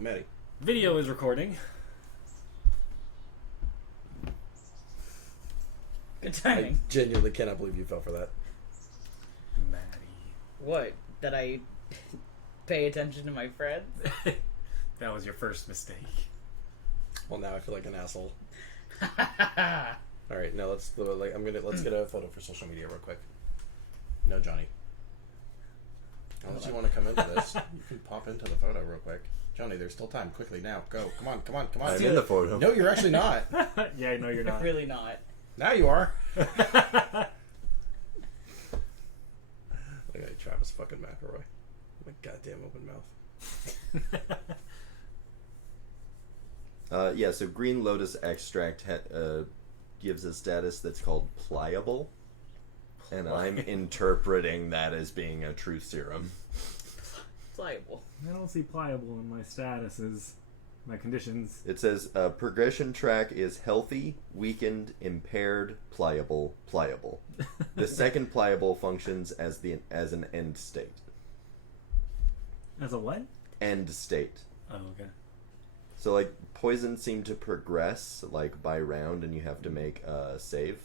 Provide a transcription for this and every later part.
Matty. Video is recording. Good I timing. genuinely cannot believe you fell for that. Maddie. What? That I pay attention to my friends? That was your first mistake. Well, now I feel like an asshole. All right, now let's get a photo for social media real quick. No, Johnny. Unless you want to come into this, you can pop into the photo real quick. Johnny, there's still time. Quickly now, go! Come on! I'm in the photo. No, you're actually not. Yeah, no, you're not. Really not. Now you are. Look at Travis fucking McElroy. My goddamn open mouth. Yeah, so green lotus extract gives a status that's called pliable, and I'm interpreting that as being a truth serum. Pliable. I don't see pliable in my statuses, my conditions. It says progression track is healthy, weakened, impaired, pliable, pliable. The second pliable functions as an end state. As a what? End state. Oh, okay. So like poisons seem to progress like by round, and you have to make a save.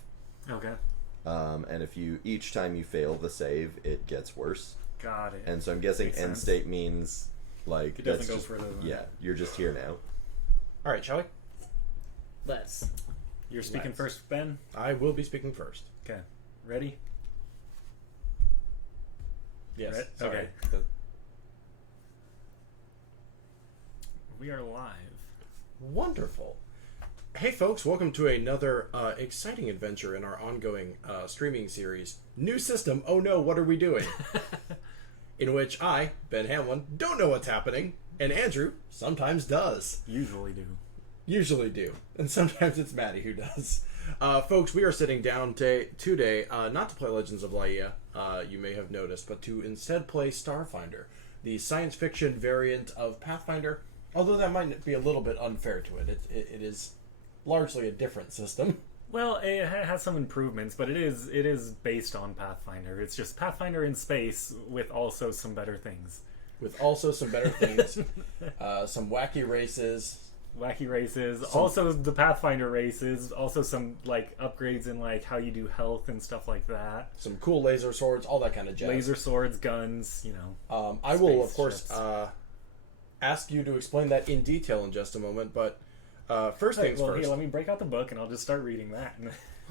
Okay. And if each time you fail the save, it gets worse. Got it. And so I'm guessing Makes end sense. state means like It doesn't that's go just, further than yeah, that. you're just here now. All right, shall we? Let's. You're speaking Let's. first, Ben? I will be speaking first. Okay. Ready? Yes. Right? Sorry. Okay. We are live. Wonderful. Hey folks, welcome to another exciting adventure in our ongoing streaming series, New System, Oh No, What Are We Doing? In which I, Ben Hamlin, don't know what's happening, and Andrew sometimes does. Usually do. And sometimes it's Matty who does. Folks, we are sitting down today not to play Legends of Laia, you may have noticed, but to instead play Starfinder, the science fiction variant of Pathfinder, although that might be a little bit unfair to it. It is largely a different system. Well, it has some improvements, but it is based on Pathfinder. It's just Pathfinder in space with also some better things. With also some better things, some wacky races. Also the Pathfinder races, also some like upgrades in like how you do health and stuff like that. Some cool laser swords, all that kind of jazz. Laser swords, guns, you know. I will, of space course, ships. ask you to explain that in detail in just a moment, but first things first. Here, let me break out the book and I'll just start reading that.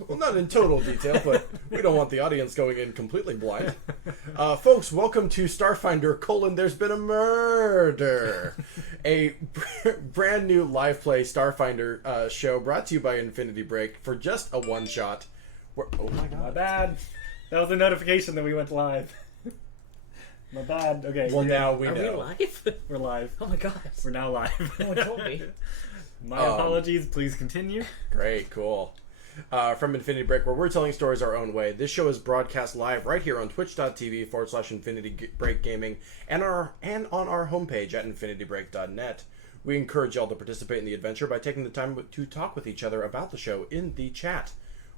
Well, not in total detail, but we don't want the audience going in completely blind. Folks, welcome to Starfinder, There's Been a Murder, a brand new live play Starfinder show brought to you by Infinity Break for just a one-shot. Oh my god. My bad. That was a notification that we went live. My bad. Okay. Well, now we Are know. we live? We're live. Oh my god. We're now live. No one told me. My apologies. Please continue. Great, cool. From Infinity Break, where we're telling stories our own way. This show is broadcast live right here on twitch.tv/Infinity Break Gaming and on our homepage at infinitybreak.net. We encourage y'all to participate in the adventure by taking the time to talk with each other about the show in the chat.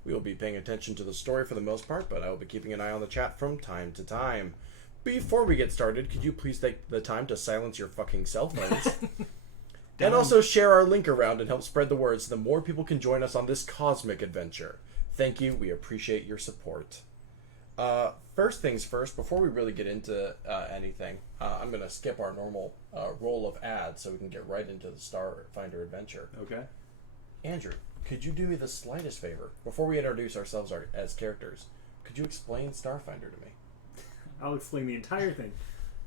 We will be paying attention to the story for the most part, but I will be keeping an eye on the chat from time to time. Before we get started, could you please take the time to silence your fucking cell phones? And also share our link around and help spread the word so that more people can join us on this cosmic adventure. Thank you. We appreciate your support. First things first, before we really get into anything, I'm going to skip our normal roll of ads so we can get right into the Starfinder adventure. Okay. Andrew, could you do me the slightest favor? Before we introduce ourselves as characters, could you explain Starfinder to me? I'll explain the entire thing.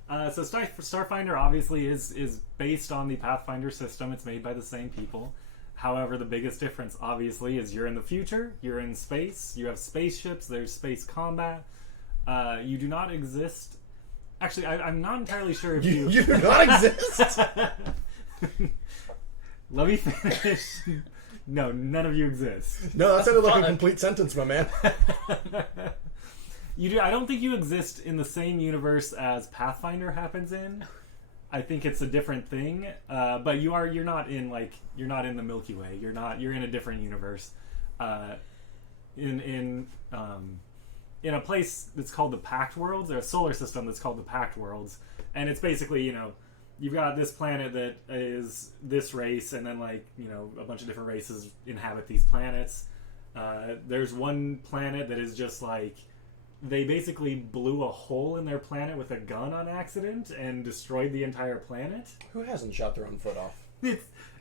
So Starfinder obviously is based on the Pathfinder system. It's made by the same people. However, the biggest difference obviously is you're in the future, you're in space, you have spaceships, there's space combat. You do not exist. Actually, I'm not entirely sure if you... You do not exist? Let me finish. No, none of you exist. No, that sounded like a complete sentence, my man. You do. I don't think you exist in the same universe as Pathfinder happens in. I think it's a different thing. But you're not in the Milky Way. You're in a different universe. In a place that's called the Pact Worlds, or a solar system that's called the Pact Worlds, and it's basically you've got this planet that is this race, and then like a bunch of different races inhabit these planets. There's one planet that is just like they basically blew a hole in their planet with a gun on accident and destroyed the entire planet. Who hasn't shot their own foot off?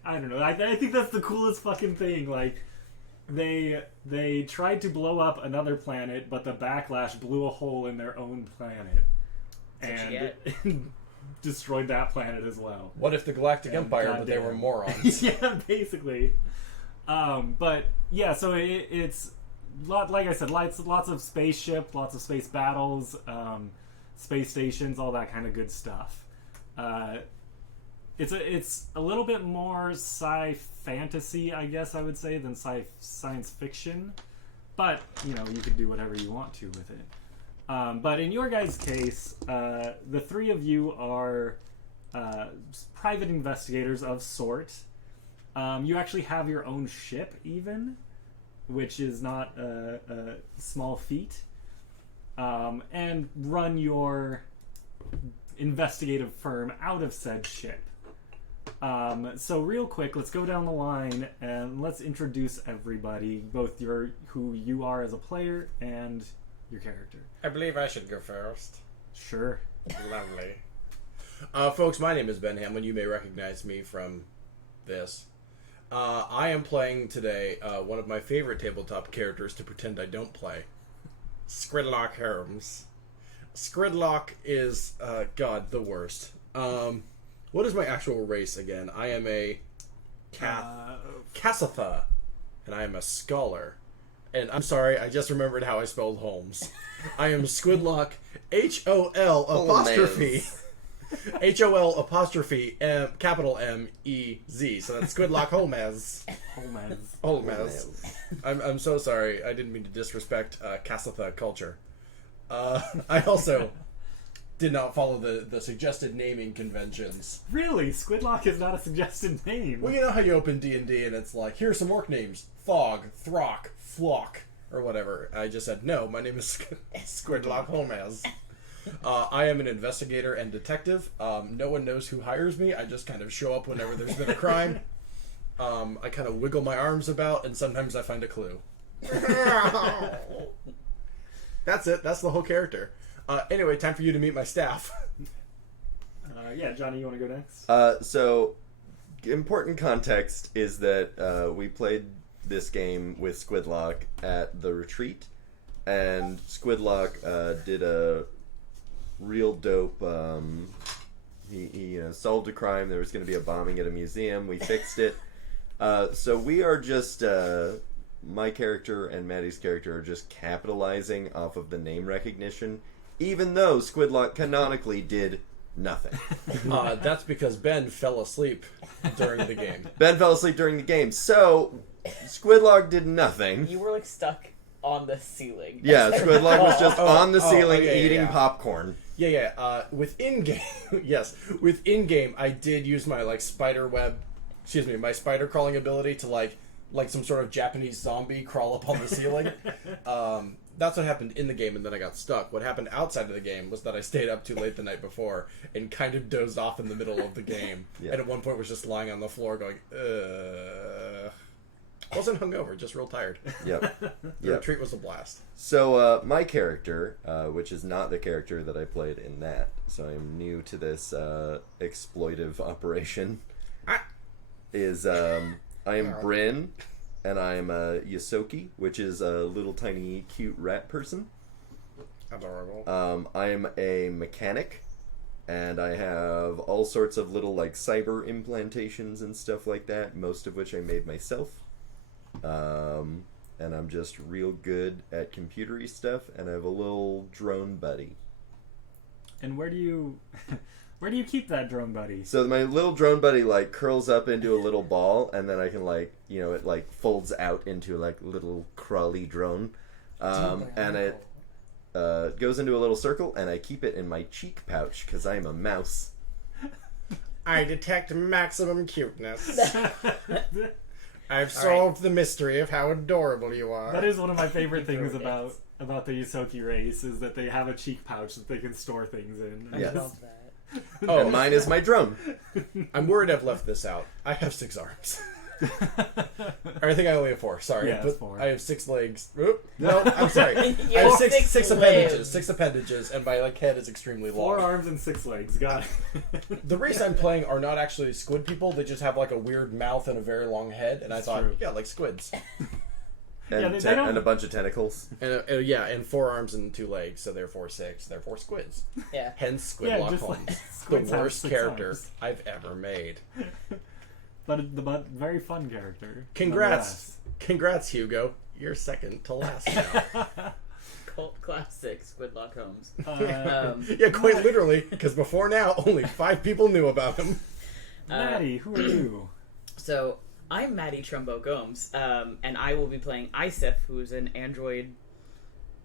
I don't know. I think that's the coolest fucking thing. Like, they tried to blow up another planet, but the backlash blew a hole in their own planet and destroyed that planet as well. What if the Galactic Empire, but they were morons? Yeah, basically. But yeah, so it's like I said, lots of spaceship, lots of space battles, space stations, all that kind of good stuff. It's a little bit more sci-fantasy, I guess I would say, than science fiction, but you could do whatever you want to with it. But in your guys' case, the three of you are private investigators of sort. You actually have your own ship, even, which is not a small feat, and run your investigative firm out of said ship. So real quick, let's go down the line and let's introduce everybody, both who you are as a player and your character. I believe I should go first. Sure. Lovely. Folks, my name is Ben Hamlin. You may recognize me from this. I am playing today one of my favorite tabletop characters to pretend I don't play. Squidlock Holmes. Squidlock is, God, the worst. What is my actual race again? I am a Cassatha, and I am a scholar. And I'm sorry, I just remembered how I spelled Holmes. I am Squidlock, H-O-L apostrophe. H-O-L apostrophe capital M-E-Z. So that's Squidlock Holmes. Holmes. I'm so sorry. I didn't mean to disrespect Cassatha culture. I also did not follow the suggested naming conventions. Really? Squidlock is not a suggested name. Well, you know how you open D&D and it's like, here's some orc names. Thog, Throck, Flock, or whatever. I just said, no, my name is Squidlock Holmes. I am an investigator and detective. No one knows who hires me. I just kind of show up whenever there's been a crime. I kind of wiggle my arms about, and sometimes I find a clue. That's it. That's the whole character. Anyway, time for you to meet my staff. Yeah, Johnny, you want to go next? So, important context is that we played this game with Squidlock at the retreat, and Squidlock did a real dope. He solved a crime. There was going to be a bombing at a museum. We fixed it. So we are just my character and Maddie's character are just capitalizing off of the name recognition, even though Squidlock canonically did nothing. That's because Ben fell asleep during the game. Ben fell asleep during the game, so Squidlock did nothing. You were like stuck on the ceiling. Yeah, Squidlock was just on the ceiling eating popcorn. Yeah. Within game, yes. Within game, I did use my my spider crawling ability to like some sort of Japanese zombie crawl up on the ceiling. That's what happened in the game, and then I got stuck. What happened outside of the game was that I stayed up too late the night before and kind of dozed off in the middle of the game. Yeah. And at one point was just lying on the floor going, Wasn't hungover, just real tired. Yep. The retreat was a blast. So my character, which is not the character that I played in that, so I'm new to this exploitive operation, is I am Bryn, and I'm Yosoki, which is a little tiny cute rat person. Adorable. I am a mechanic, and I have all sorts of little cyber implantations and stuff like that, most of which I made myself. And I'm just real good at computery stuff, and I have a little drone buddy. And where do you keep that drone buddy? So my little drone buddy curls up into a little ball, and then I can it folds out into a little crawly drone, and it goes into a little circle, and I keep it in my cheek pouch because I'm a mouse. I detect maximum cuteness. I've solved the mystery of how adorable you are. That is one of my favorite things about the Yosoki race, is that they have a cheek pouch that they can store things in. I love that. Oh, And mine is my drum. I'm worried I've left this out. I have 6 arms. Or I think I only have 4. Sorry, Yeah, it's but 4. I have 6 legs. Oop, no, I'm sorry. I You have have 6 6 appendages. limbs. 6 appendages, and my head is extremely long. 4 arms and 6 legs. Got it. The race I'm playing are not actually squid people. They just have like a weird mouth and a very long head. And I thought, true. yeah, like squids. And, they don't- and a bunch of tentacles. And and 4 arms and 2 legs, so therefore 6. Therefore squids. Yeah. Hence Yeah, Squidlock just Holmes, like the squids have worst 6 character arms. I've ever made. But very fun character. Congrats, congrats, Hugo. You're second to last now. Cult classic Squidlock Holmes. nonetheless. Yeah, quite literally, because before now, only 5 people knew about him. Maddie, who are you? So I'm Matty Trumbo-Gomes, and I will be playing Isif, who's an android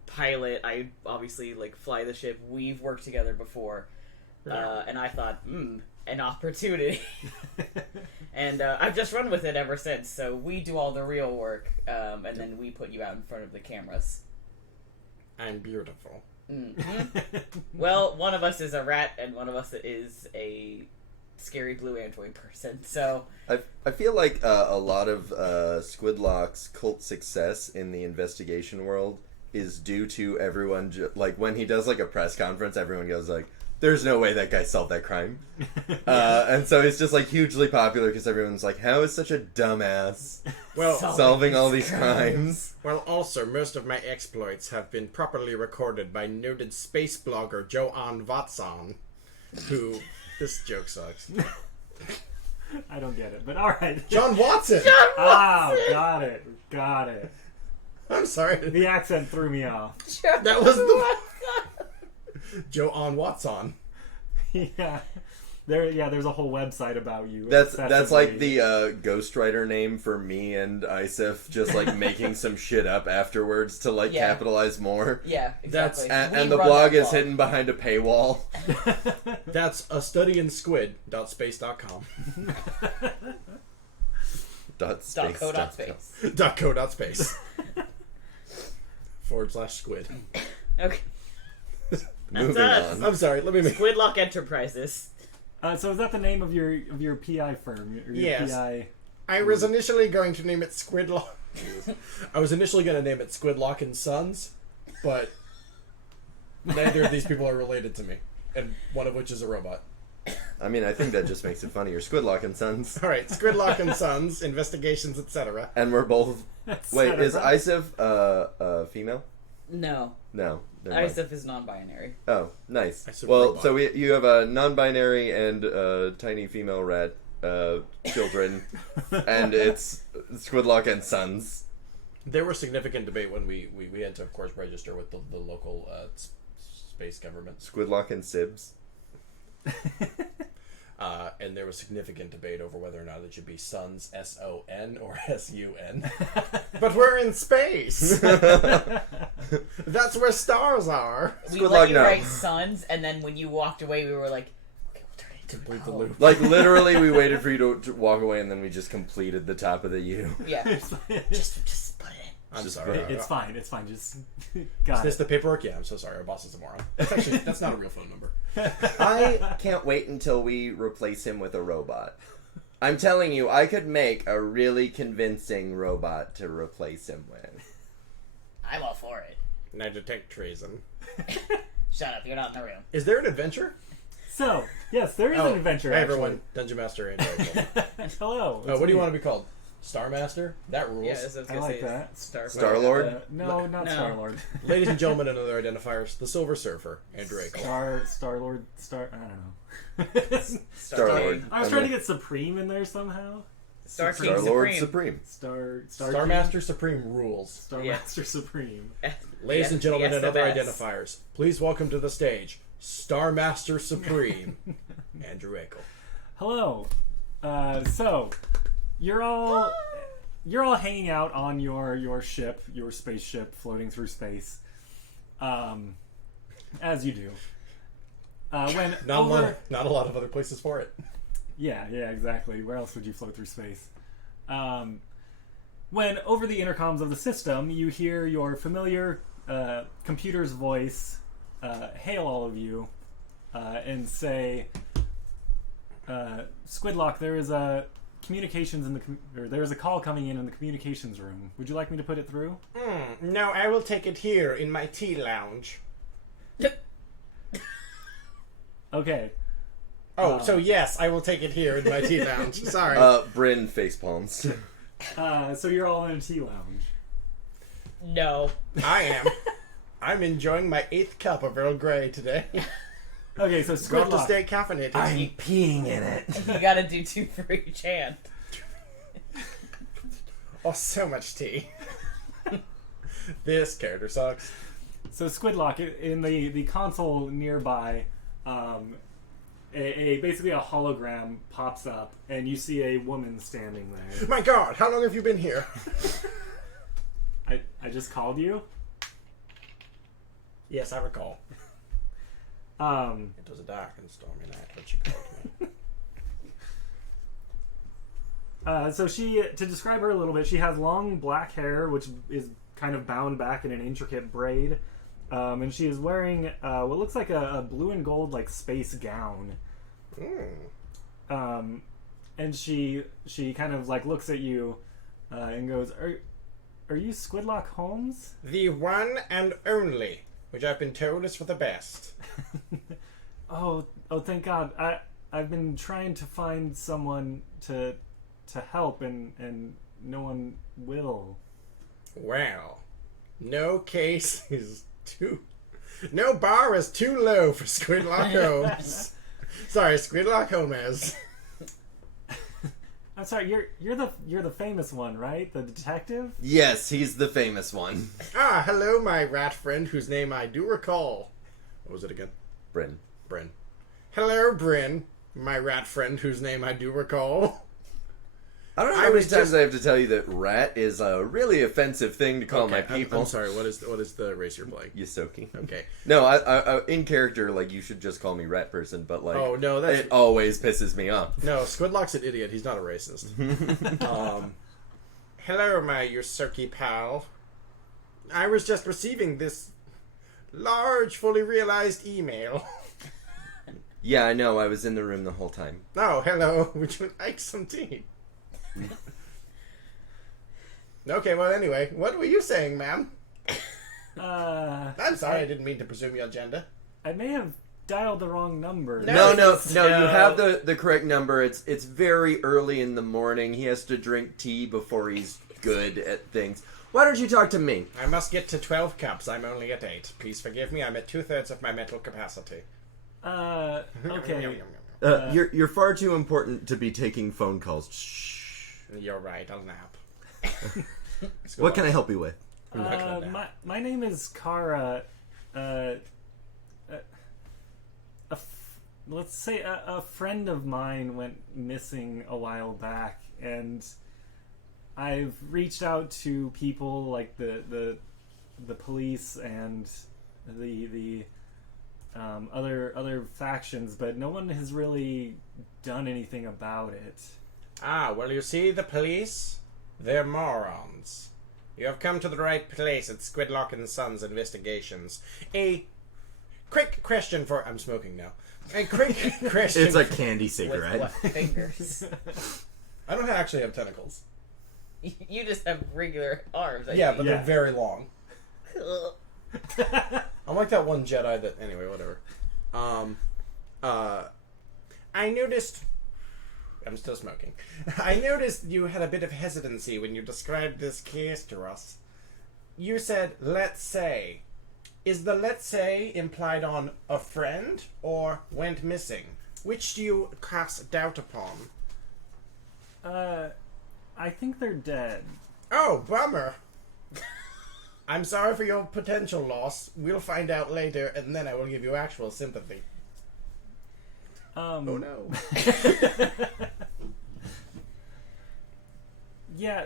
pilot. I obviously fly the ship. We've worked together before, and I thought, an opportunity. And I've just run with it ever since. So we do all the real work, and then we put you out in front of the cameras. I'm beautiful. Well, one of us is a rat, and one of us is a scary blue android person. So I feel like a lot of Squidlock's cult success in the investigation world is due to everyone, when he does a press conference, everyone goes there's no way that guy solved that crime. And so it's just hugely popular because everyone's how is such a dumbass Well, solving all these crimes? well, also, most of my exploits have been properly recorded by noted space blogger Joanne Watson, who... This joke sucks. I don't get it, but alright. John Watson! Oh, got it. I'm sorry. The accent threw me off. That was the... Joanne Watson. Yeah. There's a whole website about you. That's excessively. the ghostwriter name for me and Isif, just making some shit up afterwards to Yeah. capitalize more. yeah, exactly. And the blog is hidden behind a paywall. That's a study in squid.space.com. .co.space. .co.space. /squid. Okay. Moving us. on. I'm sorry, let me make... Squidlock Enterprises. So is that the name of your PI firm? Your Yes. PI... I was initially going to name it Squidlock. I was initially going to name it Squidlock and Sons, but neither of these people are related to me, and one of which is a robot. I mean, I think that just makes it funnier. Squidlock and Sons. All right, Squidlock and Sons, investigations, etc. And we're both... Wait, is Isif female? No. No. never mind. Isif is non-binary. Oh, nice. Isif Well, robot. so you have a non-binary and tiny female rat children, and it's Squidlock and Sons. There was significant debate when we had to, of course, register with the local space government. Squidlock and Sibs. And there was significant debate over whether or not it should be Sons, S-O-N, or S-U-N. But we're in space! That's where stars are! We Squidlock, let you no. write sons, and then when you walked away, we were like, okay, we'll turn it into Complete the no. loop. Literally, we waited for you to walk away, and then we just completed the top of the U. Yeah. just put it in. I'm Just sorry. It's fine. Just Is got this it. the paperwork? Yeah, I'm so sorry. Our boss is a moron. That's not a real phone number. I can't wait until we replace him with a robot. I'm telling you, I could make a really convincing robot to replace him with. I'm all for it. And I detect treason. Shut up, you're not in the room. Is there an adventure? So yes, there is an adventure. Hey actually. everyone, Dungeon Master Andrew Eakle. Hello. What do you want to be called? Star Master? That rules. Yeah, as I was I gonna like say, that. Star-Lord? No, not No. Star-Lord. Ladies and gentlemen, and other identifiers, the Silver Surfer, Andrew Eakle. Star-Lord, I don't know. Star-Lord. I was trying to get Supreme in there somehow. Star King Star-Lord Supreme. Supreme. Star Star King? Master Supreme rules. Star Yeah. Master Supreme. Ladies and gentlemen, and other SMS. identifiers, please welcome to the stage, Star Master Supreme, Andrew Eakle. Hello. So you're all hanging out on your ship, your spaceship, floating through space, as you do. When Not a lot of other places for it. yeah, exactly. Where else would you float through space? When over the intercoms of the system, you hear your familiar computer's voice hail all of you and say, Squidlock, there is a communications in or there is a call coming in the communications room. Would you like me to put it through? No, I will take it here in my tea lounge. Okay. Oh, so yes, I will take it here in my tea lounge. Sorry. Bryn facepalms. So you're all in a tea lounge. No. I am. I'm enjoying my 8th cup of Earl Grey today. Okay, so Got to Squidlock. stay caffeinated. I'm peeing in it. You gotta do 2 for each hand. Oh, so much tea. This character sucks. So Squidlock, in the console nearby, basically a hologram pops up, and you see a woman standing there. My God, how long have you been here? I just called you. Yes, I recall. It was a dark and stormy night when she called me. So to describe her a little bit, she has long black hair, which is kind of bound back in an intricate braid. And she is wearing what looks like a blue and gold like space gown. And she kind of like looks at you and goes, "Are you Squidlock Holmes?" The one and only, which I've been told is for the best. Oh, thank God! I've been trying to find someone to help, and no one will. Well, no case is no bar is too low for Squidlock Holmes. Sorry, Squidlock Holmes. I'm sorry, you're the famous one, right? The detective? Yes, he's the famous one. Ah, hello, my rat friend, whose name I do recall. What was it again? Bryn. Bryn. Hello, Bryn, my rat friend, whose name I do recall. I don't know how many times I have to tell you that rat is a really offensive thing to call my people. I'm sorry, what is the race you're playing? Yosoki. Okay. No, I in character, like, you should just call me rat person, but, like, Oh, no, that's... it always pisses me off. No, Squidlock's an idiot. He's not a racist. Hello, my Yosoki pal. I was just receiving this large, fully realized email. Yeah, I know. I was in the room the whole time. Oh, hello. Would you like some tea? Okay, well, anyway, what were you saying, ma'am? I'm sorry, I didn't mean to presume your gender. I may have dialed the wrong number. No. No, you have the correct number. It's very early in the morning. He has to drink tea before he's good at things. Why don't you talk to me? I must get to 12 cups. I'm only at 8. Please forgive me. I'm at 2/3 of my mental capacity. Okay. You're far too important to be taking phone calls. Shh. You're right. I'll nap. What can I help you with? My name is Kara. Let's say a friend of mine went missing a while back, and I've reached out to people like the police and the other factions, but no one has really done anything about it. Ah, well, you see, the police, they're morons. You have come to the right place at Squidlock and Sons Investigations. A quick question for... I'm smoking now. A quick question... It's a candy With cigarette. what fingers? I don't actually have tentacles. You just have regular arms. I Yeah, think. but they're very long. I'm like that one Jedi that... Anyway, whatever. I noticed... I'm still smoking. I noticed you had a bit of hesitancy when you described this case to us. You said, let's say. Is the let's say implied on a friend or went missing? Which do you cast doubt upon? I think they're dead. Oh, bummer. I'm sorry for your potential loss. We'll find out later, and then I will give you actual sympathy. Oh no. Yeah,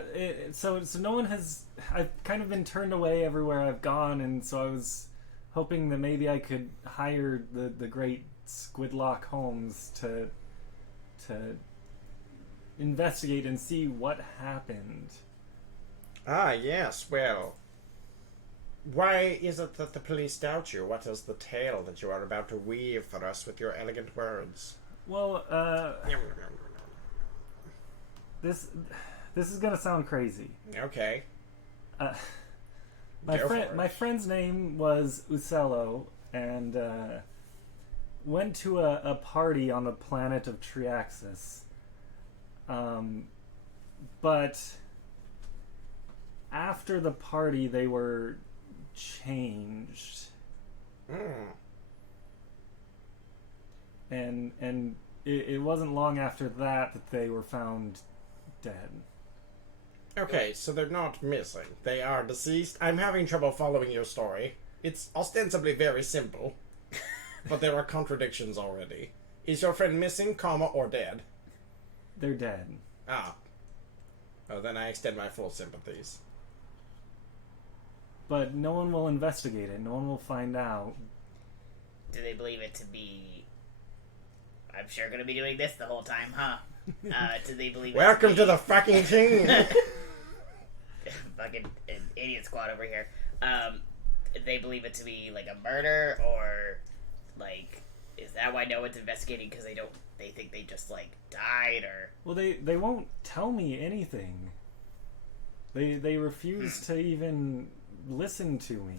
so no one has... I've kind of been turned away everywhere I've gone, and so I was hoping that maybe I could hire the great Squidlock Holmes to investigate and see what happened. Ah, yes, well. Why is it that the police doubt you? What is the tale that you are about to weave for us with your elegant words? Well, this is gonna sound crazy. Okay. My friend's name was Ucello, and went to a party on the planet of Triaxis. But after the party, they were changed. And it wasn't long after that they were found dead. Okay, so they're not missing. They are deceased. I'm having trouble following your story. It's ostensibly very simple, but there are contradictions already. Is your friend missing, or dead? They're dead. Ah. Oh, then I extend my full sympathies. But no one will investigate it. No one will find out. Do they believe it to be... I'm sure going to be doing this the whole time, huh? Do they believe it Welcome to to be... the fucking team! Fucking idiot squad over here. They believe it to be like a murder, or like, is that why no one's investigating? Because they think they just like died, or... Well, they won't tell me anything. They refuse to even listen to me.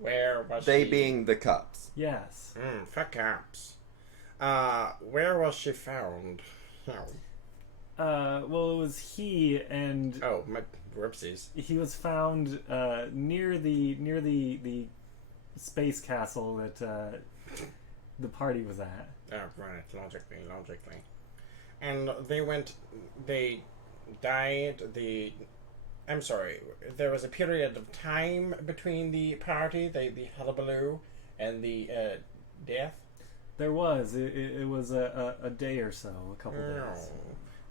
Where was They she? being the cops. Yes. Fuck cops. Where was she found? Well, it was he, and Oh, my whoopsies. he was found near the space castle that the party was at. Oh, right. Logically. And they died, I'm sorry, there was a period of time between the party, the hullabaloo, and the death? There was. It was a day or so, a couple days.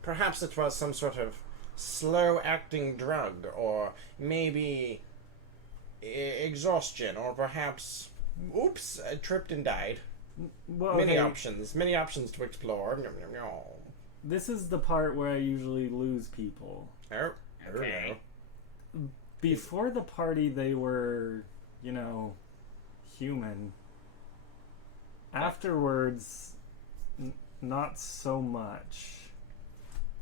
Perhaps it was some sort of slow-acting drug, or maybe exhaustion, or perhaps, oops, tripped and died. Well, Many okay, options to explore. this is the part where I usually lose people. Oh, Okay. Before the party, they were, human. Afterwards, not so much.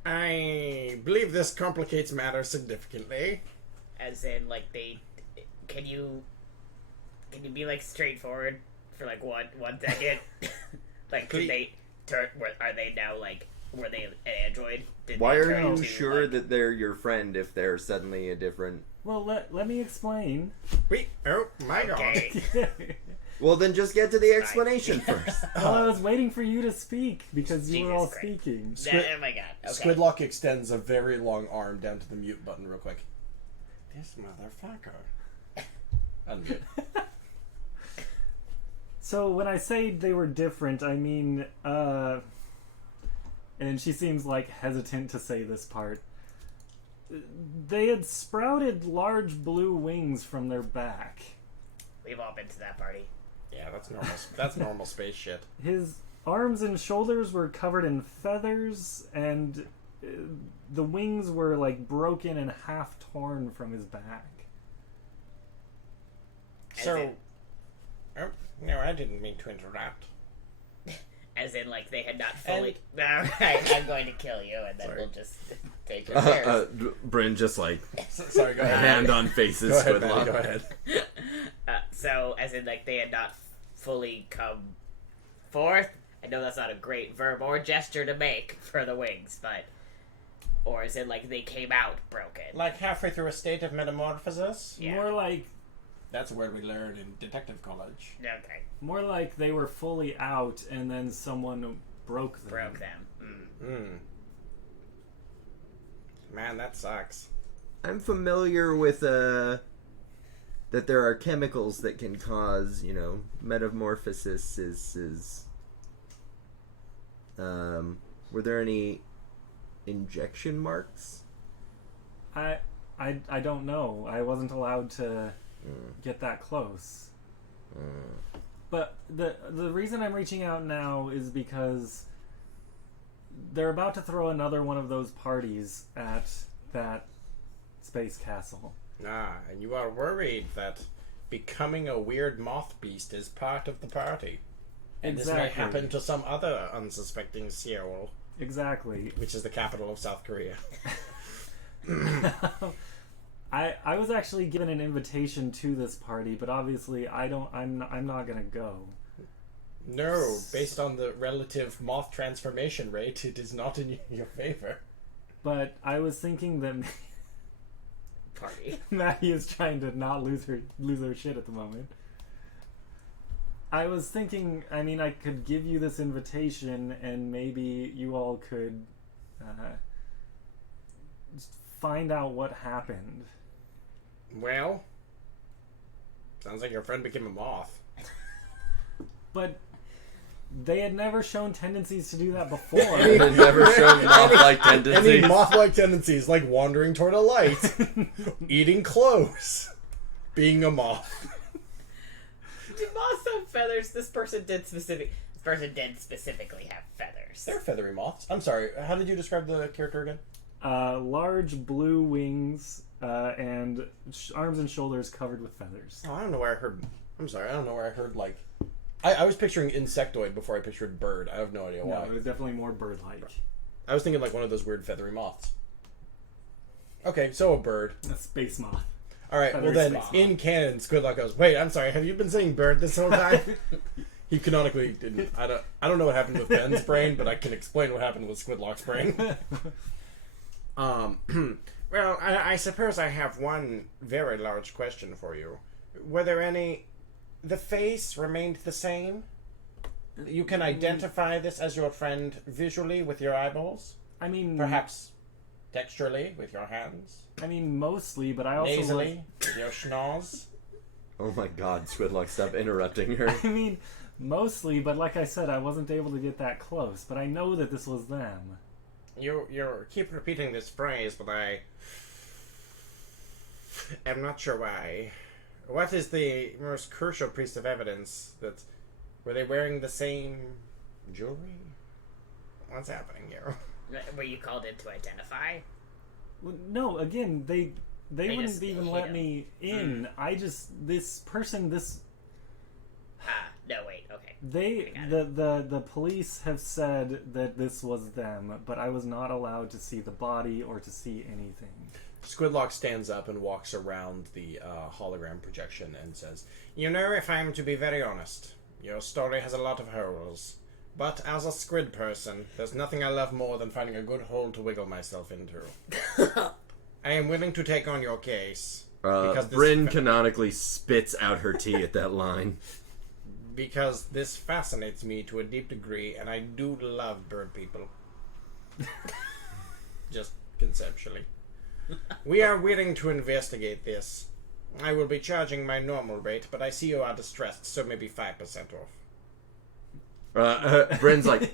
I believe this complicates matters significantly. As in, like, they... Can you be, like, straightforward for, like, one second? Like, did they turn... Are they now, like... Were they an android? Did Why they are turn you into, sure like... that they're your friend if they're suddenly a different... Well, let me explain. Oh my Okay. god. Well, then just get to the explanation first. Well, I was waiting for you to speak because you were all Jesus Christ. speaking. Oh my god. Okay. Squidlock extends a very long arm down to the mute button real quick. This motherfucker. Unmute. So when I say they were different, I mean, and she seems like hesitant to say this part. They had sprouted large blue wings from their back. We've all been to that party. Yeah, that's normal. That's normal space shit. His arms and shoulders were covered in feathers, and the wings were like broken and half torn from his back. So, oh no, I didn't mean to interrupt. As in, like, they had not fully... Alright, I'm going to kill you, and then we'll just take your shares. Bryn just like Sorry, go ahead. hand on faces. Go ahead, Squidlock. Manny, go ahead. So, as in, like, they had not fully come forth. I know that's not a great verb or gesture to make for the wings, but... Or as in, like, they came out broken. Like halfway through a state of metamorphosis? Yeah. More like That's a word we learned in detective college. Okay. they were fully out, and then someone broke them. Broke them. Man, that sucks. I'm familiar with that there are chemicals that can cause, metamorphosis. Were there any injection marks? I don't know. I wasn't allowed to get that close. But the reason I'm reaching out now is because they're about to throw another one of those parties at that space castle. And you are worried that becoming a weird moth beast is part of the party. And Exactly. this may happen to some other unsuspecting Seoul, Exactly. which is the capital of South Korea. I was actually given an invitation to this party, but obviously I'm not gonna go. No, based on the relative moth transformation rate, it is not in your favor. But I was thinking that Party. Maddie is trying to not lose her shit at the moment. I was thinking, I mean, I could give you this invitation, and maybe you all could just find out what happened. Well, sounds like your friend became a moth. But they had never shown tendencies to do that before. They've never shown moth-like Any tendencies. moth-like tendencies, like wandering toward a light, eating clothes, being a moth. Do moths have feathers? This person did specifically have feathers. They're feathery moths. I'm sorry, how did you describe the character again? Large blue wings and arms and shoulders covered with feathers. Oh, I don't know where I heard... I'm sorry, I don't know where I heard, like... I was picturing insectoid before I pictured bird. I have no idea why. No, it was definitely more bird-like. I was thinking like one of those weird feathery moths. Okay, so a bird. A space moth. Alright, well Feathery then, space moth. in canon, Squidlock goes, wait, I'm sorry, have you been saying bird this whole time? He canonically didn't. I don't know what happened with Ben's brain, but I can explain what happened with Squidlock's brain. Well, I suppose I have one very large question for you. Were there any... The face remained the same? You can identify this as your friend visually with your eyeballs? I mean, Perhaps texturally with your hands? I mean, mostly, but I also Nasally with your schnoz? Oh my god, Squidlock, stop interrupting her. I mean, mostly, but like I said, I wasn't able to get that close. But I know that this was them. You keep repeating this phrase, but I am not sure why. What is the most crucial piece of evidence that were they wearing the same jewelry? What's happening here? Were you called in to identify? Well, no, again, they They wouldn't just even hate let him. me in. I just this person this No, wait, okay. they I got the police have said that this was them, but I was not allowed to see the body or to see anything. Squidlock stands up and walks around the hologram projection and says, "You know, if I'm to be very honest, your story has a lot of holes. But as a squid person, there's nothing I love more than finding a good hole to wiggle myself into. I am willing to take on your case. Because this Bryn canonically spits out her tea at that line. Because this fascinates me to a deep degree, and I do love bird people. Just conceptually. We are willing to investigate this. I will be charging my normal rate, but I see you are distressed, so maybe 5% off. Bryn's like,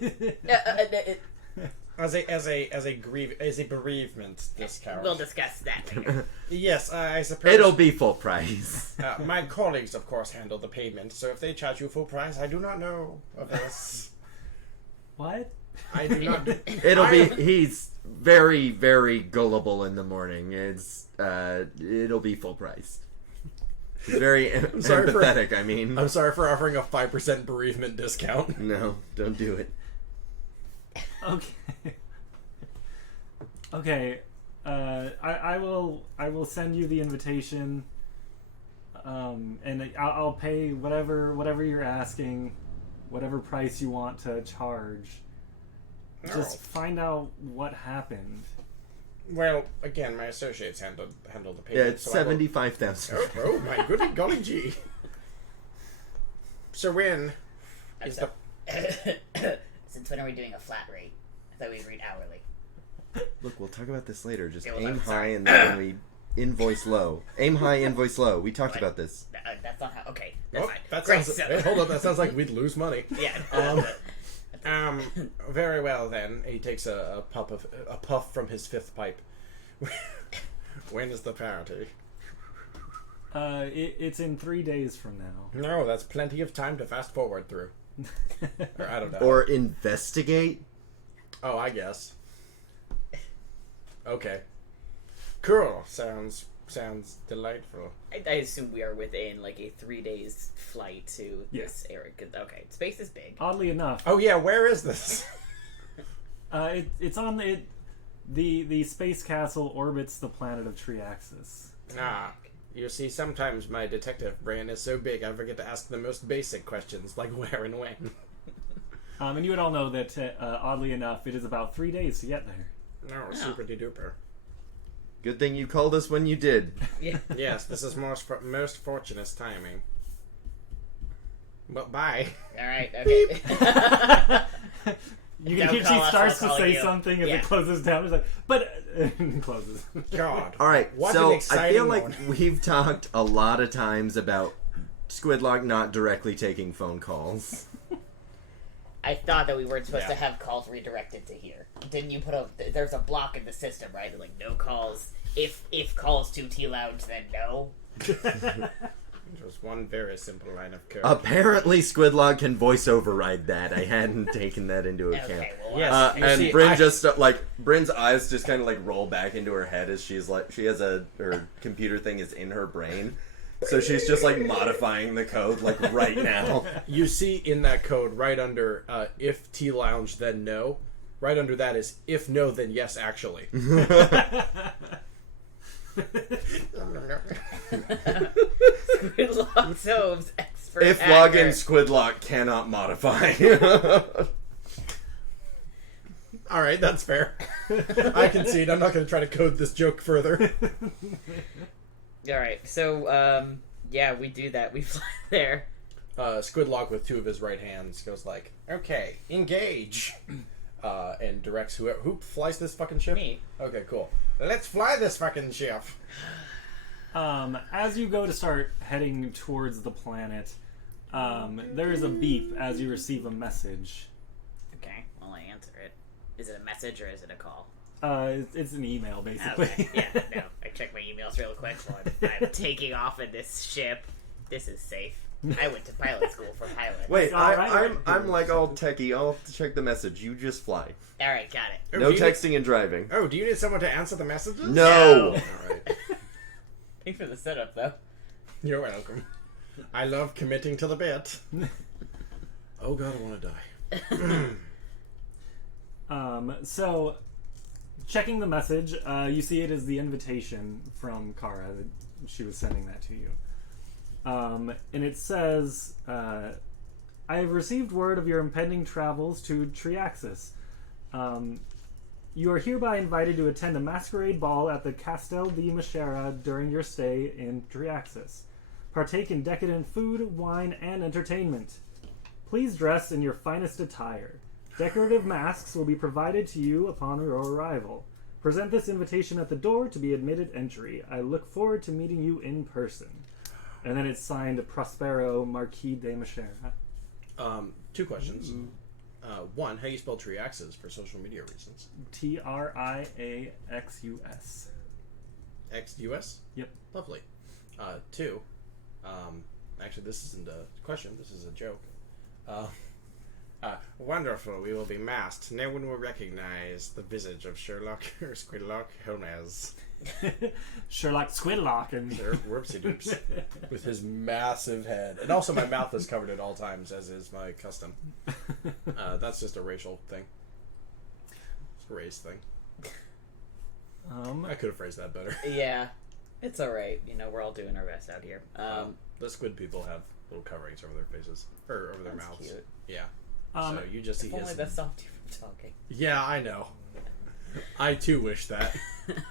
As a bereavement discount. We'll discuss that later. Yes, I suppose. it'll be full price. My colleagues, of course, handle the payment, so if they charge you full price, I do not know of this. What? I do not. He's very, very gullible in the morning. It'll be full price. He's very sorry for- empathetic, I mean. I'm sorry for offering a 5% bereavement discount. No, don't do it. Okay. Okay. I will send you the invitation. And I'll pay whatever you're asking, whatever price you want to charge. Just find out what happened. Well, again, my associates handle the payment. Yeah, it's so I will- 75,000. Oh my goody golly gee. So when is the Since when are we doing a flat rate? I thought we agreed hourly. Look, we'll talk about this later. Just Yeah, well, aim I'm high sorry. and then we invoice low. Aim high, invoice low. We talked What? about this. That's not how. Okay, that's Oh, fine. that Great, sounds. so- Hey, hold up, that sounds like we'd lose money. Yeah. Very well then. He takes a puff from his fifth pipe. When is the party? It's in 3 days from now. No, that's plenty of time to fast forward through. Or I don't know. Or investigate. Oh, I guess. Okay. Cool. Sounds sounds delightful. I assume we are within like a 3 days flight to Yes. this area. Okay, space is big. Oddly enough, Oh yeah, where is this? it's on the space castle orbits the planet of Triaxis. Ah, you see, sometimes my detective brain is so big I forget to ask the most basic questions, like where and when. And you would all know that, oddly enough, it is about 3 days to get there. No, super duper. Good thing you called us when you did. Yeah. Yes, this is most fortunate timing. But bye. All right. Okay. You Don't can hear call she us, starts I'll to call say you. something as Yeah. it closes down. It's like, but it closes. God. All right, What an so I exciting feel like morning. we've talked a lot of times about Squidlock not directly taking phone calls. I thought that we weren't supposed Yeah. to have calls redirected to here. Didn't you put a? There's a block in the system, right? Like no calls. If calls to T Lounge, then no. Just one very simple line of code. Apparently, Squidlock can voice override that. I hadn't taken that into account. Okay. Well, Yes. You And see, Bryn I- just Bryn's eyes just kind of like roll back into her head as she's like she has her computer thing is in her brain, so she's just like modifying the code like right now. You see in that code right under if T Lounge then no, right under that is if no then yes actually. Gridlock Soames, expert If hacker. login Squidlock cannot modify. All right, that's fair. I concede. I'm not going to try to code this joke further. All right. So yeah, we do that. We fly there. Squidlock with two of his right hands goes like, "Okay, engage," and directs who flies this fucking ship. Me. Okay, cool. Let's fly this fucking ship. As you go to start heading towards the planet, there is a beep as you receive a message. Okay. Well, I answer it. Is it a message or is it a call? It's an email, basically. Okay. Yeah. No. I check my emails real quick while I'm taking off in this ship. This is safe. I went to pilot school for pilot. Wait, All right, I'm like all techie. I'll check the message. You just fly. All right. Got it. Oh, No do you texting and driving. Oh, do you need someone to answer the messages? No. All right. Thanks for the setup, though. You're welcome. I love committing to the bit. Oh god, I want to die. So, checking the message, you see it is the invitation from Kara. She was sending that to you. And it says, I have received word of your impending travels to Triaxis. You are hereby invited to attend a masquerade ball at the Castel di Muurrrder during your stay in Triaxis. Partake in decadent food, wine, and entertainment. Please dress in your finest attire. Decorative masks will be provided to you upon your arrival. Present this invitation at the door to be admitted entry. I look forward to meeting you in person. And then it's signed Prospero Marquis de Muurrrder. Two questions. One, how you spell Triaxis for social media reasons? Triaxus. X-U-S? Yep. Lovely. Two, actually this isn't a question, this is a joke. Wonderful, we will be masked. No one will recognize the visage of Sherlock or Squidlock Holmes. Sherlock Squidlock and Whoopsie doops. With his massive head. And also my mouth is covered at all times, as is my custom. That's just a racial thing. It's a race thing. I could have phrased that better. Yeah. It's all right. You know, we're all doing our best out here. The squid people have little coverings over their faces. Or over their That's mouths. cute. Yeah. So you just see If only his... that stopped you from talking. Yeah, I know. I too wish that.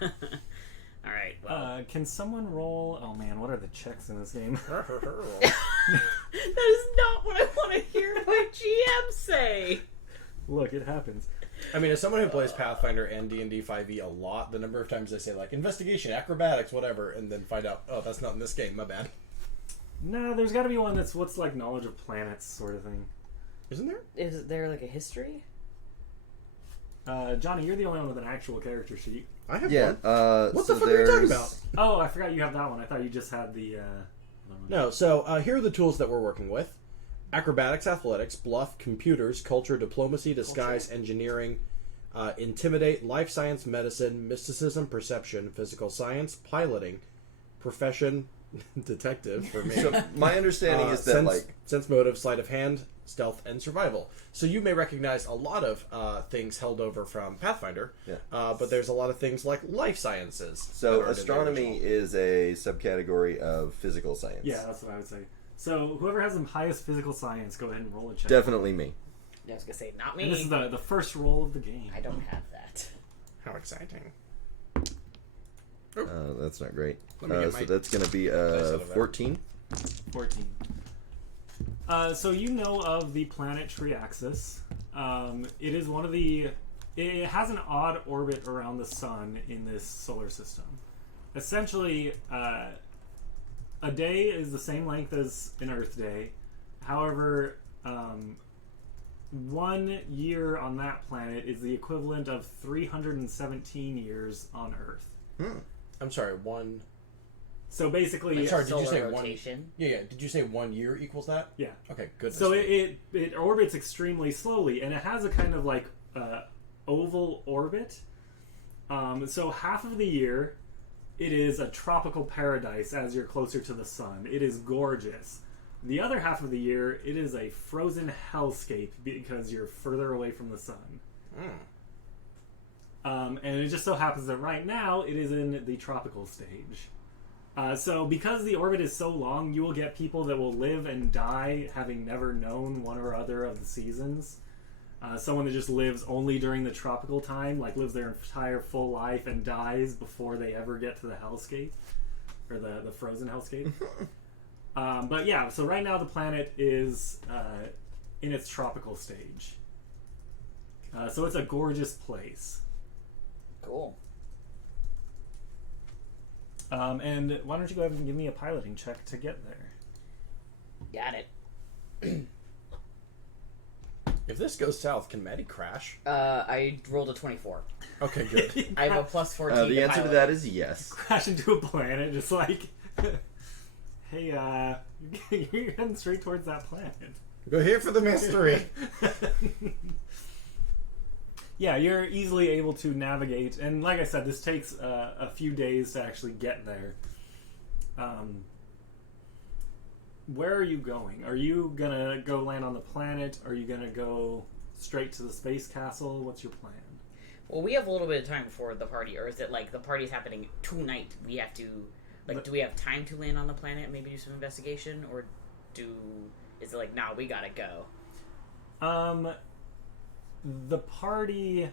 All right. Well, can someone roll? Oh man, what are the checks in this game? that is not what I want to hear my GM say. Look, it happens. I mean, as someone who plays Pathfinder and D&D 5e a lot, the number of times they say, like, investigation, acrobatics, whatever, and then find out, oh, that's not in this game, my bad. No, there's got to be one that's what's like knowledge of planets sort of thing. Isn't there? Is there like a history? Johnny, you're the only one with an actual character sheet. I have Yeah. one. What so the fuck are you talking there's- about? Oh, I forgot you have that one. I thought you just had the. No, so here are the tools that we're working with. Acrobatics, athletics, bluff, computers, culture, diplomacy, disguise, engineering, intimidate, life science, medicine, mysticism, perception, physical science, piloting, profession, detective for me. So my understanding is that sense motive, sleight of hand, stealth, and survival. So you may recognize a lot of things held over from Pathfinder, but there's a lot of things like life sciences. So astronomy is a subcategory of physical science. Yeah, that's what I would say. So whoever has the highest physical science, go ahead and roll a check. Definitely me. I was gonna say not me. And this is the first roll of the game. I don't have that. How exciting. That's not great. So that's going to be 14. 14. So you know of the planet Triaxis. It is one of the... It has an odd orbit around the sun in this solar system. Essentially, a day is the same length as an Earth day. However, 1 year on that planet is the equivalent of 317 years on Earth. I'm sorry, one... So basically... I'm sorry, did you say rotation? one... Yeah, did you say 1 year equals that? Yeah. Okay, good. So it orbits extremely slowly, and it has a kind of like oval orbit. So half of the year, it is a tropical paradise as you're closer to the sun. It is gorgeous. The other half of the year, it is a frozen hellscape because you're further away from the sun. And it just so happens that right now, it is in the tropical stage. So because the orbit is so long, you will get people that will live and die having never known one or other of the seasons. Someone that just lives only during the tropical time, like lives their entire full life and dies before they ever get to the hellscape, or the frozen hellscape. But yeah, so right now the planet is in its tropical stage. So it's a gorgeous place. Cool. And why don't you go ahead and give me a piloting check to get there? Got it. If this goes south, can Matty crash? I rolled a 24. Okay, good. I have a plus 14. The answer to that is yes. Crash into a planet, just like, hey, you're heading straight towards that planet. We're here for the mystery. Yeah, you're easily able to navigate, and like I said, this takes a few days to actually get there. Where are you going? Are you gonna go land on the planet? Are you gonna go straight to the space castle? What's your plan? Well, we have a little bit of time before the party, or is it like the party's happening tonight? We have to, like, do we have time to land on the planet and maybe do some investigation, or is it like, nah, we gotta go? The party...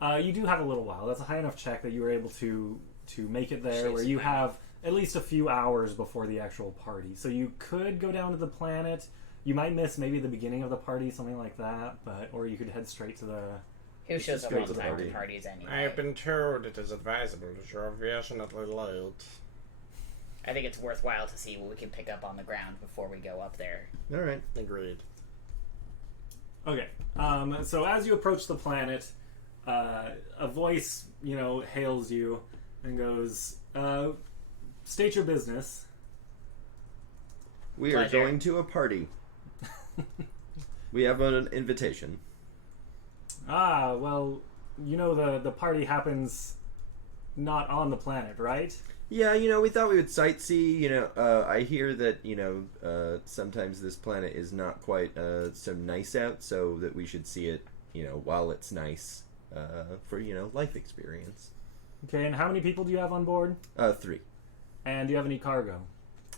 you do have a little while. That's a high enough check that you were able to make it there, where you have at least a few hours before the actual party. So you could go down to the planet. You might miss maybe the beginning of the party, something like that, or you could head straight to the... Who shows up Straight on to the time to party. parties anyway? I have been told it is advisable to show affectionately late. I think it's worthwhile to see what we can pick up on the ground before we go up there. All right. Agreed. Okay. So as you approach the planet, a voice, hails you and goes, state your business. We are Pleasure. going to a party. We have an invitation. Ah, well, the party happens not on the planet, right? Yeah, we thought we would sightsee. I hear that, sometimes this planet is not quite so nice out, so that we should see it, while it's nice for, life experience. Okay, and how many people do you have on board? 3. And do you have any cargo?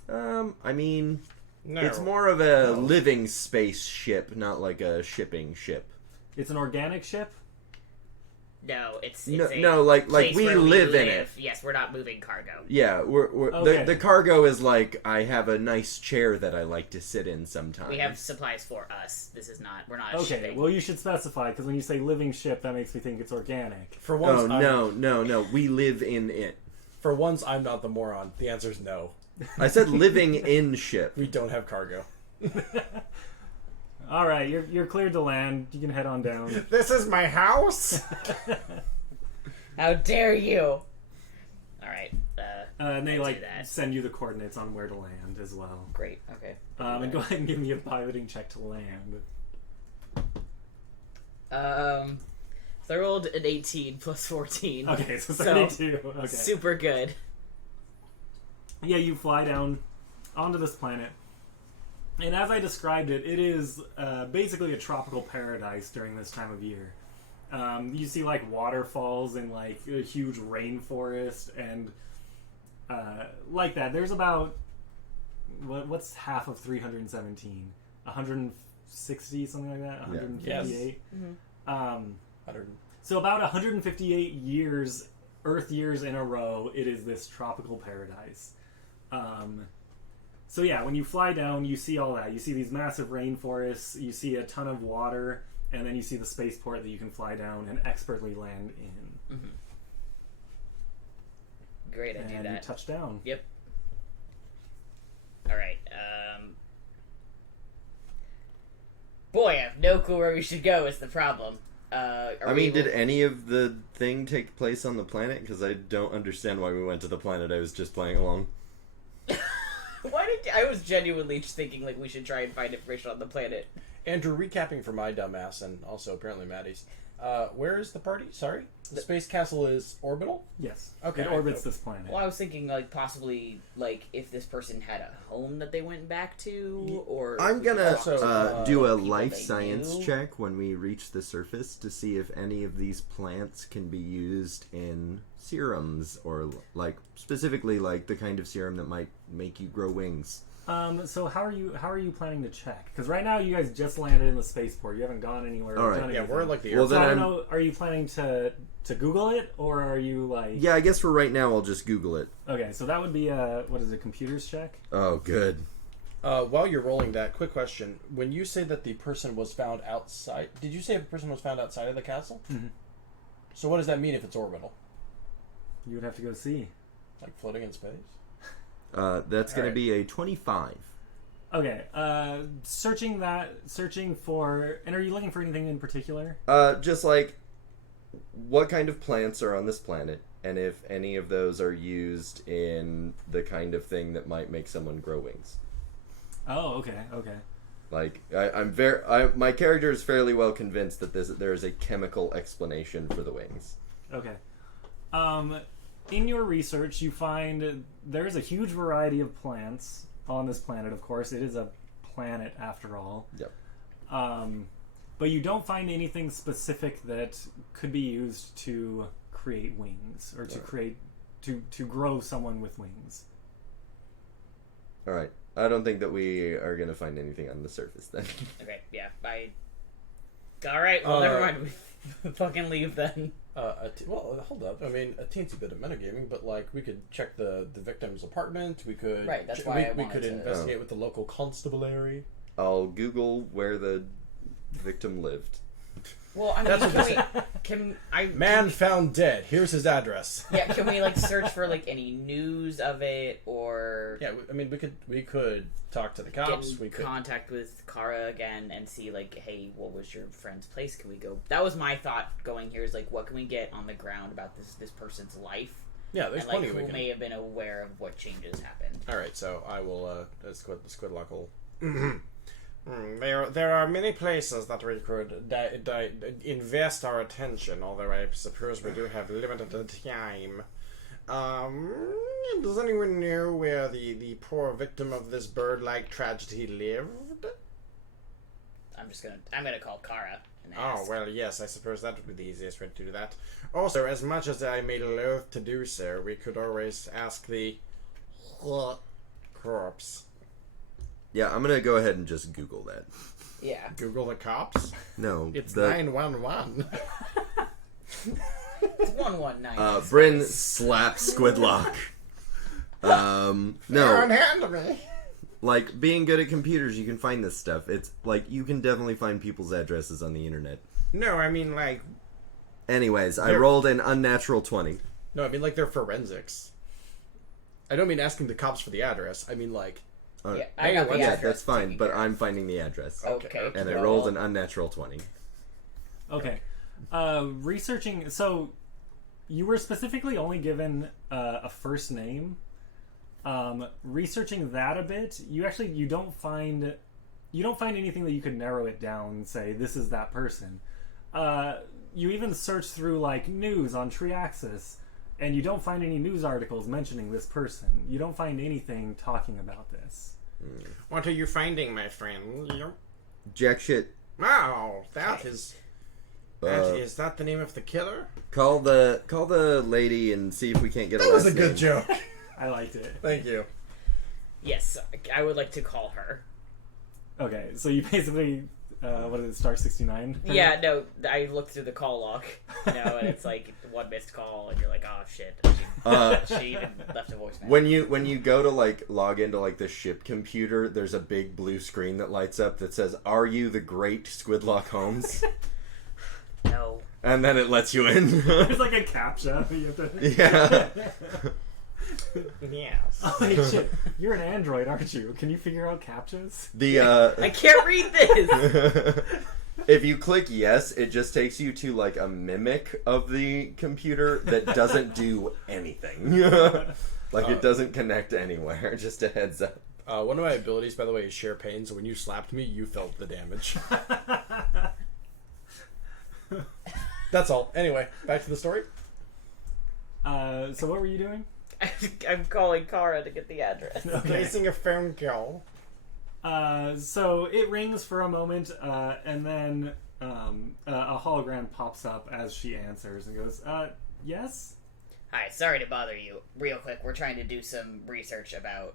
I mean, No. it's more of a living space ship, not like a shipping ship. It's an organic ship? No, it's No, a no, like place we where live in it. Yes, we're not moving cargo. Yeah, we're Okay. the cargo is like, I have a nice chair that I like to sit in sometimes. We have supplies for us. This is not. We're not. Okay, shipping. well, you should specify, because when you say living ship, that makes me think it's organic. For once, Oh, no. We live in it. For once, I'm not the moron. The answer is no. I said living in ship. We don't have cargo. All right, you're cleared to land. You can head on down. This is my house. How dare you! All right. And they I'll do that. send you the coordinates on where to land as well. Great. Okay. And go ahead and give me a piloting check to land. So I rolled an 18 plus 14. Okay, so 32. Okay. Super good. yeah, you fly down onto this planet. And as I described it, it is basically a tropical paradise during this time of year. You see like waterfalls and like a huge rainforest and like that. There's about what's half of 317? 160, something like that. 158. Mm-hmm. So about 158 years, Earth years in a row, it is this tropical paradise. So yeah, when you fly down, you see all that. You see these massive rainforests, you see a ton of water, and then you see the spaceport that you can fly down and expertly land in. Mm-hmm. Great, I do And that. you touch down. Yep. All right. Boy, I have no clue where we should go. Is the problem? Did any of the thing take place on the planet? Because I don't understand why we went to the planet. I was just playing along. I was genuinely just thinking like we should try and find information on the planet. Andrew, recapping for my dumbass and also apparently Maddie's. Where is the party? Sorry? The space castle is orbital? Yes. Okay. It orbits this planet. Well, I was thinking like possibly like if this person had a home that they went back to, or I'm gonna do a people life they science knew. check when we reach the surface to see if any of these plants can be used in serums, or like specifically like the kind of serum that might make you grow wings. So how are you planning to check? Because right now you guys just landed in the spaceport. You haven't gone anywhere. All or right. done Yeah, anything. we're like the Well, airport. So I then don't know. Are you planning to Google it, or are you like? Yeah, I guess for right now I'll just Google it. Okay, so that would be a what is it? Computers check. Oh, good. While you're rolling that, quick question. When you say that the person was found outside, did you say the person was found outside of the castle? Mm-hmm. So what does that mean if it's orbital? You would have to go see. Like floating in space? That's going All right. to be a 25. Okay, searching for, and are you looking for anything in particular? Just like what kind of plants are on this planet, and if any of those are used in the kind of thing that might make someone grow wings. Oh, okay. Like my character is fairly well convinced that there is a chemical explanation for the wings. Okay. In your research, you find there's a huge variety of plants on this planet. Of course, it is a planet after all. Yep. But you don't find anything specific that could be used to create wings or to create to grow someone with wings. All right. I don't think that we are going to find anything on the surface then. Okay, yeah, all right, well, never mind. We fucking leave then. Well, hold up. I mean, a teensy bit of metagaming, but like we could check the victim's apartment. We could Right, that's why I we wanted could to- investigate with the local constabulary. I'll Google where the victim lived. Well, I mean, That's can I Man found dead. Here's his address. Yeah, can we like search for like any news of it or Yeah, I mean, we could talk to the cops. get We in could. contact with Kara again and see like, hey, what was your friend's place? Can we go? That was my thought going here. Is like, what can we get on the ground about this person's life? Yeah, there's And like, plenty we who can. may have been aware of what changes happened. All right, so I will. The Squidlock will. There are many places that we could invest our attention, although I suppose we do have limited time. Does anyone know where the poor victim of this bird-like tragedy lived? I'm gonna call Kara and Oh, ask. well, yes, I suppose that would be the easiest way to do that. Also, as much as I may loathe to do so, we could always ask the corpse. Yeah, I'm going to go ahead and just Google that. Yeah. Google the cops? No. It's the, 911. It's 119. Bryn slaps Squidlock. Don't No. handle me. Like, being good at computers, you can find this stuff. It's, like, you can definitely find people's addresses on the internet. No, I mean, like... Anyways, I They're- rolled an unnatural 20. No, I mean, like, they're forensics. I don't mean asking the cops for the address. I mean, like... Yeah, I got the Yeah, address that's fine, taken but care of. I'm finding the address. Okay. And I well, rolled an unnatural 20. Okay. Researching. So, you were specifically only given a first name. Researching that a bit, you don't find anything that you could narrow it down and say this is that person. You even search through like news on Triaxis, And you don't find any news articles mentioning this person. You don't find anything talking about this. What are you finding, my friend? Jack shit. Wow, that is that the name of the killer? Call the lady and see if we can't get a That was a last good name. joke. I liked it. Thank you. Yes, I would like to call her. Okay, so you basically, what is it, star 69? Yeah, no, I looked through the call log, and it's like one missed call, and you're like, oh shit. She even left a voicemail. When you go to like log into like the ship computer, there's a big blue screen that lights up that says, "Are you the great Squidlock Holmes?" No. And then it lets you in. There's like a CAPTCHA. You have to... Yeah. Yes. Oh, wait, shit. You're an android, aren't you? Can you figure out CAPTCHAs? I can't read this! If you click yes, it just takes you to like a mimic of the computer that doesn't do anything. Like it doesn't connect anywhere. Just a heads up. One of my abilities, by the way, is share pain. So when you slapped me, you felt the damage. That's all. Anyway, back to the story. So what were you doing? I'm calling Kara to get the address. Okay. Placing a phone call. So it rings for a moment, and then a hologram pops up as she answers and goes, yes? Hi, sorry to bother you. Real quick, we're trying to do some research about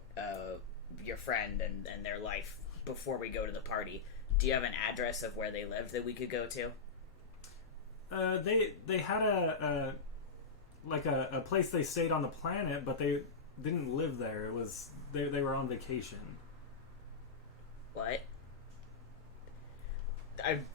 your friend and their life before we go to the party. Do you have an address of where they live that we could go to? They had a place they stayed on the planet, but they didn't live there. It was they were on vacation. What?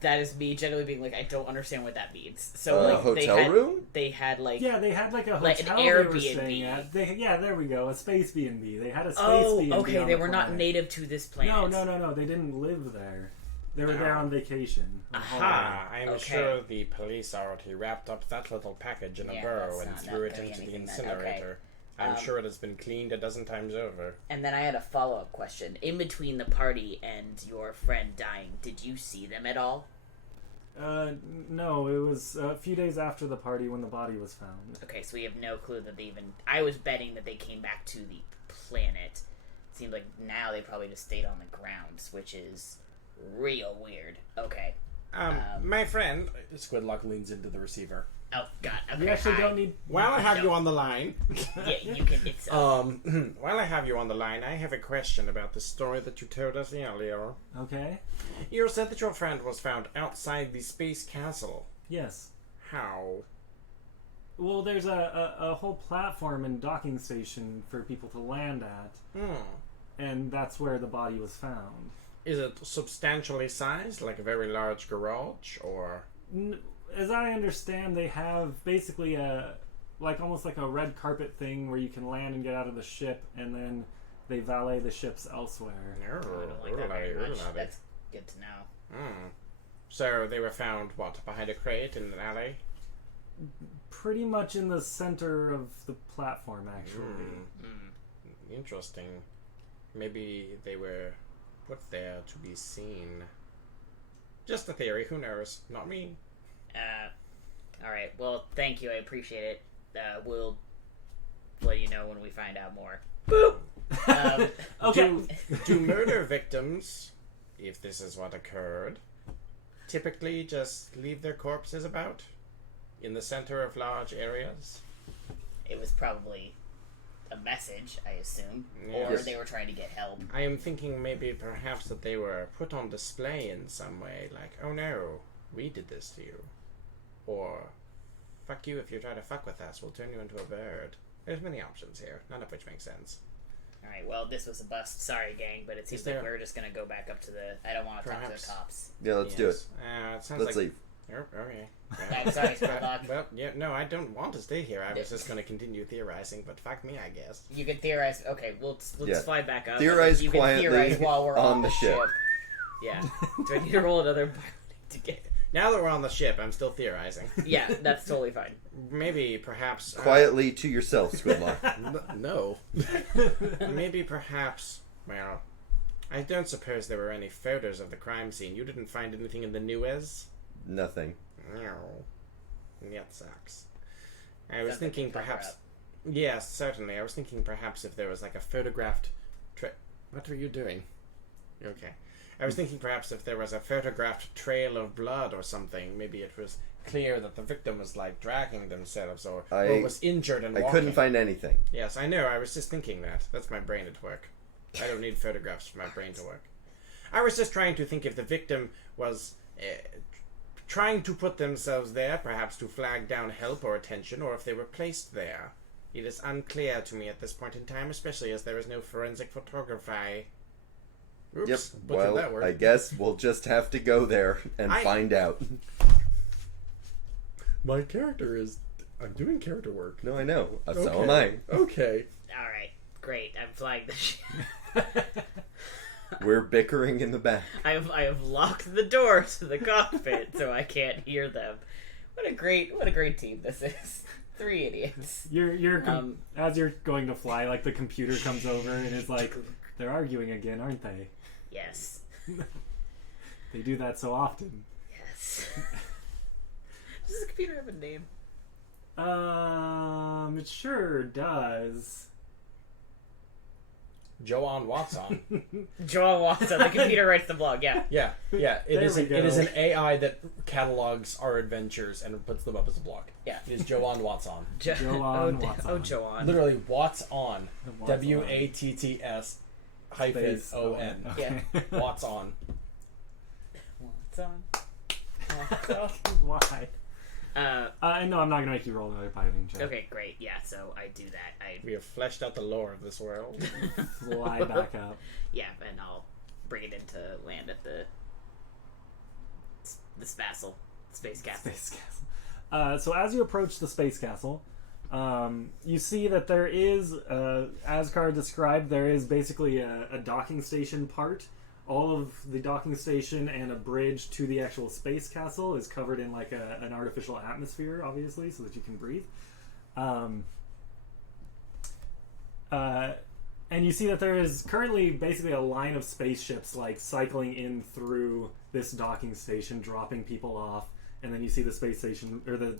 That is me generally being like, I don't understand what that means. So like hotel room? They had like They had like a hotel like an they were Airbnb. staying at. There we go, a space B&B. They had a space B&B. Okay, on they the were not planet. native to this planet. No. They didn't live there. They were there on vacation. Aha, I'm Okay. sure the police already wrapped up that little package in a Yeah, burrow that's and not threw it gonna be into the anything then. incinerator. I'm sure it has been cleaned a dozen times over. And then I had a follow-up question. In between the party and your friend dying, did you see them at all? No, it was a few days after the party when the body was found. Okay, so we have no clue that they even... I was betting that they came back to the planet. It seems like now they probably just stayed on the grounds, which is real weird. Okay. My friend... Squidlock leans into the receiver. Oh, God. Okay, You actually hi. don't need... While I have you on the line... Yeah, you can... It's... while I have you on the line, I have a question about the story that you told us earlier. Okay. You said that your friend was found outside the space castle. Yes. How? Well, there's a whole platform and docking station for people to land at, and that's where the body was found. Is it substantially sized, like a very large garage, or... As I understand, they have basically almost like a red carpet thing where you can land and get out of the ship, and then they valet the ships elsewhere. I don't like that very much. That's good to know. So they were found, what, behind a crate in an alley? Pretty much in the center of the platform, actually. Interesting. Maybe they were put there to be seen. Just a theory, who knows? Not me. Alright, well, thank you, I appreciate it. We'll let you know when we find out more. Boop! Okay. Do murder victims, if this is what occurred, typically just leave their corpses about? In the center of large areas? It was probably a message, I assume. Or Yes. they were trying to get help. I am thinking maybe perhaps that they were put on display in some way, like, oh no, we did this to you. Or, fuck you if you try to fuck with us, we'll turn you into a bird. There's many options here, none of which make sense. Alright, well, this was a bust. Sorry, gang, but it seems there- like we're just gonna go back up to the... I don't want to talk to the Perhaps. cops. Yeah, let's do it. It sounds Let's like... leave. Oh, okay. I'm sorry, Squidlock. Well, yeah, no, I don't want to stay here. I was just going to continue theorizing, but fuck me, I guess. You can theorize... Okay, let's Yeah. fly back up. Theorize You can quietly theorize while we're on the ship. Yeah. Do I need to roll another to get... Now that we're on the ship, I'm still theorizing. Yeah, that's totally fine. Maybe, perhaps... Quietly to yourself, Squidlock. No. Maybe, perhaps... Well, I don't suppose there were any photos of the crime scene. You didn't find anything in the news? Nothing. No. That sucks. I was thinking perhaps... Yes, certainly. I was thinking perhaps if there was like a photographed... What are you doing? Okay. I was thinking perhaps if there was a photographed trail of blood or something, maybe it was clear that the victim was like dragging themselves or was injured and walking. I couldn't find anything. Yes, I know. I was just thinking that. That's my brain at work. I don't need photographs for my brain to work. I was just trying to think if the victim was trying to put themselves there, perhaps to flag down help or attention, or if they were placed there. It is unclear to me at this point in time, especially as there is no forensic photography. Oops, Yep. butchered that Well, word. I guess we'll just have to go there and find out. My character is... I'm doing character work. No, I know. So Okay. am I. Okay. Alright, great. I'm flying the ship. We're bickering in the back. I have locked the door to the cockpit so I can't hear them. What a great team this is. 3 idiots. As you're going to fly, like the computer comes over and is like, they're arguing again, aren't they? Yes. They do that so often. Yes. Does the computer have a name? It sure does. Joanne Watson. Joel Watson. The computer writes the blog. Yeah. Yeah. It There is. we It is go. an AI that catalogs our adventures and puts them up as a blog. Yeah. It is Joanne Watson. Joanne Watson. Oh, Joanne. Literally, Watts on. Watts on. WATTS hyphen Space ON. Yeah. Watts on. What's on? What's on? Why? No, I'm not gonna make you roll another piping check. Okay, great. Yeah, so I do that. I We have fleshed out the lore of this world. Fly back up. Yeah, and I'll bring it into land at the space castle. Space castle. So as you approach the space castle, you see that there is, as Kara described, there is basically a docking station part. All of the docking station and a bridge to the actual space castle is covered in like an artificial atmosphere, obviously, so that you can breathe. And you see that there is currently basically a line of spaceships like cycling in through this docking station, dropping people off, and then you see the space station or the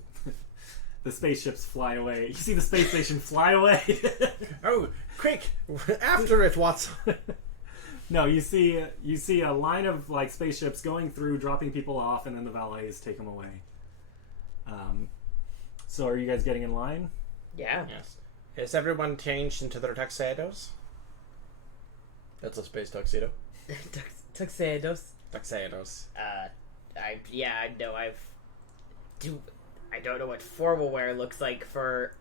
spaceships fly away. You see the space station fly away. Oh, quick! After it, Watson! No, you see a line of like spaceships going through, dropping people off, and then the valets take them away. So are you guys getting in line? Yeah. Yes. Has everyone changed into their tuxedos? That's a space tuxedo. Tuxedos. Tuxedos. I don't know what formal wear looks like for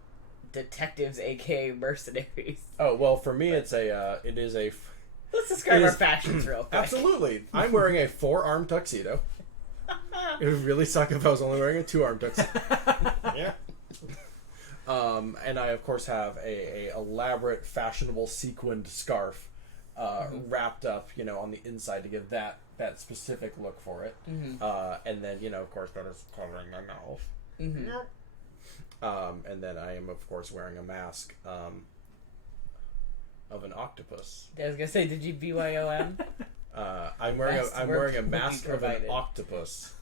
detectives, aka mercenaries. Oh well, for me, it is a. Let's describe It our is- fashions real quick. Absolutely, I'm wearing a 4-arm tuxedo. It would really suck if I was only wearing a 2-arm tuxedo. Yeah. And I of course have a elaborate, fashionable sequined scarf wrapped up, on the inside to give that specific look for it. And then, of course, that is covering my mouth. And then I am of course wearing a mask of an octopus. I was gonna say, did you BYOM? I'm wearing a Mask mask will be of an provided. octopus.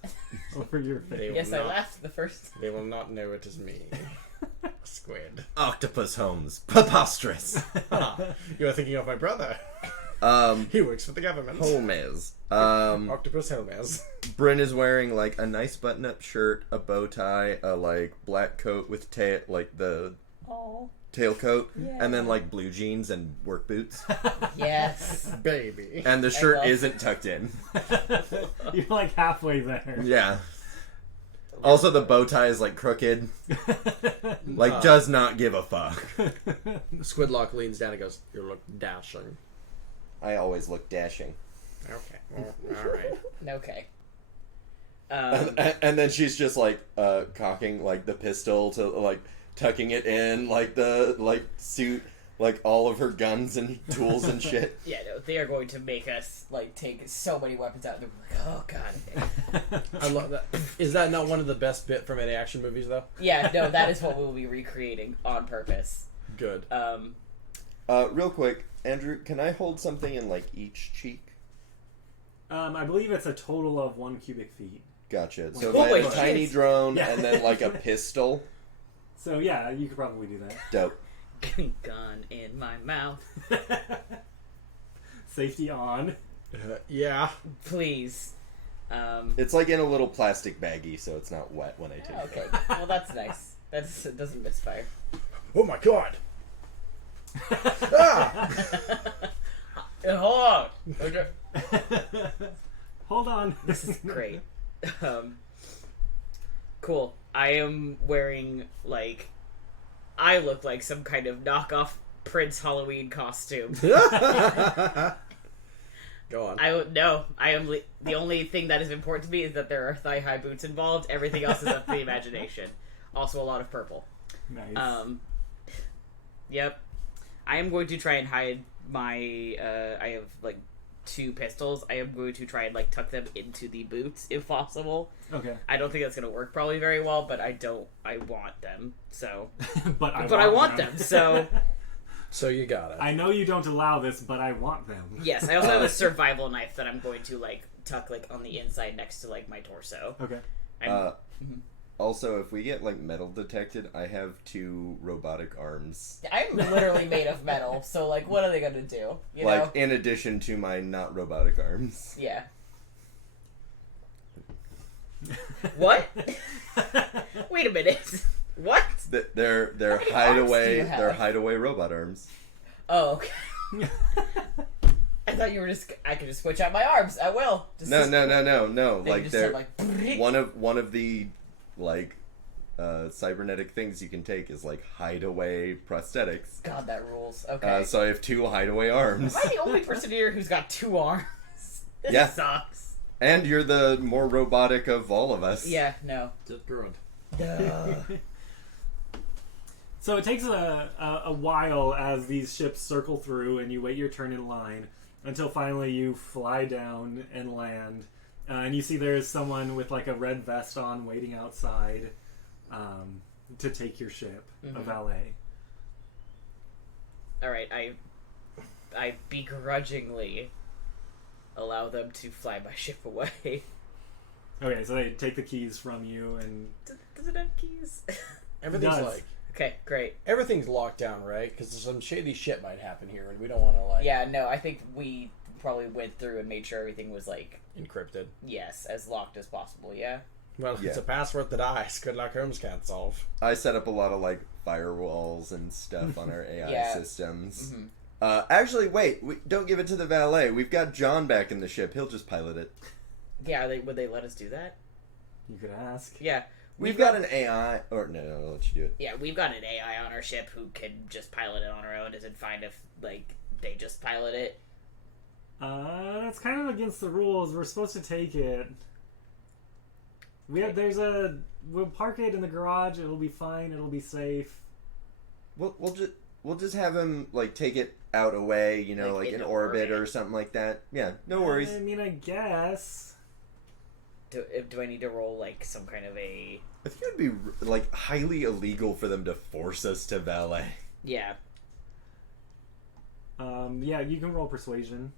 Over your face. They will Yes, I not- laughed the first. They will not know it is me. Squid. Octopus Holmes. Preposterous. You are thinking of my brother. He works for the government. Holmes. Octopus Helmez. Bryn is wearing like a nice button-up shirt, a bow tie, a like black coat with like the Oh. tailcoat, and then like blue jeans and work boots. Yes. Baby. And the shirt love- isn't tucked in. You're like halfway there. Yeah. Also, the bow tie is like crooked. Like, does not give a fuck. Squidlock leans down and goes, "You look dashing." I always look dashing. Okay. Well, all right. Okay. And then she's just like cocking like the pistol to like tucking it in like the like suit, like all of her guns and tools and shit. Yeah, no, they are going to make us like take so many weapons out. They're like, oh god. I love that. Is that not one of the best bit from any action movies, though? Yeah, no, that is what we'll be recreating on purpose. Good. Real quick, Andrew, can I hold something in like each cheek? I believe it's a total of 1 cubic feet. Gotcha. So if Oh, I wait, have a tiny jeez. drone Yeah. and then like a pistol. So yeah, you could probably do that. Dope. Gun in my mouth. Safety on. Yeah. Please. It's like in a little plastic baggie, so it's not wet when I take it. Okay. Well, that's nice. It doesn't misfire. Oh my god. Ah! Hold on. Okay. Hold on. This is great. Cool. I am wearing, like, I look like some kind of knockoff Prince Halloween costume. Go on. I am the only thing that is important to me is that there are thigh-high boots involved. Everything else is up to the imagination. Also a lot of purple. Nice. Yep. I am going to try and hide my, I have, like, 2 pistols. I am going to try and, like, tuck them into the boots, if possible. Okay. I don't think that's going to work probably very well, but I want them, so. but I want them, so. So you got it. I know you don't allow this, but I want them. Yes, I also have a survival knife that I'm going to, like, tuck, like, on the inside next to, like, my torso. Okay. Also, if we get, like, metal detected, I have 2 robotic arms. I'm literally made of metal, so, like, what are they going to do? You know? In addition to my not robotic arms. Yeah. What? Wait a minute. What? They're many arms do hideaway. you have? They're hideaway robot arms. Oh, okay. I thought you were I could just switch out my arms. I will. No. They Like just they're said, like, one of the like cybernetic things you can take is like hideaway prosthetics. God, that rules. Okay. So I have 2 hideaway arms. Am I the only person here who's got 2 arms? This Yeah. sucks. And you're the more robotic of all of us. Yeah, no. Just grunt. Duh. So it takes a while as these ships circle through and you wait your turn in line until finally you fly down and land. And you see there's someone with like a red vest on waiting outside to take your ship, a valet. Alright, I begrudgingly allow them to fly my ship away. Okay, so they take the keys from you and... Does it have keys? Everything's Does. like Okay, great. everything's locked down, right? Because some shady shit might happen here, and we don't want to like Yeah, no, I think we probably went through and made sure everything was, like, encrypted. yes, as locked as possible, yeah? Well, Yeah. it's a password that Squidlock Holmes can't solve. I set up a lot of like firewalls and stuff on our AI Yeah. systems. Mm-hmm. Actually, wait, don't give it to the valet. We've got John back in the ship. He'll just pilot it. Yeah, would they let us do that? You could ask. Yeah. We've got an AI, or no, I'll let you do it. Yeah, we've got an AI on our ship who can just pilot it on her own. Is it fine if, like, they just pilot it? That's kind of against the rules. We're supposed to take it. We'll park it in the garage. It'll be fine. It'll be safe. We'll just have him like take it out away, you know, like in into orbit or something like that. Yeah, no worries. I mean, I guess. Do I need to roll, like, some kind of a... I think it would be like highly illegal for them to force us to valet. Yeah. Yeah, you can roll persuasion.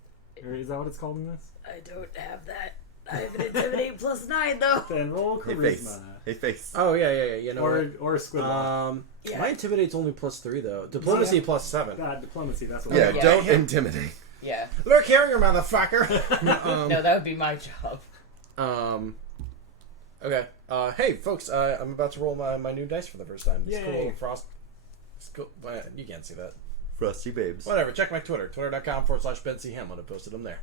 Or is that what it's called in this? I don't have that. I have an intimidate plus 9, though. Then roll Hey charisma. face. Hey face. Oh yeah. You know Or Squidlock. Yeah. my intimidate's only +3 though. Diplomacy +7. God, diplomacy, that's what Yeah, Yeah. don't intimidate. Yeah. Look here, you motherfucker. No, that would be my job. Okay. Hey, folks. I'm about to roll my new dice for the first time. It's Yay. cool. Frost. It's cool. You can't see that. Frosty babes. Whatever. Check my Twitter. Twitter.com/Ben Hamlin. I posted them there.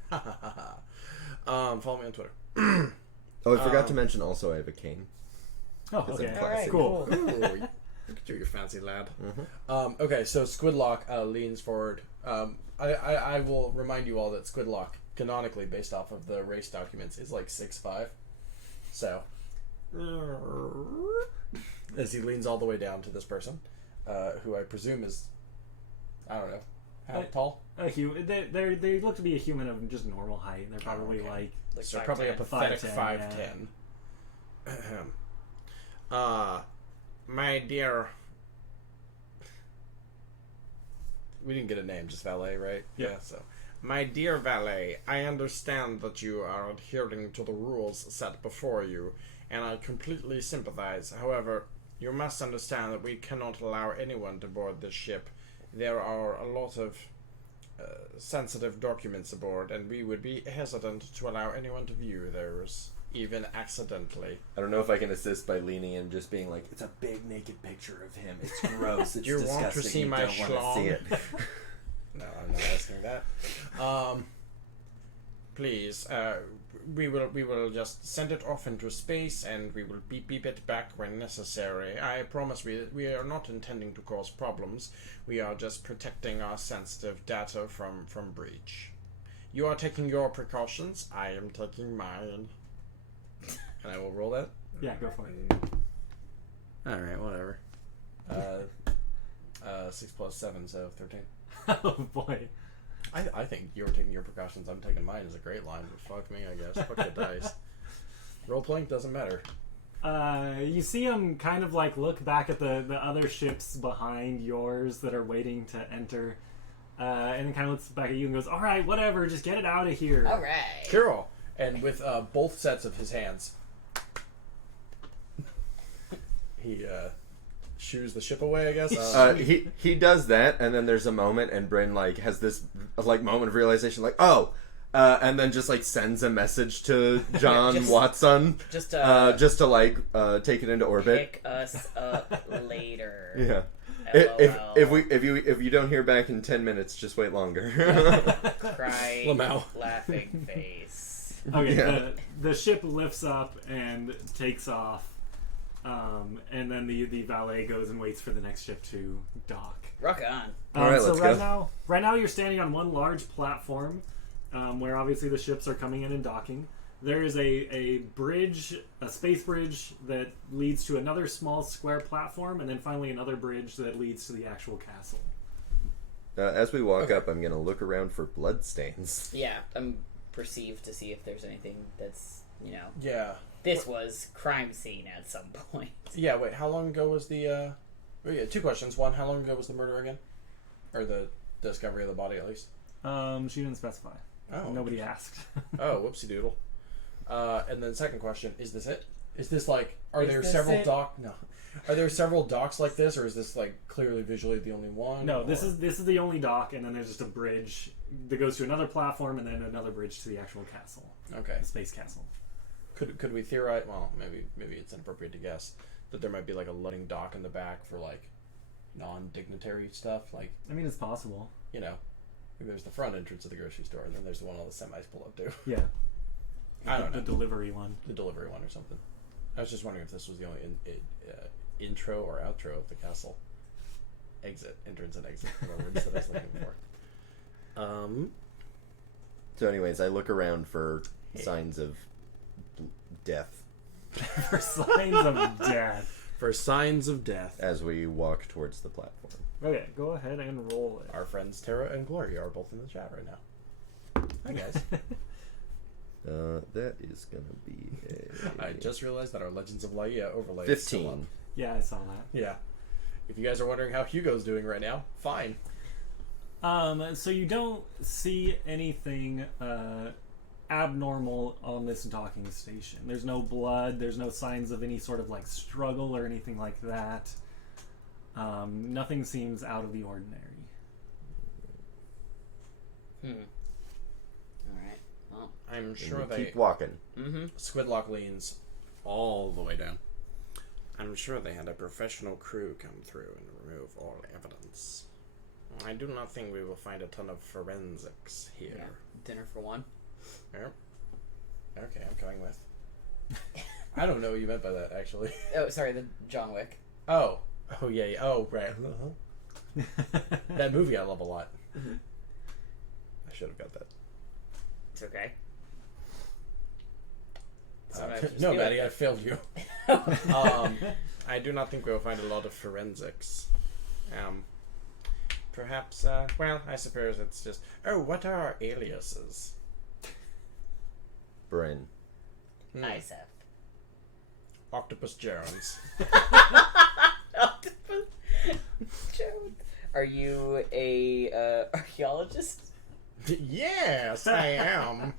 Follow me on Twitter. Oh, I forgot to mention also I have a cane. Oh, It's okay. a All right, Cool. Ooh, look at you, fancy lad. Okay, so Squidlock leans forward. I will remind you all that Squidlock, canonically based off of the race documents, is like 6'5". So, as he leans all the way down to this person, who I presume is, I don't know, how tall? They look to be a human of just normal height. They're probably okay. like So 5'10". probably a pathetic 5'10", 5'10". My dear, we didn't get a name, just valet, right? Yeah. So, my dear valet, I understand that you are adhering to the rules set before you, and I completely sympathize. However, You must understand that we cannot allow anyone to board this ship. There are a lot of sensitive documents aboard, and we would be hesitant to allow anyone to view those, even accidentally. I don't know if I can assist by leaning in, just being like, "It's a big naked picture of him. It's gross. It's You disgusting. want to see my don't want to see it." No, I'm not asking that. Please, we will just send it off into space, and we will beep it back when necessary. I promise we are not intending to cause problems. We are just protecting our sensitive data from breach. You are taking your precautions. I am taking mine. And I will roll that. Yeah, go for it. All right, whatever. 6 plus 7, so 13. Oh boy. I think you're taking your precautions. I'm taking mine is a great line, but fuck me, I guess. Fuck the dice. Role playing doesn't matter. You see him kind of like look back at the other ships behind yours that are waiting to enter, and then kind of looks back at you and goes, "All right, whatever, just get it out of here." All right. Kirill, and with both sets of his hands, he shoos the ship away, I guess. He does that, and then there's a moment, and Bryn like has this like moment of realization, like, oh, and then just like sends a message to John Watson, just to like take it into orbit. Pick us up later. Yeah. LOL. If you don't hear back in 10 minutes, just wait longer. Cry, Lamau. laughing face. Okay, Yeah. the ship lifts up and takes off, and then the valet goes and waits for the next ship to dock. Rock on. All right, so let's right now you're standing on one large platform, where obviously the ships are coming in and docking. There is a bridge, a space bridge that leads to another small square platform, and then finally another bridge that leads to the actual castle. As we walk up, I'm gonna look around for bloodstains. Yeah, I'm perceived to see if there's anything that's, Yeah. This was crime scene at some point. Yeah, wait, how long ago was the, yeah, 2 questions. One, how long ago was the murder again? Or the discovery of the body, at least? She didn't specify. Oh. Nobody asked. Oh, whoopsie doodle. And then second question, is this it? Is this like, are Is there this several it? No. Are there several docks like this, or is this like clearly visually the only one? No, or... this is the only dock, and then there's just a bridge that goes to another platform, and then another bridge to the actual castle, Okay. the space castle. Could we theorize? Well, maybe it's inappropriate to guess that there might be like a loading dock in the back for like non-dignitary stuff. Like, I mean, it's possible. maybe there's the front entrance of the grocery store, and then there's the one all the semis pull up to. Yeah. I don't know. The delivery one. The delivery one or something. I was just wondering if this was the only intro or outro of the castle. Entrance and exit. Were words that I was looking for. So, anyways, I look around for signs of death For signs of death. For signs of death. as we walk towards the platform. Okay, go ahead and roll it. Our friends Tara and Gloria are both in the chat right now. Hi guys. That is gonna be a I just realized that our Legends of Laia overlay is still up. 15. Yeah, I saw that. Yeah. If you guys are wondering how Hugo's doing right now, fine. So you don't see anything abnormal on this docking station. There's no blood. There's no signs of any sort of like struggle or anything like that. Nothing seems out of the ordinary. Alright, well. I'm sure And we they... keep walking. Mm-hmm. Squidlock leans all the way down. I'm sure they had a professional crew come through and remove all evidence. I do not think we will find a ton of forensics here. Yeah. Dinner for one. Yep. Okay, I'm coming with. I don't know what you meant by that, actually. Oh, sorry, the John Wick. Oh, yeah. Oh, right. That movie I love a lot. I should have got that. It's okay. No, Maddie, I failed you. I do not think we'll find a lot of forensics. Perhaps, well, I suppose it's just... Oh, what are our aliases? Bryn. Isef. Octopus Jones. Octopus Jones. Are you a archaeologist? Yes, I am.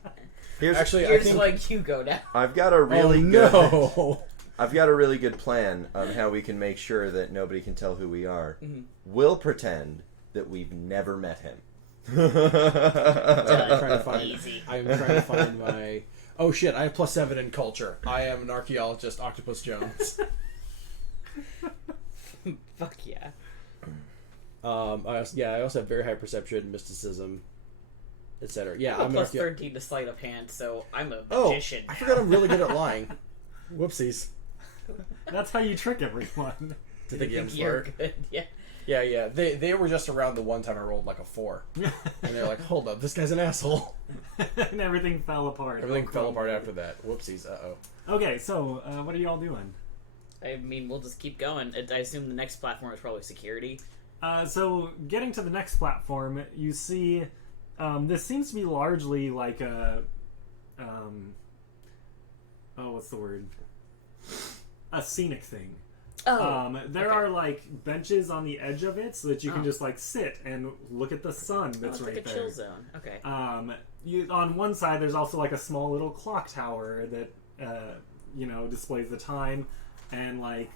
Here's Actually, You're I just think... like Hugo now. I've got a really oh, good no! I've got a really good plan on how we can make sure that nobody can tell who we are. Mhm. We'll pretend that we've never met him. I'm trying to find. Easy. I'm trying to find my. Oh shit! I have +7 in culture. I am an archaeologist, Octopus Jones. Fuck yeah. I also have very high perception, mysticism, etc. Yeah, I'm I'm plus 13 to sleight of hand, so I'm a Oh, magician. I now. forgot I'm really good at lying. Whoopsies. That's how you trick everyone. To think I'm You're smart. good. Yeah. Yeah. They were just around the one time I rolled like a 4, and they're like, "Hold up, this guy's an asshole." And everything fell apart. Everything fell apart after that. Whoopsies. Okay, so what are y'all doing? I mean, we'll just keep going. I assume the next platform is probably security. So getting to the next platform, you see this seems to be largely like a what's the word? A scenic thing. There are like benches on the edge of it so that you can just like sit and look at the sun that's it's right like a there. chill zone. Okay. On one side, there's also like a small little clock tower that displays the time and like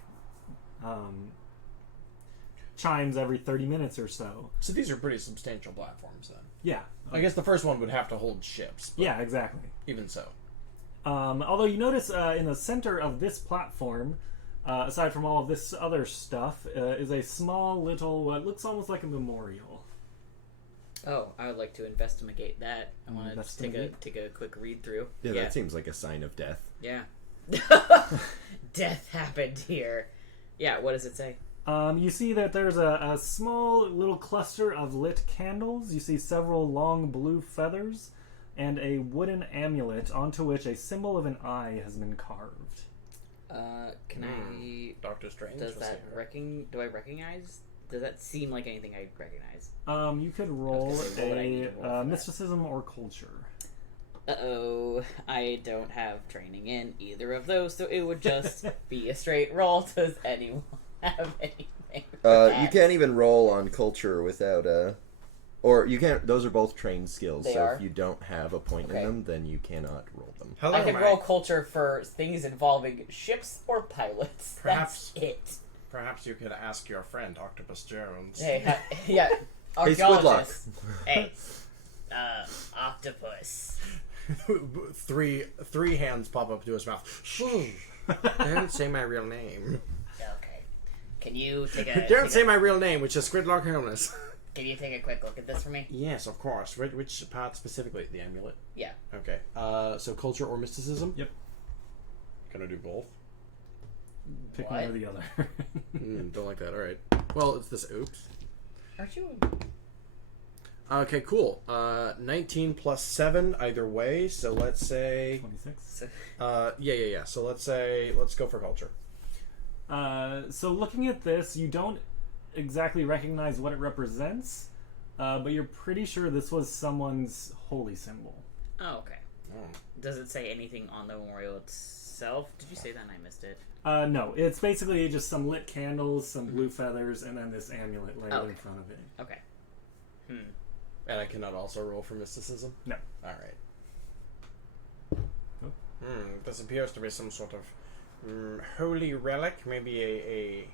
chimes every 30 minutes or so. So these are pretty substantial platforms then. Yeah. I guess the first one would have to hold ships. But Yeah, exactly. Even so. Although you notice in the center of this platform, aside from all of this other stuff, is a small little, what looks almost like a memorial. Oh, I would like to investigate that. I want to Investigate? take a quick read through. Yeah, that seems like a sign of death. Yeah. Death happened here. Yeah, what does it say? You see that there's a small little cluster of lit candles. You see several long blue feathers and a wooden amulet onto which a symbol of an eye has been carved. Can I... Doctor Strange. Does that do I recognize? Does that seem like anything I recognize? You could roll what would I need to roll for that? mysticism or culture. Uh-oh, I don't have training in either of those, so it would just be a straight roll. Does anyone have anything? You can't even roll on culture without or you can't. Those are both trained skills. They so are? if you don't have a point Okay. in them, then you cannot roll them. Hello, I can Mike. roll culture for things involving ships or pilots. Perhaps- That's it. Perhaps you could ask your friend Octopus Jones. Hey, yeah, Hey, archaeologist. Hey, octopus. three hands pop up to his mouth. Don't say my real name. Okay, can you take a Don't say my real name, which is Squidlock Homeless. Can you take a quick look at this for me? Yes, of course. Which part specifically? The amulet? Yeah. Okay. So culture or mysticism? Yep. Can I do both? Pick What? one or the other. Don't like that. All right. Well, it's this. Oops. Aren't you? Okay, cool. 19 plus 7 either way. So let's say. 26. Yeah. So let's go for culture. So looking at this, you don't exactly recognize what it represents, but you're pretty sure this was someone's holy symbol. Oh, okay. Oh. Does it say anything on the memorial itself? Did you say that and I missed it? No, it's basically just some lit candles, some blue feathers, and then this amulet laid Okay. in front of it. Okay. And I cannot also roll for mysticism? No. All right. Oh. This appears to be some sort of holy relic. Maybe a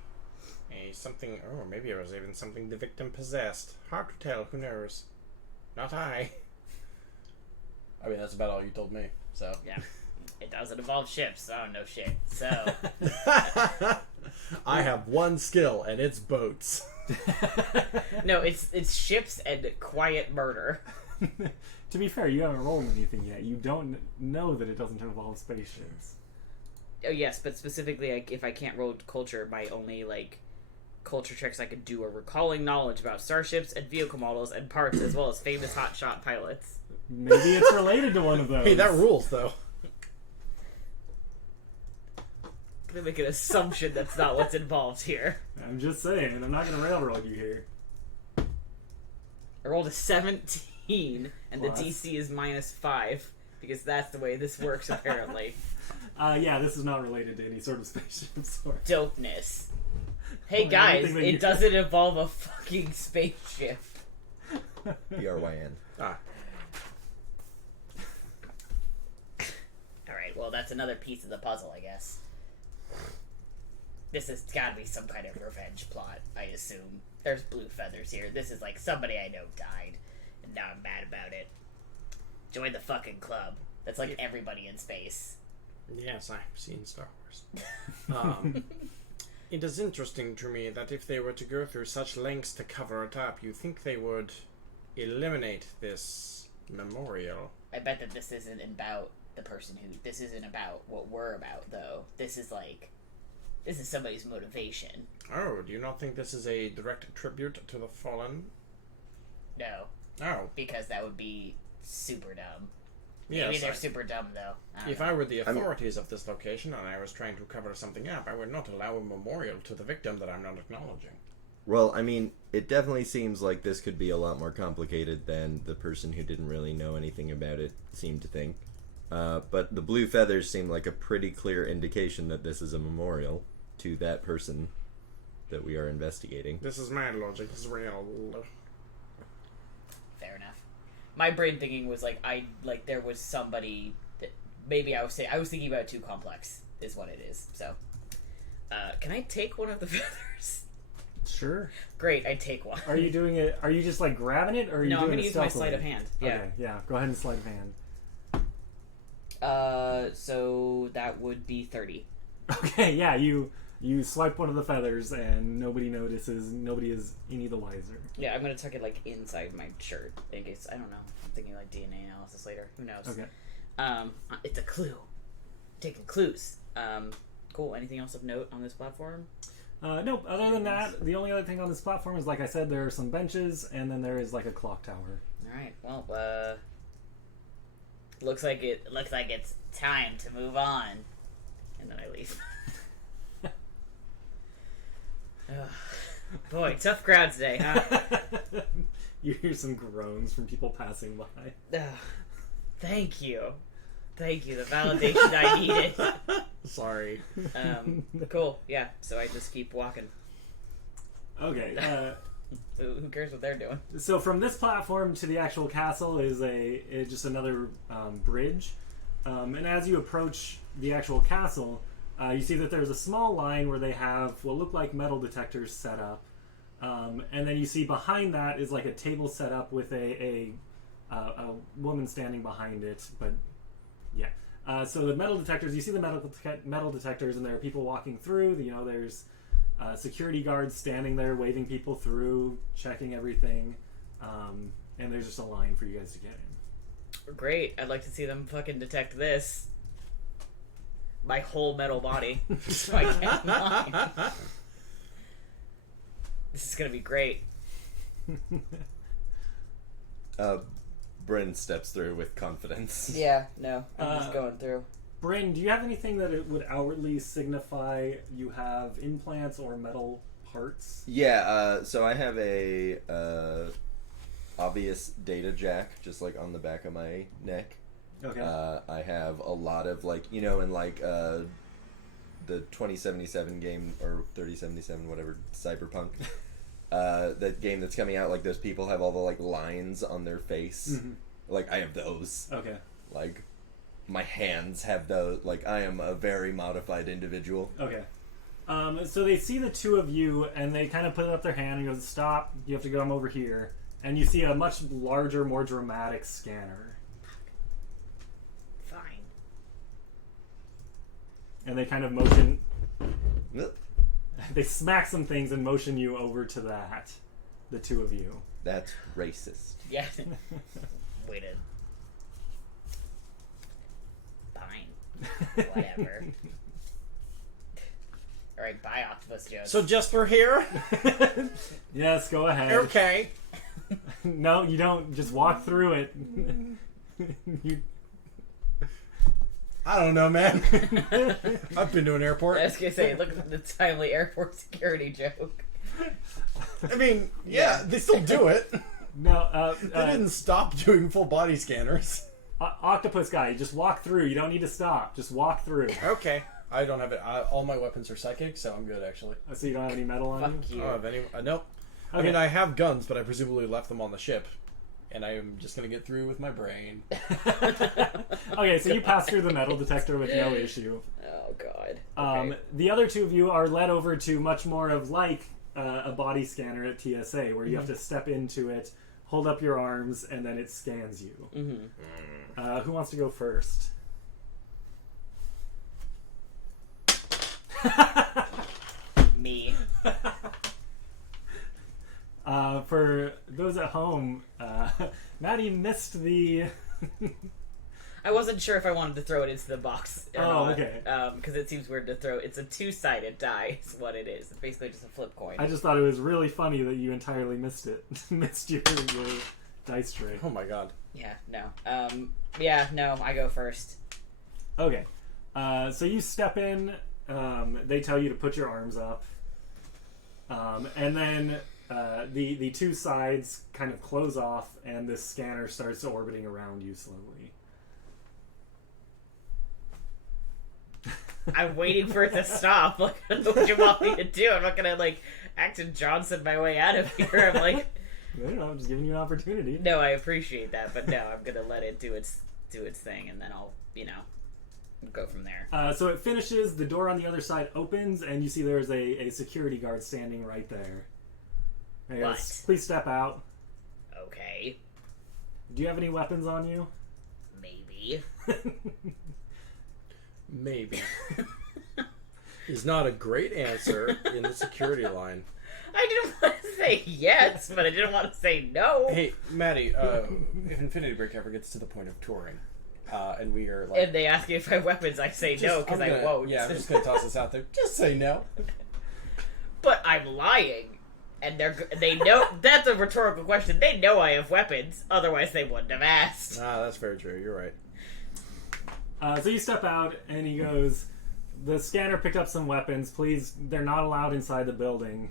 something. Oh, maybe it was even something the victim possessed. Hard to tell. Who knows? Not I. I mean, that's about all you told me. So. Yeah. It doesn't involve ships. Oh, no shit. So, I have one skill, and it's boats. no, it's ships and quiet murder. To be fair, you haven't rolled anything yet. You don't know that it doesn't involve spaceships. Oh, yes, but specifically, like, if I can't roll culture, my only, like, culture checks I could do are recalling knowledge about starships and vehicle models and parts, as well as famous hotshot pilots. Maybe it's related to one of those. Hey, that rules, though. I'm gonna make an assumption that's not what's involved here. I'm just saying, I'm not going to railroad you here. I rolled a 17, and Plus. the DC is -5, because that's the way this works, apparently. Yeah, this is not related to any sort of spaceships or... Dopeness. Hey Well, guys, everything that it you- doesn't involve a fucking spaceship. BRYN. Alright, well, that's another piece of the puzzle, I guess. This has got to be some kind of revenge plot, I assume. There's blue feathers here. This is like somebody I know died, and now I'm mad about it. Join the fucking club. That's like everybody in space. Yes, I've seen Star Wars. It is interesting to me that if they were to go through such lengths to cover it up, you think they would eliminate this memorial. I bet that this isn't about the person who... This isn't about what we're about, though. This is somebody's motivation. Oh, do you not think this is a direct tribute to the fallen? No. Oh. Because that would be super dumb. Yes, Maybe they're super dumb, though. If I were the authorities of this location and I was trying to cover something up, I would not allow a memorial to the victim that I'm not acknowledging. Well, I mean, it definitely seems like this could be a lot more complicated than the person who didn't really know anything about it seemed to think. But the blue feathers seem like a pretty clear indication that this is a memorial to that person that we are investigating. This is my logic. This is real. Fair enough. My brain thinking was there was somebody that maybe I was thinking about too complex is what it is. So, can I take one of the feathers? Sure. Great, I take one. Are you doing it? Are you just like grabbing it, or are you No, I'm doing gonna it use my stealthily? sleight of hand. Yeah. Okay, yeah. Go ahead and sleight of hand. So that would be 30. Okay, yeah. You swipe one of the feathers, and nobody notices. Nobody is any the wiser. Yeah, I'm gonna tuck it like inside my shirt in case I don't know. I'm thinking like DNA analysis later. Who knows? Okay. It's a clue. Taking clues. Cool. Anything else of note on this platform? Nope. Other than that, the only other thing on this platform is, like I said, there are some benches, and then there is like a clock tower. All right. Well, looks like it's time to move on, and then I leave. Boy, tough crowd today, huh? You hear some groans from people passing by. Thank you. The validation I needed. Sorry. Cool. Yeah. So I just keep walking. Okay. Who cares what they're doing? So from this platform to the actual castle is just another bridge, and as you approach the actual castle, you see that there's a small line where they have what look like metal detectors set up, and then you see behind that is like a table set up with a woman standing behind it. But yeah, so the metal detectors, you see the metal detectors, and there are people walking through. You know, there's security guards standing there waving people through, checking everything, and there's just a line for you guys to get in. Great. I'd like to see them fucking detect this. My whole metal body. So I can't mind. This is gonna be great. Bryn steps through with confidence. Yeah, no. I'm just going through. Bryn, do you have anything that it would outwardly signify you have implants or metal parts? Yeah, so I have a obvious data jack just like on the back of my neck. Okay. I have a lot of like, you know, in like the 2077 game or 3077 whatever, Cyberpunk. That game that's coming out, like those people have all the like lines on their face. Mm-hmm. Like I have those. Okay. Like my hands have those. Like I am a very modified individual. Okay. So they see the two of you, and they kind of put up their hand and goes, "Stop! You have to come over here." And you see a much larger, more dramatic scanner. Fine. And they kind of motion. Ugh. They smack some things and motion you over to that. The two of you. That's racist. Yeah. Wait a... Fine. Whatever. Alright, bye, Octopus Joe. So Jesper here? Yes, go ahead. Okay. No, you don't. Just walk through it. You... I don't know, man. I've been to an airport. I was gonna say, look at the timely airport security joke. I mean, yeah, they still do it. No, They didn't stop doing full body scanners. Octopus guy, just walk through. You don't need to stop. Just walk through. Okay. I don't have it. All my weapons are psychic, so I'm good, actually. So you don't have any metal on you? Fuck you. Oh, have any? Nope. I Okay. mean, I have guns, but I presumably left them on the ship. and I am just gonna get through with my brain. Okay, so you pass through the metal detector with no issue. Oh god. Okay. The other two of you are led over to much more of like a body scanner at TSA, where you have to step into it, hold up your arms, and then it scans you. Mm-hmm. Who wants to go first? Me. For those at home, Matty missed the... I wasn't sure if I wanted to throw it into the box or Oh, not, okay. because it seems weird to throw. It's a two-sided die is what it is. It's basically just a flip coin. I just thought it was really funny that you entirely missed it. Missed your dice tray. Oh my god. Yeah, no. No, I go first. Okay. So you step in, they tell you to put your arms up, and then the two sides kind of close off, and this scanner starts orbiting around you slowly. I'm waiting for it to stop. Like, I don't know what you want me to do. I'm not gonna, like, Acton Johnson my way out of here. I'm like... I don't know, I'm just giving you an opportunity. No, I appreciate that, but no, I'm gonna let it do its thing, and then I'll, go from there. So it finishes, the door on the other side opens, and you see there's a security guard standing right there. And he goes, What? please step out. Okay. Do you have any weapons on you? Maybe. Maybe. Is not a great answer in the security line. I didn't want to say yes, but I didn't want to say no. Hey, Maddie, if Infinity Break ever gets to the point of touring, and we are like... And they ask me if I have weapons, I say no, because I won't. Yeah, I'm just going to toss this out there. Just say no. But I'm lying. And they know... That's a rhetorical question. They know I have weapons. Otherwise, they wouldn't have asked. That's very true. You're right. So you step out, and he goes, the scanner picked up some weapons. Please, they're not allowed inside the building.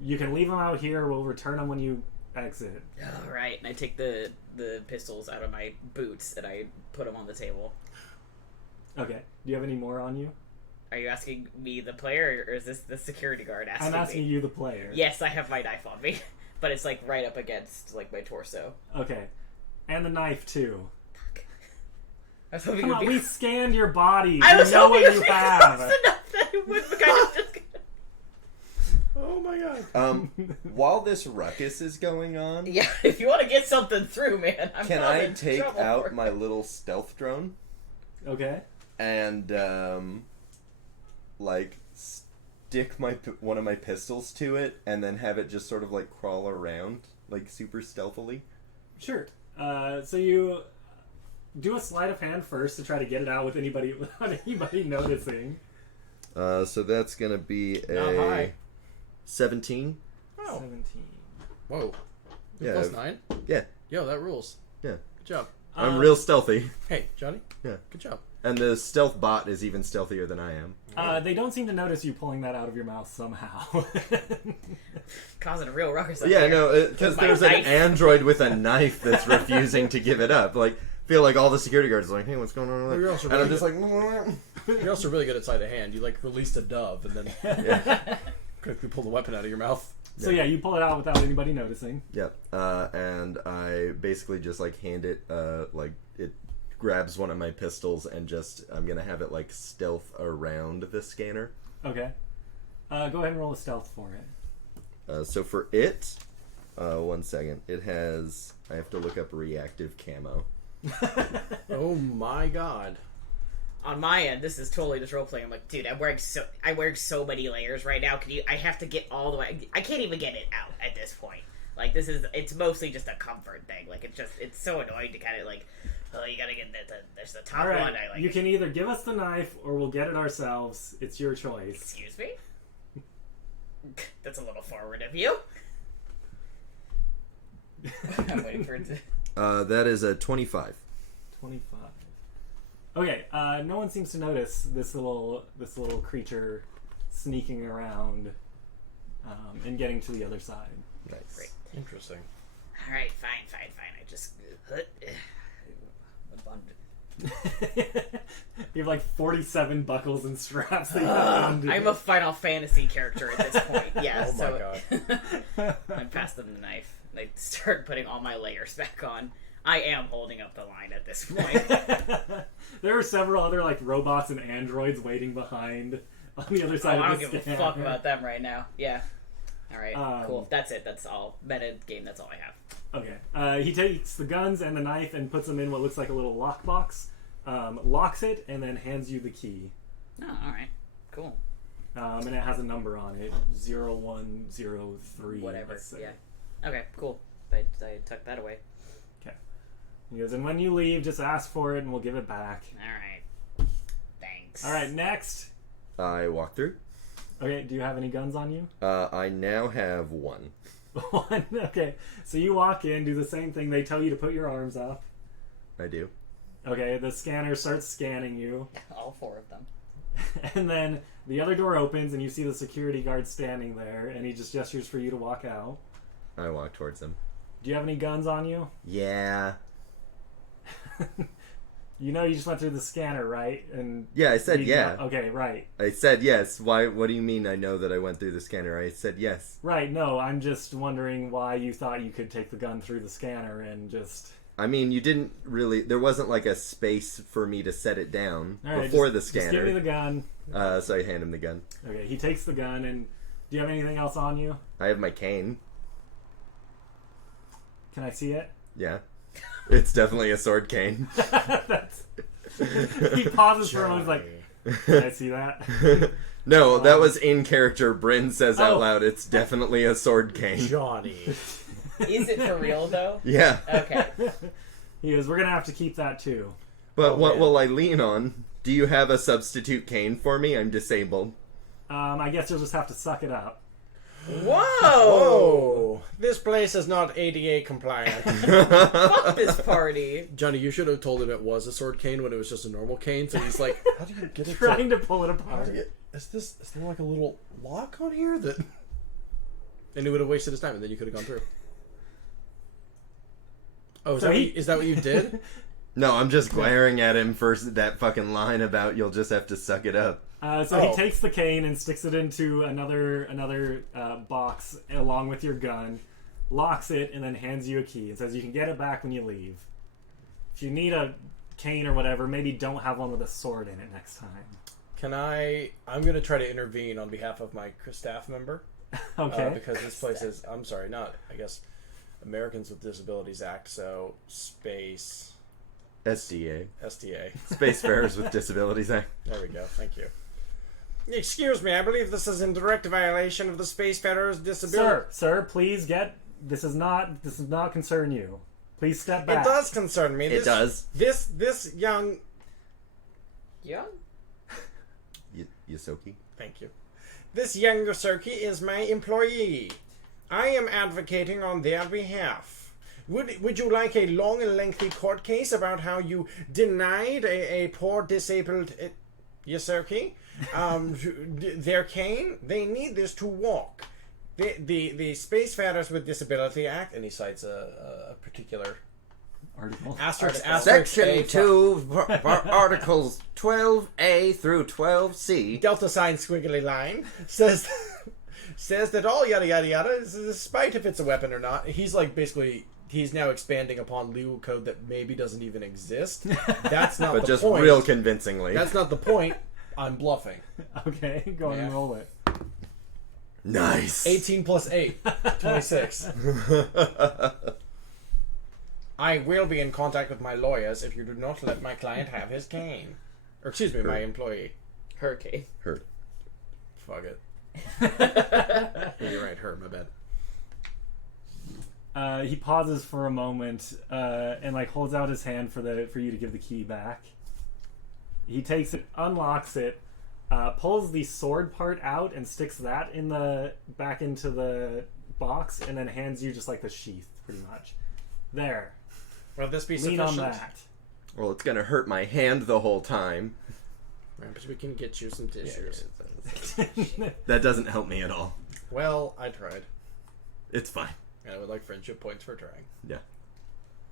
You can leave them out here. We'll return them when you exit. All right. And I take the pistols out of my boots and I put them on the table. Okay. Do you have any more on you? Are you asking me, the player, or is this the security guard asking I'm asking me? you, the player. Yes, I have my knife on me. But it's, like, right up against, like, my torso. Okay. And the knife, too. I was hoping Come it on, would be... we scanned your body. I We was know hoping what it you would be have. close enough that it would kind of just... Oh my god. While this ruckus is going on, Yeah, if you want to get something through, man, I'm can not I in take trouble for out it. my little stealth drone Okay. and like stick one of my pistols to it and then have it just sort of like crawl around like super stealthily? Sure. So you do a sleight of hand first to try to get it out without anybody noticing. So that's gonna be Not a high. 17. Oh. 17. Whoa. Yeah. Plus 9? Yeah. Yo, that rules. Yeah. Good job. I'm real stealthy. Hey, Johnny. Yeah. Good job. And the stealth bot is even stealthier than I am. They don't seem to notice you pulling that out of your mouth somehow. Causing a real ruckus up Yeah, here. no, because My there's knife. an android with a knife that's refusing to give it up. Like, feel like all the security guards are like, hey, what's going on? Well, you're also And I'm really just like, You're also really good at sleight of hand. You, like, released a dove and then yeah. quickly pull the weapon out of your mouth. So yeah, you pull it out without anybody noticing. Yep. And I basically just like hand it, like it grabs one of my pistols and just I'm gonna have it like stealth around the scanner. Okay. Go ahead and roll a stealth for it. So for it, 1 second. It has. I have to look up reactive camo. Oh my god. On my end, this is totally just role playing. I'm like, dude, I'm wearing so many layers right now. I have to get all the way. I can't even get it out at this point. Like, it's mostly just a comfort thing. Like, it's so annoying to kind of like, oh, you gotta get there's the top All right. one. I like. You can either give us the knife or we'll get it ourselves. It's your choice. Excuse me. That's a little forward of you. I'm waiting for it to. That is a 25. 25. Okay. No one seems to notice this little creature sneaking around and getting to the other side. Nice. Great. Interesting. All right, fine. I just You have like 47 buckles and straps that you have undo. I'm a Final Fantasy character at this point. Yeah, Oh my so I pass them the knife. I start putting all my layers back on. I am holding up the line at this point. There are several other like robots and androids waiting behind on the other side I of don't the give a fuck about them right now. Yeah. Alright, cool. That's it. That's all. Meta game, that's all I have. Okay. He takes the guns and the knife and puts them in what looks like a little lockbox, locks it, and then hands you the key. Oh, alright. Cool. And it has a number on it, 0103. Whatever. let's say. Yeah. Okay, cool. I tucked that away. Okay. He goes, and when you leave, just ask for it and we'll give it back. Alright. Thanks. Alright, next. I walk through. Okay, do you have any guns on you? I now have one. One. Okay. So you walk in, do the same thing. They tell you to put your arms up. I do. Okay, the scanner starts scanning you. All four of them. And then the other door opens and you see the security guard standing there and he just gestures for you to walk out. I walk towards him. Do you have any guns on you? Yeah. You know you just went through the scanner, right? And Yeah, I said yeah. Okay, right. I said yes. Why? What do you mean I know that I went through the scanner? I said yes. Right, no, I'm just wondering why you thought you could take the gun through the scanner and just... I mean, you didn't really... There wasn't like a space for me to set it down All right, before just the give me scanner. the gun. So I hand him the gun. Okay, he takes the gun and... Do you have anything else on you? I have my cane. Can I see it? Yeah. It's definitely a sword cane. That's... He pauses for a moment, like, can I see that? No, that was in character. Bryn says out Oh. loud, it's definitely a sword cane. Johnny. Is it for real, though? Yeah. Okay. He goes, we're gonna have to keep that too. But what man. will I lean on? Do you have a substitute cane for me? I'm disabled. I guess you'll just have to suck it up. Whoa! Oh, this place is not ADA compliant. Fuck this party. Johnny, you should have told him it was a sword cane when it was just a normal cane. So he's like, "How do you get it? Trying to pull it How do apart. you, is there like a little lock on here that?" And he would have wasted his time, and then you could have gone through. Oh, is, So that, he- what you, is that what you did? No, I'm just glaring at him for that fucking line about you'll just have to suck it up. So Oh. he takes the cane and sticks it into another box along with your gun, locks it, and then hands you a key and says you can get it back when you leave. If you need a cane or whatever, maybe don't have one with a sword in it next time. Can I? I'm going to try to intervene on behalf of my staff member. Okay. Because this place is, I'm sorry, not, I guess, Americans with Disabilities Act, so space, SDA. STA. Spacefarers with Disabilities Act. There we go, thank you. Excuse me, I believe this is in direct violation of the Spacefarers Disability... Sir, please get... This does not concern you. Please step back. It does concern me. It does. This young... Young? Yosoki. Thank you. This young Yosoki is my employee. I am advocating on their behalf. Would you like a long and lengthy court case about how you denied a poor disabled Yosoki their cane? They need this to walk. The Spacefarers with Disability Act, and he cites a particular Article. asterisk Section A, 2, Articles 12A through 12C. Delta sign squiggly line says that all yada yada yada, despite if it's a weapon or not. He's like basically he's now expanding upon legal code that maybe doesn't even exist. That's not But the just point. real convincingly. That's not the point. I'm bluffing. Okay, go ahead and Yeah. roll it. Nice. 18 plus 8, 26. I will be in contact with my lawyers if you do not let my client have his cane. Or excuse me, my employee. Hurricane. Hurt. Fuck it. You're right, her, my bad. He pauses for a moment and like holds out his hand for you to give the key back. He takes it, unlocks it, pulls the sword part out and sticks that back into the box, and then hands you just like the sheath, pretty much. There. Will this be Lean sufficient? on that. Well, it's gonna hurt my hand the whole time. Right, but we can get you some tissues. That doesn't help me at all. Well, I tried. It's fine. And I would like friendship points for trying. Yeah.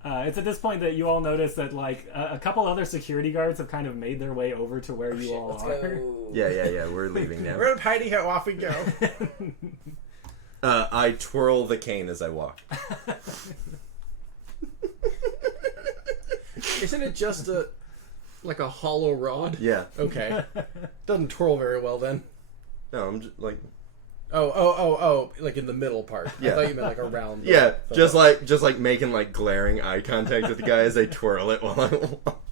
It's at this point that you all notice that like a couple other security guards have kind of made their way over to where you all Let's are. go. Yeah. We're leaving now. We're up hidey ho, off we go. I twirl the cane as I walk. Isn't it just like a hollow rod? Yeah. Okay. Doesn't twirl very well then. No, I'm just like. Oh, like in the middle part. Yeah. I thought you meant like around. Yeah, just like making like glaring eye contact with the guy as I twirl it while I walk.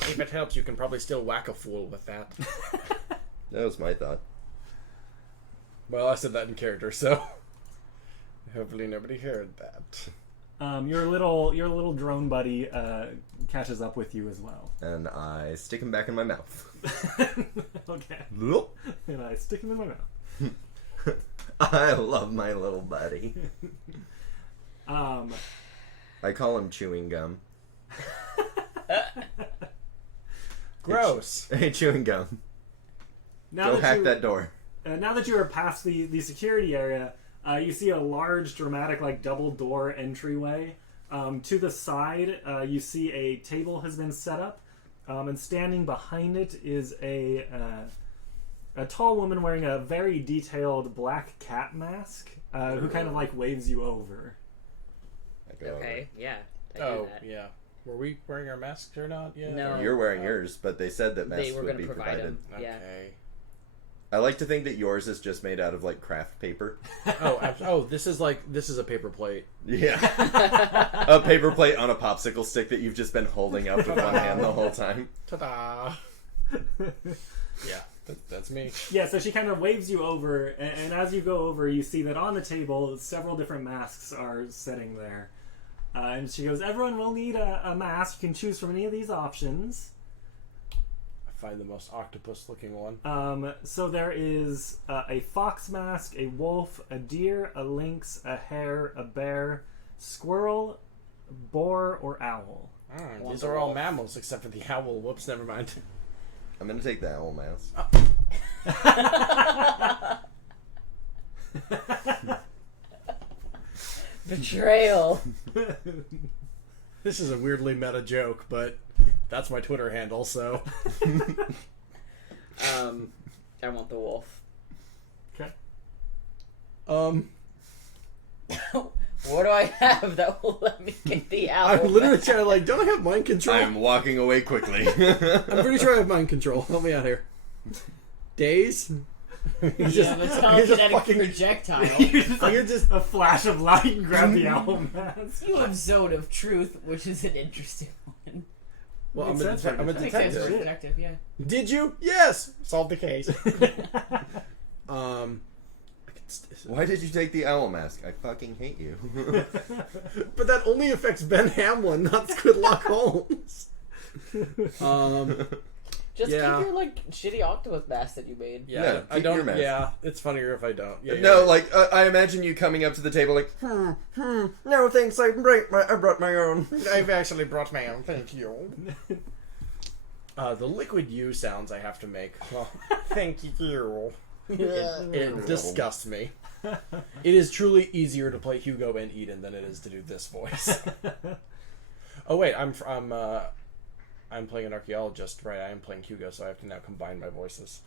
If it helps, you can probably still whack a fool with that. That was my thought. Well, I said that in character, so hopefully nobody heard that. Your little drone buddy catches up with you as well. And I stick him back in my mouth. Okay. Look. And I stick him in my mouth. I love my little buddy. I call him chewing gum. Gross. Hey, chewing gum. Go hack that door. Now that you are past the security area, you see a large, dramatic, like double door entryway. To the side, you see a table has been set up, and standing behind it is a tall woman wearing a very detailed black cat mask, who kind of like waves you over. I go Okay, yeah. I do Oh, that. yeah. Were we wearing our masks or not? Yeah. No. over. You're wearing yours, but they said that masks They were would going be to provide provided. them. Yeah. Okay. I like to think that yours is just made out of like craft paper. This is a paper plate. Yeah. A paper plate on a popsicle stick that you've just been holding up with one hand the whole time. Ta-da! Yeah, that's me. Yeah, so she kind of waves you over, and as you go over, you see that on the table, several different masks are sitting there. And she goes, everyone will need a mask. You can choose from any of these options. I find the most octopus-looking one. So there is a fox mask, a wolf, a deer, a lynx, a hare, a bear, squirrel, boar, or owl. These are all mammals except for the owl. Whoops, never mind. I'm gonna take the owl mask. Betrayal. This is a weirdly meta joke, but that's my Twitter handle, so... I want the wolf. Okay. What do I have that will let me get the owl? I'm literally back? trying to don't I have mind control? I'm walking away quickly. I'm pretty sure I have mind control. Help me out here. Days? Yeah, but telekinetic projectile. You're just a flash of light and grab the owl mask. You have Zone of Truth, which is an interesting one. Well, I'm Makes a, sense I'm a for Makes sense for a detective. detective, yeah. Did you? Yes! Solved the case. Why did you take the owl mask? I fucking hate you. But that only affects Ben Hamlin, not Squidlock Holmes. Just Yeah. keep your, like, shitty octopus mask that you made. Yeah, I keep don't. your mask. Yeah, it's funnier if I don't. Yeah, No, yeah. like I imagine you coming up to the table like, no thanks, I brought my own. I've actually brought my own. Thank you. The liquid U sounds I have to make. Well, thank you. It disgusts me. It is truly easier to play Hugo and Eden than it is to do this voice. Oh wait, I'm playing an archaeologist, right? I am playing Hugo, so I have to now combine my voices.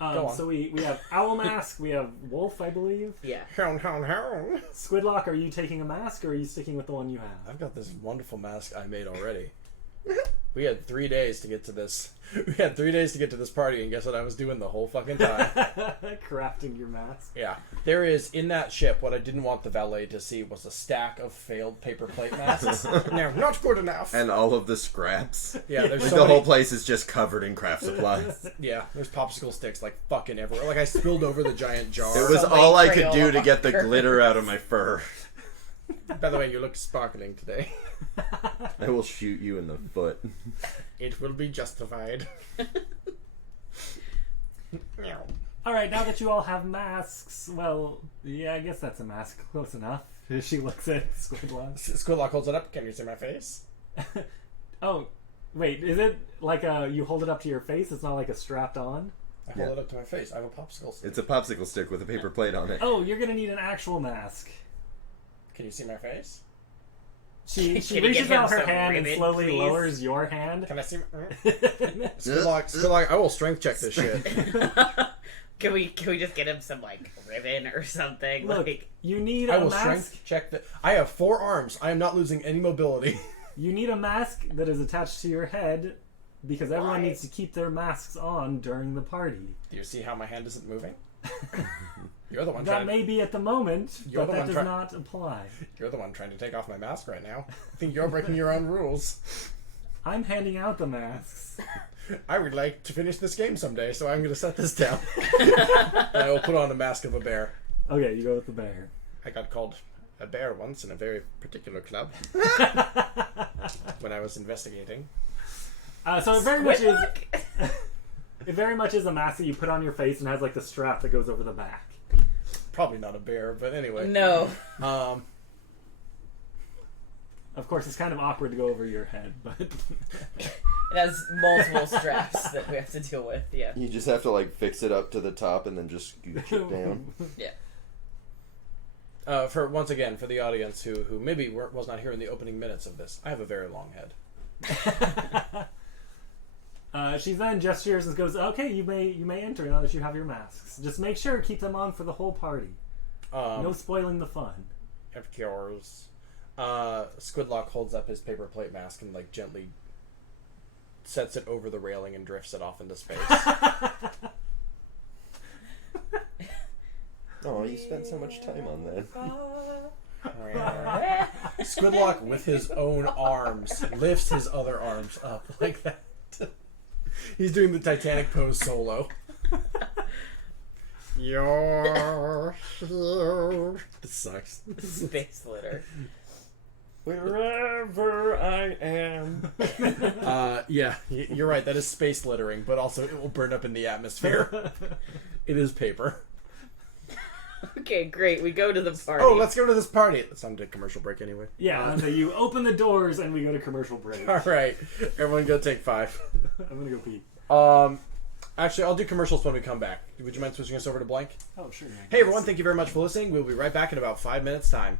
Go on. So we have owl mask, we have wolf, I believe. Yeah. Hound, hound, hound. Squidlock, are you taking a mask or are you sticking with the one you have? I've got this wonderful mask I made already. We had 3 days to get to this. We had 3 days to get to this party, and guess what I was doing the whole fucking time? Crafting your mask. Yeah. There is, in that ship, what I didn't want the valet to see was a stack of failed paper plate masks. No, not good enough. And all of the scraps. Yeah, there's Like so the many, whole place is just covered in craft supplies. yeah, there's popsicle sticks like fucking everywhere. Like I spilled over the giant jar. It was Somebody all I could do Crayola to get the marker. glitter out of my fur. By the way, you look sparkling today. I will shoot you in the foot. It will be justified. Alright, now that you all have masks, well, yeah, I guess that's a mask. Close enough. She looks at Squidlock. Squidlock holds it up. Can you see my face? Oh, wait, is it like you hold it up to your face? It's not like a strapped on? I hold Yeah. it up to my face. I have a popsicle stick. It's a popsicle stick with a paper plate on it. Oh, you're gonna need an actual mask. Can you see my face? She Can you reaches get him out her some hand and ribbon, slowly please? lowers your hand. Can I see? Squidlock, I will strength check this shit. Can we just get him some like ribbon or something? Look, Like you need I a will mask. strength check that. I have 4 arms. I am not losing any mobility. You need a mask that is attached to your head because everyone Why? needs to keep their masks on during the party. Do you see how my hand isn't moving? You're the one That trying. may be at the moment, You're but the that one does try- not apply. You're the one trying to take off my mask right now. I think you're breaking your own rules. I'm handing out the masks. I would like to finish this game someday, so I'm going to set this down. And I will put on a mask of a bear. Okay, you go with the bear. I got called a bear once in a very particular club when I was investigating. So it very much is. Squidlock? It very much is a mask that you put on your face and has like the strap that goes over the back. Probably not a bear, but anyway. No. Of course, it's kind of awkward to go over your head, but It has multiple straps that we have to deal with. Yeah. You just have to like fix it up to the top and then just scooch it down. Yeah. For once again, for the audience who maybe was not here in the opening minutes of this, I have a very long head. she then gestures and goes, "Okay, you may enter now that you have your masks. Just make sure keep them on for the whole party. No spoiling the fun." Of course. Squidlock holds up his paper plate mask and like gently sets it over the railing and drifts it off into space. Oh, you spent so much time on that. Squidlock, with his own arms, lifts his other arms up like that. He's doing the Titanic pose solo. You're here. This sucks. Space litter. Wherever I am. Yeah, you're right. That is space littering, but also it will burn up in the atmosphere. It is paper. Okay, great. We go to the party. Oh, let's go to this party. It's time to commercial break anyway. Yeah, so you open the doors and we go to commercial break. All right, everyone, go take 5. I'm gonna go pee. Actually, I'll do commercials when we come back. Would you mind switching us over to blank? Oh, sure. Yeah, Hey, everyone! Thank you very much for listening. We'll be right back in about 5 minutes' time.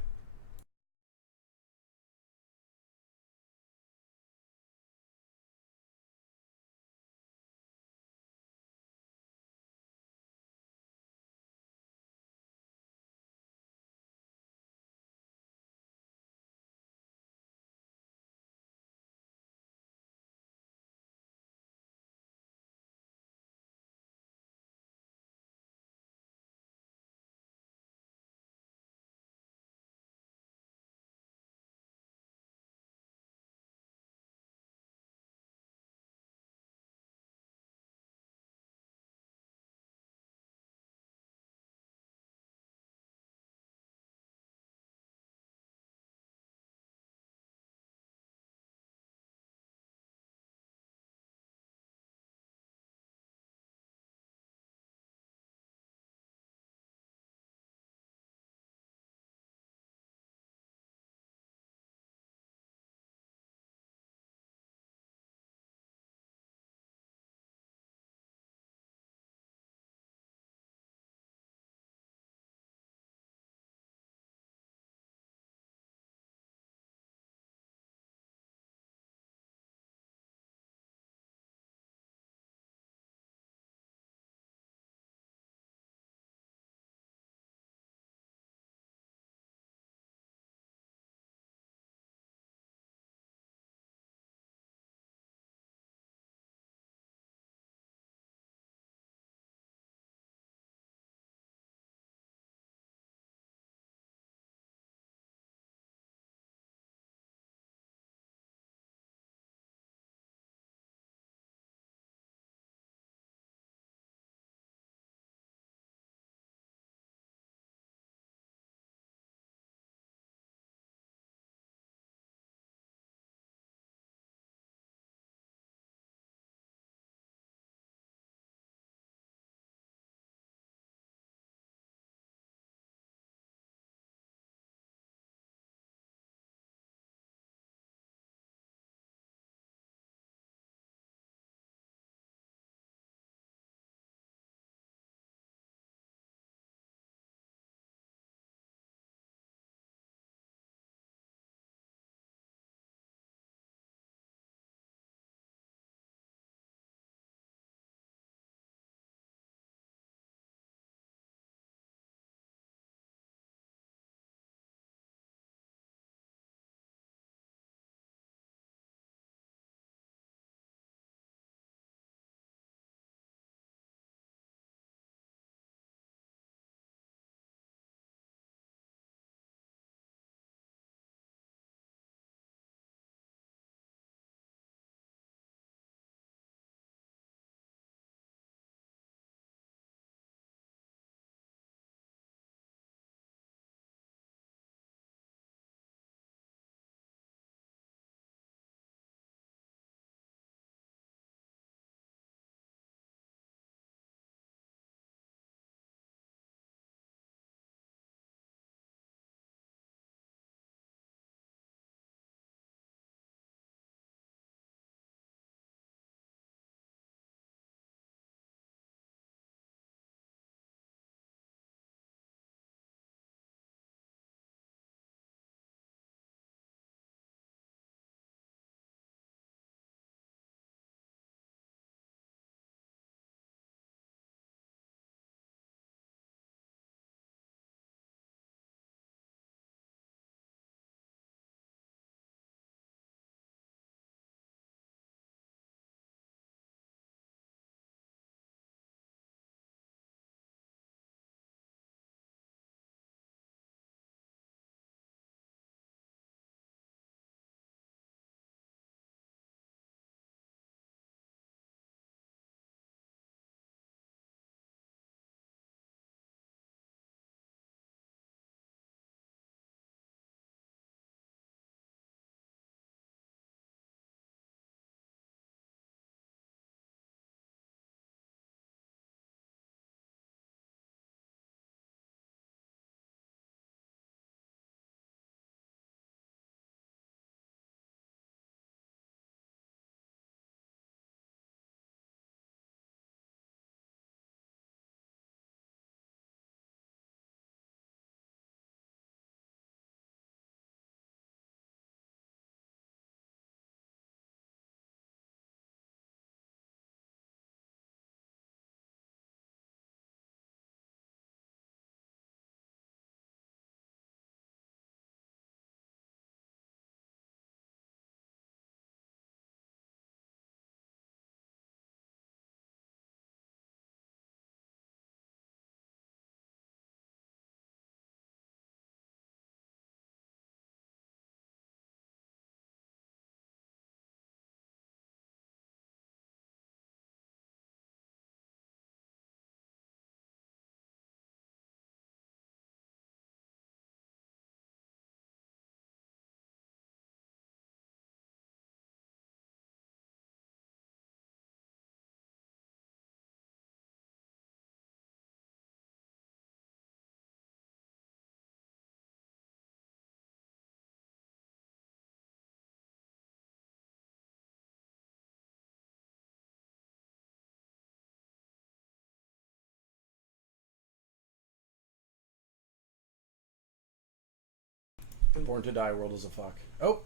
Born to Die, World is a Fuck. Oh,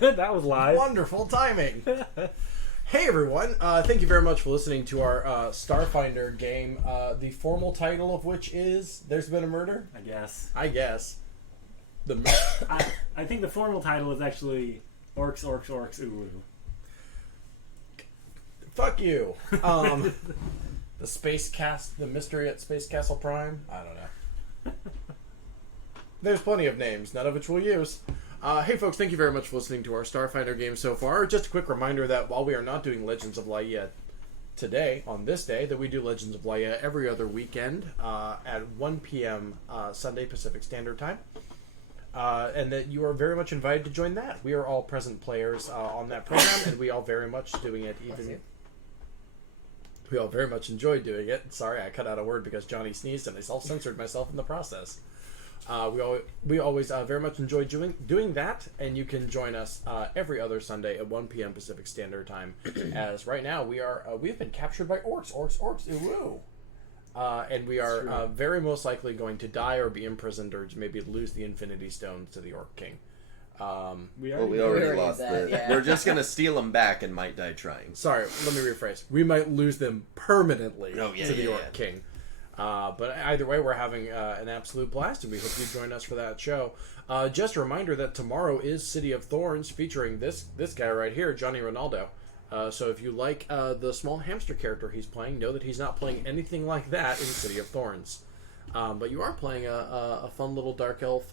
That was live. wonderful timing. Hey everyone, thank you very much for listening to our Starfinder game, the formal title of which is There's Been a Murder? I I guess. guess. The I think the formal title is actually Orcs, Orcs, Orcs, Ooh. Fuck you. The mystery at Space Castle Prime? I don't know. There's plenty of names, none of which we'll use. Hey folks, thank you very much for listening to our Starfinder game so far. Just a quick reminder that while we are not doing Legends of Laia today, on this day, that we do Legends of Laia every other weekend at 1 p.m. Sunday Pacific Standard Time. And that you are very much invited to join that. We are all present players on that program, and we all very much doing it we all very much enjoy doing it. Sorry, I cut out a word because Johnny sneezed and I self-censored myself in the process. We always very much enjoy doing that, and you can join us every other Sunday at 1 p.m. Pacific Standard Time. As right now we've been captured by orcs, ooh. And we are very most likely going to die or be imprisoned or maybe lose the Infinity Stones to the Orc King. We already lost that, it. yeah. We're just gonna steal them back and might die trying. Sorry, let me rephrase. We might lose them permanently Oh, yeah, to the yeah, Orc yeah. King. But either way, we're having an absolute blast, and we hope you join us for that show. Just a reminder that tomorrow is City of Thorns, featuring this guy right here, Johnny Rinaldo. So if you like the small hamster character he's playing, know that he's not playing anything like that in City of Thorns. But you are playing a fun little dark elf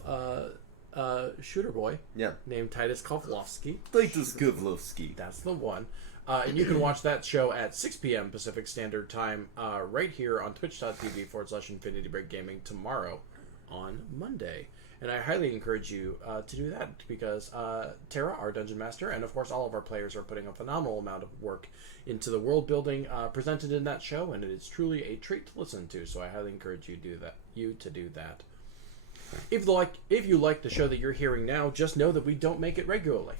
shooter boy named Titus Kovlovsky. Titus Kovlovsky. That's the one. And you can watch that show at 6 p.m. Pacific Standard Time right here on twitch.tv/Infinity Break Gaming tomorrow on Monday. And I highly encourage you to do that because Tara, our Dungeon Master, and of course all of our players are putting a phenomenal amount of work into the world building presented in that show, and it is truly a treat to listen to. So I highly encourage you to do that. If you like the show that you're hearing now, just know that we don't make it regularly.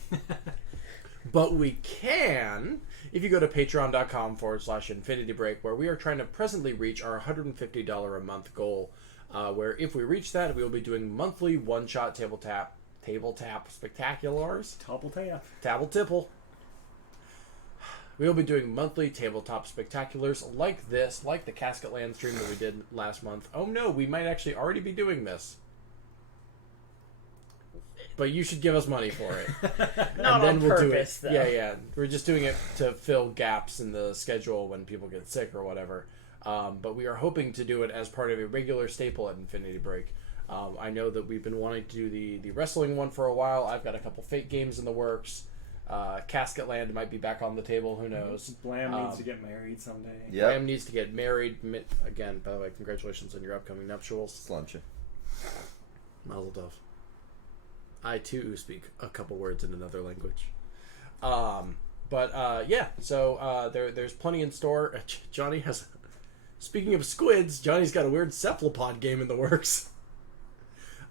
But we can if you go to patreon.com/Infinity Break, where we are trying to presently reach our $150 a month goal. Where if we reach that, we will be doing monthly one-shot tabletop spectaculars. Tabble tipple. We will be doing monthly tabletop spectaculars like this, like the Casket Land stream that we did last month. Oh no, we might actually already be doing this. But you should give us money for it. Not on purpose, though. Yeah. We're just doing it to fill gaps in the schedule when people get sick or whatever. But we are hoping to do it as part of a regular staple at Infinity Break. I know that we've been wanting to do the wrestling one for a while. I've got a couple Fate games in the works. Casket Land might be back on the table. Who knows? Blam needs to get married someday. Yep. Blam needs to get married. Again, by the way, congratulations on your upcoming nuptials. Sluncha. Mazel tov. I too speak a couple words in another language. Yeah, so there's plenty in store. Johnny has... Speaking of squids, Johnny's got a weird cephalopod game in the works.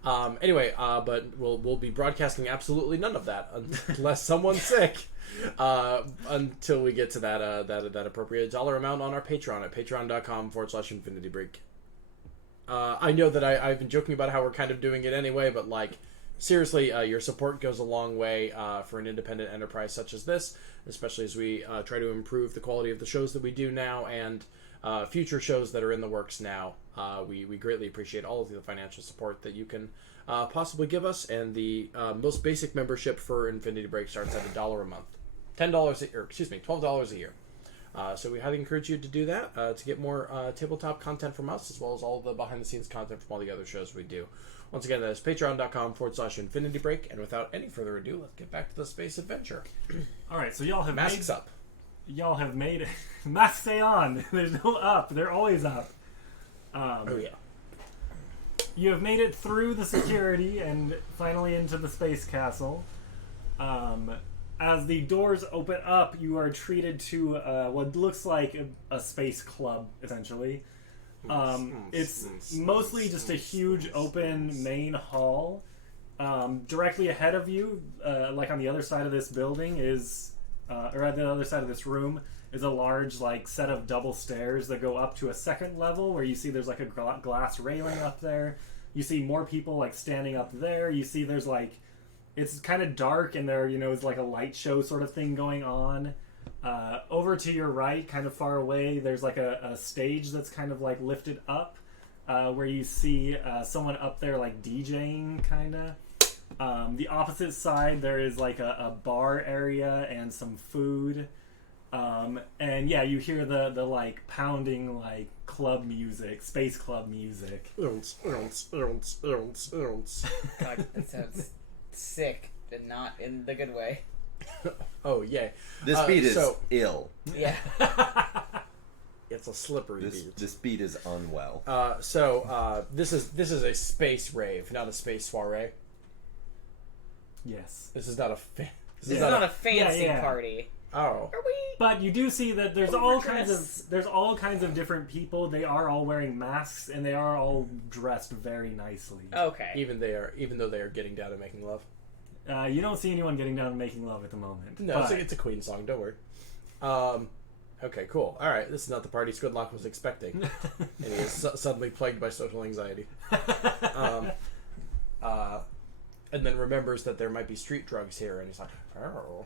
Anyway, but we'll be broadcasting absolutely none of that unless someone's sick. Until we get to that appropriate dollar amount on our Patreon at patreon.com/Infinity Break. I know that I've been joking about how we're kind of doing it anyway, but like seriously, your support goes a long way for an independent enterprise such as this, especially as we try to improve the quality of the shows that we do now and future shows that are in the works now. We greatly appreciate all of the financial support that you can possibly give us, and the most basic membership for Infinity Break starts at $1 a month. $12 a year. So we highly encourage you to do that to get more tabletop content from us, as well as all the behind-the-scenes content from all the other shows we do. Once again, that is patreon.com/Infinity Break, and without any further ado, let's get back to the space adventure. Alright, so y'all have Masks up. Y'all have made it. Masks stay on. There's no up. They're always up. Oh yeah. You have made it through the security and finally into the space castle. As the doors open up, you are treated to what looks like a space club, essentially. It's mostly just a huge open main hall. Directly ahead of you, like on the other side of this building is, or at the other side of this room, is a large like set of double stairs that go up to a second level where you see there's like a glass railing up there. You see more people like standing up there. You see there's like, it's kind of dark and there, is like a light show sort of thing going on. Over to your right, kind of far away, there's like a stage that's kind of like lifted up, where you see someone up there like DJing kind of. The opposite side, there is like a bar area and some food. And yeah, you hear the like pounding like club music, space club music. God, that sounds sick and not in the good way. Oh, yay. This beat is so- ill. Yeah. It's a slippery This beat. beat is unwell. This is a space rave, not a space soiree. Yes. This is not a This is not a fancy Yeah. party. Oh. Are we? But you do see that there's Overdress. all kinds of different people. They are all wearing masks and they are all dressed very nicely. Okay. Even though they are getting down and making love. You don't see anyone getting down and making love at the moment. No, but it's a Queen song. Don't worry. Okay, cool. All right, this is not the party Squidlock was expecting, and he is suddenly plagued by social anxiety. And then remembers that there might be street drugs here, and he's like, "Oh."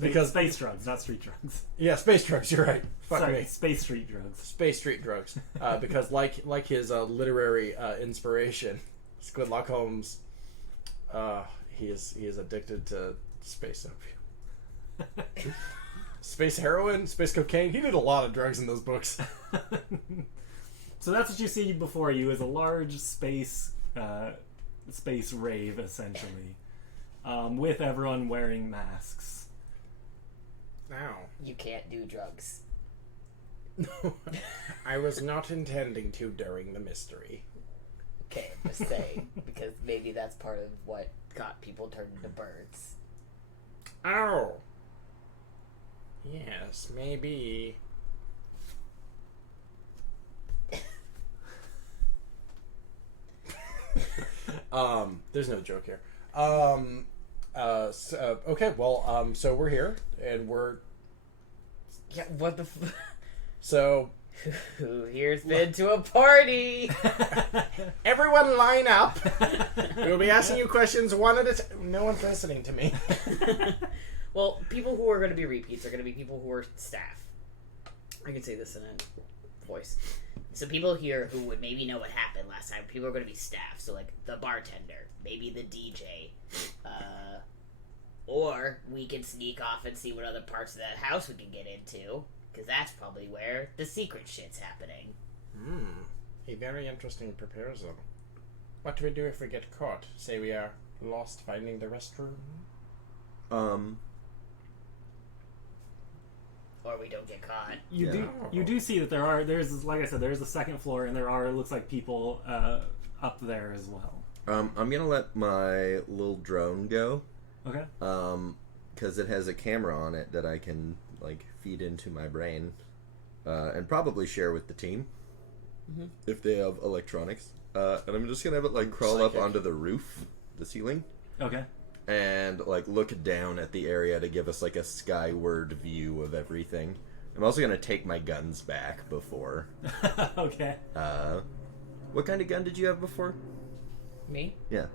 Because space drugs, not street drugs. Yeah, space drugs. You're right. Fuck Sorry, me. space street drugs. Space street drugs. Because like his literary inspiration, Squidlock Holmes, he is addicted to space opium, space heroin, space cocaine. He did a lot of drugs in those books. So that's what you see before you is a large space rave essentially, with everyone wearing masks. Now, You can't do drugs. no, I was not intending to during the mystery. Okay, I'm just saying. Because maybe that's part of what got people turned into birds. Ow. Yes, maybe. There's no joke here. Okay, well, so we're here, and we're... Yeah, what the So, Who here's been to a party? everyone line up. We'll be asking you questions one at a time. No one's listening to me. Well, people who are going to be repeats are going to be people who are staff. I can say this in a voice. So people here who would maybe know what happened last time, people are going to be staff. So like the bartender, maybe the DJ, or we can sneak off and see what other parts of that house we can get into, because that's probably where the secret shit's happening. A very interesting proposal. What do we do if we get caught? Say we are lost finding the restroom? Or we don't get caught. You do see that there's like I said, there's the second floor and there are, it looks like, people up there as well. I'm gonna let my little drone go. Okay. Because it has a camera on it that I can like feed into my brain, and probably share with the team if they have electronics. And I'm just gonna have it like crawl up onto the roof, the ceiling, Okay. and like look down at the area to give us like a skyward view of everything. I'm also gonna take my guns back before. Okay. What kind of gun did you have before? Me? Yeah.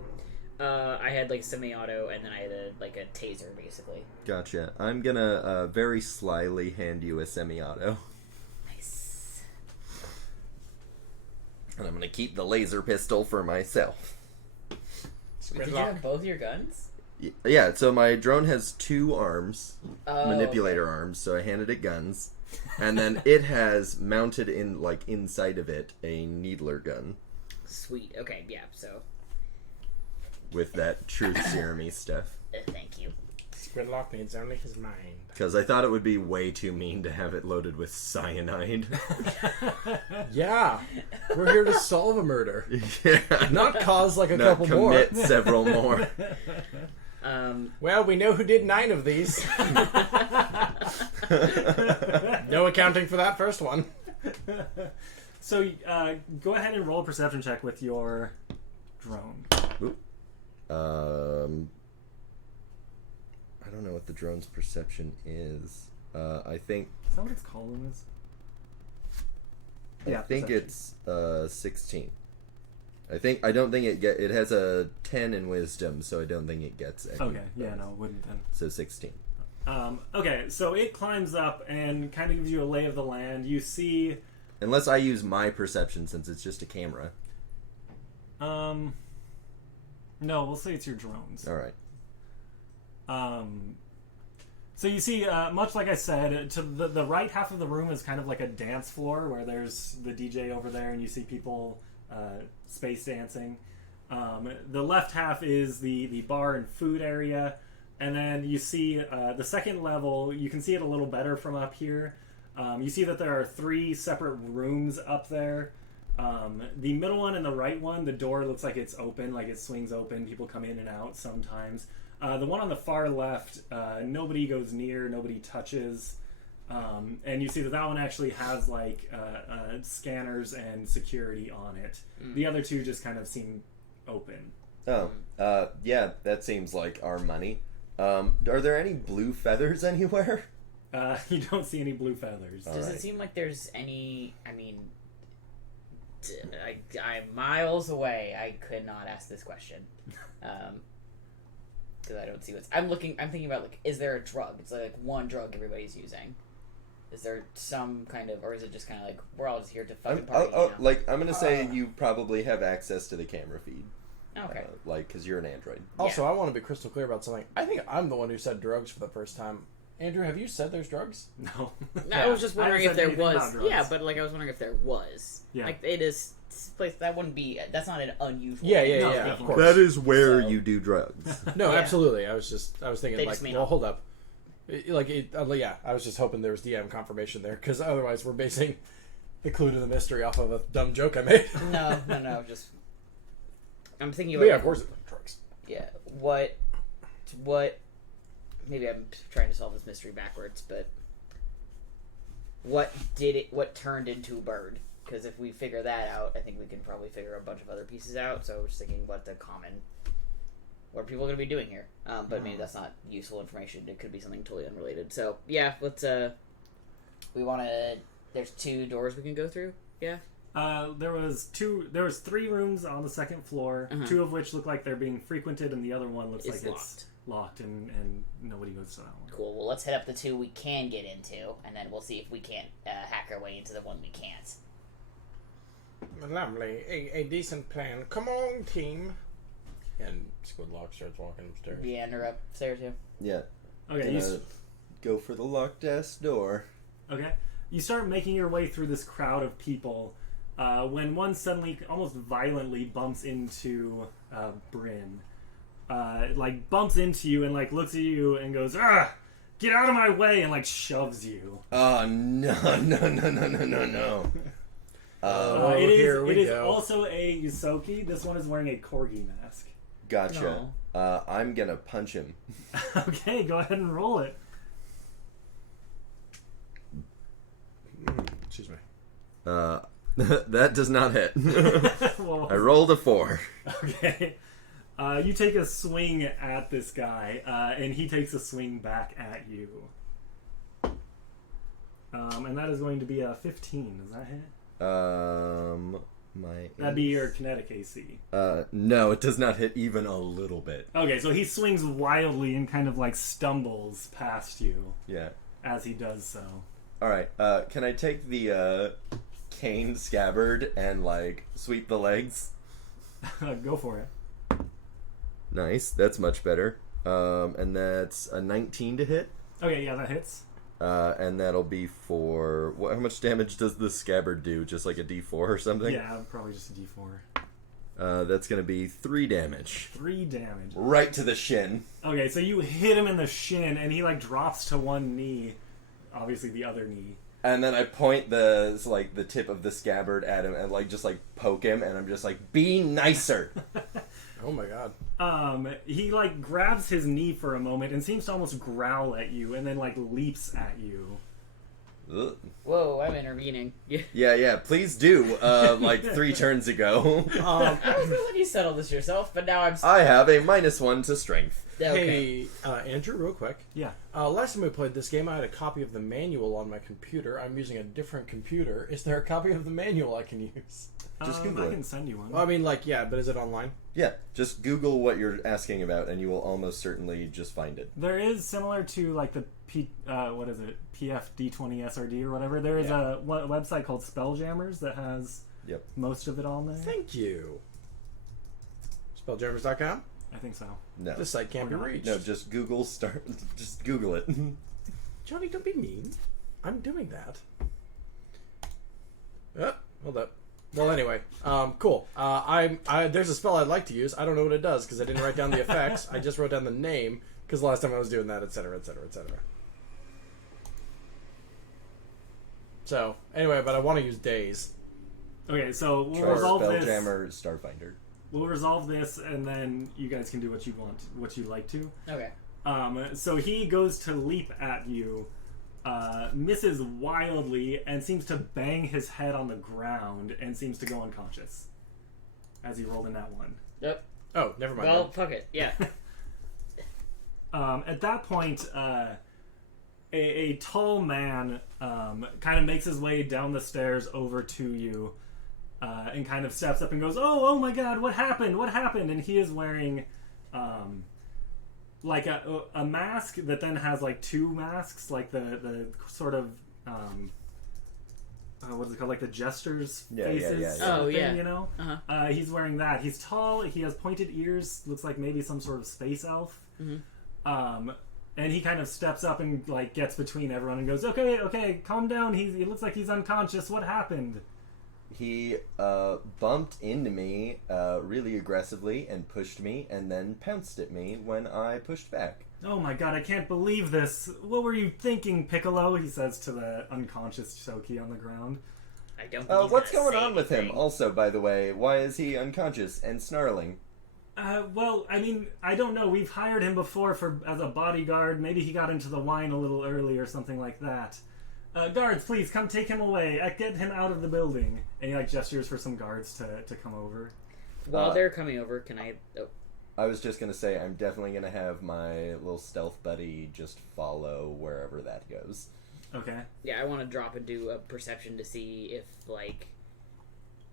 I had like semi-auto, and then I had a taser, basically. Gotcha. I'm gonna very slyly hand you a semi-auto. Nice. And I'm gonna keep the laser pistol for myself. Did you have both your guns? Yeah, so my drone has 2 arms, Oh, manipulator arms, so I handed it guns. And then it has mounted in, like, inside of it, a needler gun. Sweet. Okay, yeah, so... With that truth serum-y stuff. Thank you. Squidlock needs only his mind. Because I thought it would be way too mean to have it loaded with cyanide. Yeah, we're here to solve a murder, Yeah. not cause like a Not couple more. commit several more. Well, we know who did 9 of these. No accounting for that first one. So go ahead and roll a perception check with your drone. Oop. I don't know what the drone's perception is. I think Is that what its column is? I Yeah, think perception. it's 16. I don't think it has a 10 in wisdom, so I don't think it gets it. Okay, yeah, no, it wouldn't then. So 16. Okay, so it climbs up and kind of gives you a lay of the land. You see... Unless I use my perception, since it's just a camera. No, we'll say it's your drones. All right. So you see, much like I said, to the right half of the room is kind of like a dance floor where there's the DJ over there and you see people space dancing. The left half is the bar and food area. And then you see the second level, you can see it a little better from up here. You see that there are 3 separate rooms up there. The middle one and the right one, the door looks like it's open, like it swings open. People come in and out sometimes. The one on the far left, nobody goes near, nobody touches. And you see that one actually has like scanners and security on it. The other 2 just kind of seem open. Oh, yeah, that seems like our money. Are there any blue feathers anywhere? You don't see any blue feathers. Does it seem like there's any? I mean, I'm miles away. I could not ask this question because I don't see what's. I'm thinking about like, is there a drug? It's like one drug everybody's using. Is there some kind of, or is it just kind of like we're all just here to fucking party? I'm gonna say you probably have access to the camera feed. Okay. Because you're an android. Also, I want to be crystal clear about something. I think I'm the one who said drugs for the first time. Andrew, have you said there's drugs? No. I was just wondering if there was. Yeah, but like I was wondering if there was. Yeah. Like it is place that wouldn't be. That's not an unusual. Yeah, thing. No, of definitely. course. That is where So- you do drugs. No, Yeah. absolutely. I was thinking They like, just may well, not. hold up. I was just hoping there was DM confirmation there because otherwise we're basing the clue to the mystery off of a dumb joke I made. No. Just I'm thinking But about. yeah, of course it's drugs. Yeah. What? Maybe I'm trying to solve this mystery backwards, but what turned into a bird? Because if we figure that out, I think we can probably figure a bunch of other pieces out. So I was thinking, what are people going to be doing here? But maybe that's not useful information. It could be something totally unrelated. So yeah, let's. We want to. There's 2 doors we can go through. Yeah. There was 3 rooms on the second floor, 2 of which look like they're being frequented, and the other one looks It's like it's locked, and nobody goes to that one. Cool. Well, let's hit up the 2 we can get into, and then we'll see if we can't hack our way into the one we can't. Lovely. A decent plan. Come on, team. And Squidlock starts walking upstairs. Leander upstairs too. Yeah. Okay, Go for the locked ass door. okay. You start making your way through this crowd of people when one suddenly, almost violently, bumps into Bryn. Like bumps into you and like looks at you and goes, "Ah, get out of my way!" and like shoves you. Oh no! It is also a Yusoki. This one is wearing a corgi mask. Gotcha. I'm gonna punch him. Okay, go ahead and roll it. Excuse me. That does not hit. Well, I rolled a 4. okay. You take a swing at this guy, and he takes a swing back at you. And that is going to be a 15. Does that hit? That'd be your kinetic AC. No, it does not hit even a little bit. Okay, so he swings wildly and kind of like stumbles past you Yeah. as he does so. Alright, can I take the cane scabbard and like sweep the legs? Go for it. Nice, that's much better. And that's a 19 to hit. Okay, yeah, that hits. And that'll be for how much damage does the scabbard do? Just like a D4 or something? Yeah, probably just a D4. That's gonna be 3 damage. 3 damage. Right to the shin. Okay, so you hit him in the shin, and he like drops to one knee. Obviously, the other knee. And then I point the tip of the scabbard at him and like just like poke him, and I'm just like, be nicer. Oh my god. He like grabs his knee for a moment and seems to almost growl at you, and then like leaps at you. Ugh. Whoa, I'm intervening. Yeah. Yeah, please do. Like 3 turns ago. I was gonna let you settle this yourself, but now I'm. I have a -1 to strength. Okay. Hey, Andrew, real quick. Yeah. Last time we played this game, I had a copy of the manual on my computer. I'm using a different computer. Is there a copy of the manual I can use? Just Google I it. can send you one. Well, I mean, like, yeah, but is it online? Yeah, just Google what you're asking about, and you will almost certainly just find it. There is similar to like the what is it, PFD20SRD or whatever. There is a website called Spelljammers that has most of it on there. Thank you. Spelljammers.com? I think so. No, This site can't be Or not. reached. no, just just Google it. Johnny, don't be mean. I'm doing that. Hold up. Well, anyway, cool. There's a spell I'd like to use. I don't know what it does because I didn't write down the effects. I just wrote down the name because last time I was doing that, etc., etc., etc. So, anyway, but I want to use days. Okay, so we'll Try resolve this. Spelljammer Starfinder. We'll resolve this, and then you guys can do what you want, what you like to. Okay. So he goes to leap at you, misses wildly, and seems to bang his head on the ground, and seems to go unconscious as he rolled in that one. Yep. Oh, never mind. Well, fuck it. Yeah. At that point, a tall man kind of makes his way down the stairs over to you, and kind of steps up and goes, "Oh my God, what happened? What happened?" And he is wearing like a mask that then has like 2 masks, like the sort of what is it called, like the jesters faces. Yeah. Oh, thing, yeah. you know. Uh-huh. He's wearing that. He's tall. He has pointed ears. Looks like maybe some sort of space elf. Mm-hmm. And he kind of steps up and like gets between everyone and goes, "Okay, calm down. He looks like he's unconscious. What happened?" He bumped into me really aggressively and pushed me, and then pounced at me when I pushed back. "Oh my God, I can't believe this. What were you thinking, Piccolo?" He says to the unconscious Shoki on the ground. I don't think he's What's gonna going say on with him? anything. Also, by the way, why is he unconscious and snarling? Well, I mean, I don't know. We've hired him before as a bodyguard. Maybe he got into the wine a little early or something like that. Guards, please come take him away. Get him out of the building. And he like gestures for some guards to come over. While they're coming over, can I? Oh, I was just gonna say, I'm definitely gonna have my little stealth buddy just follow wherever that goes. Okay. yeah, I want to drop and do a perception to see if, like,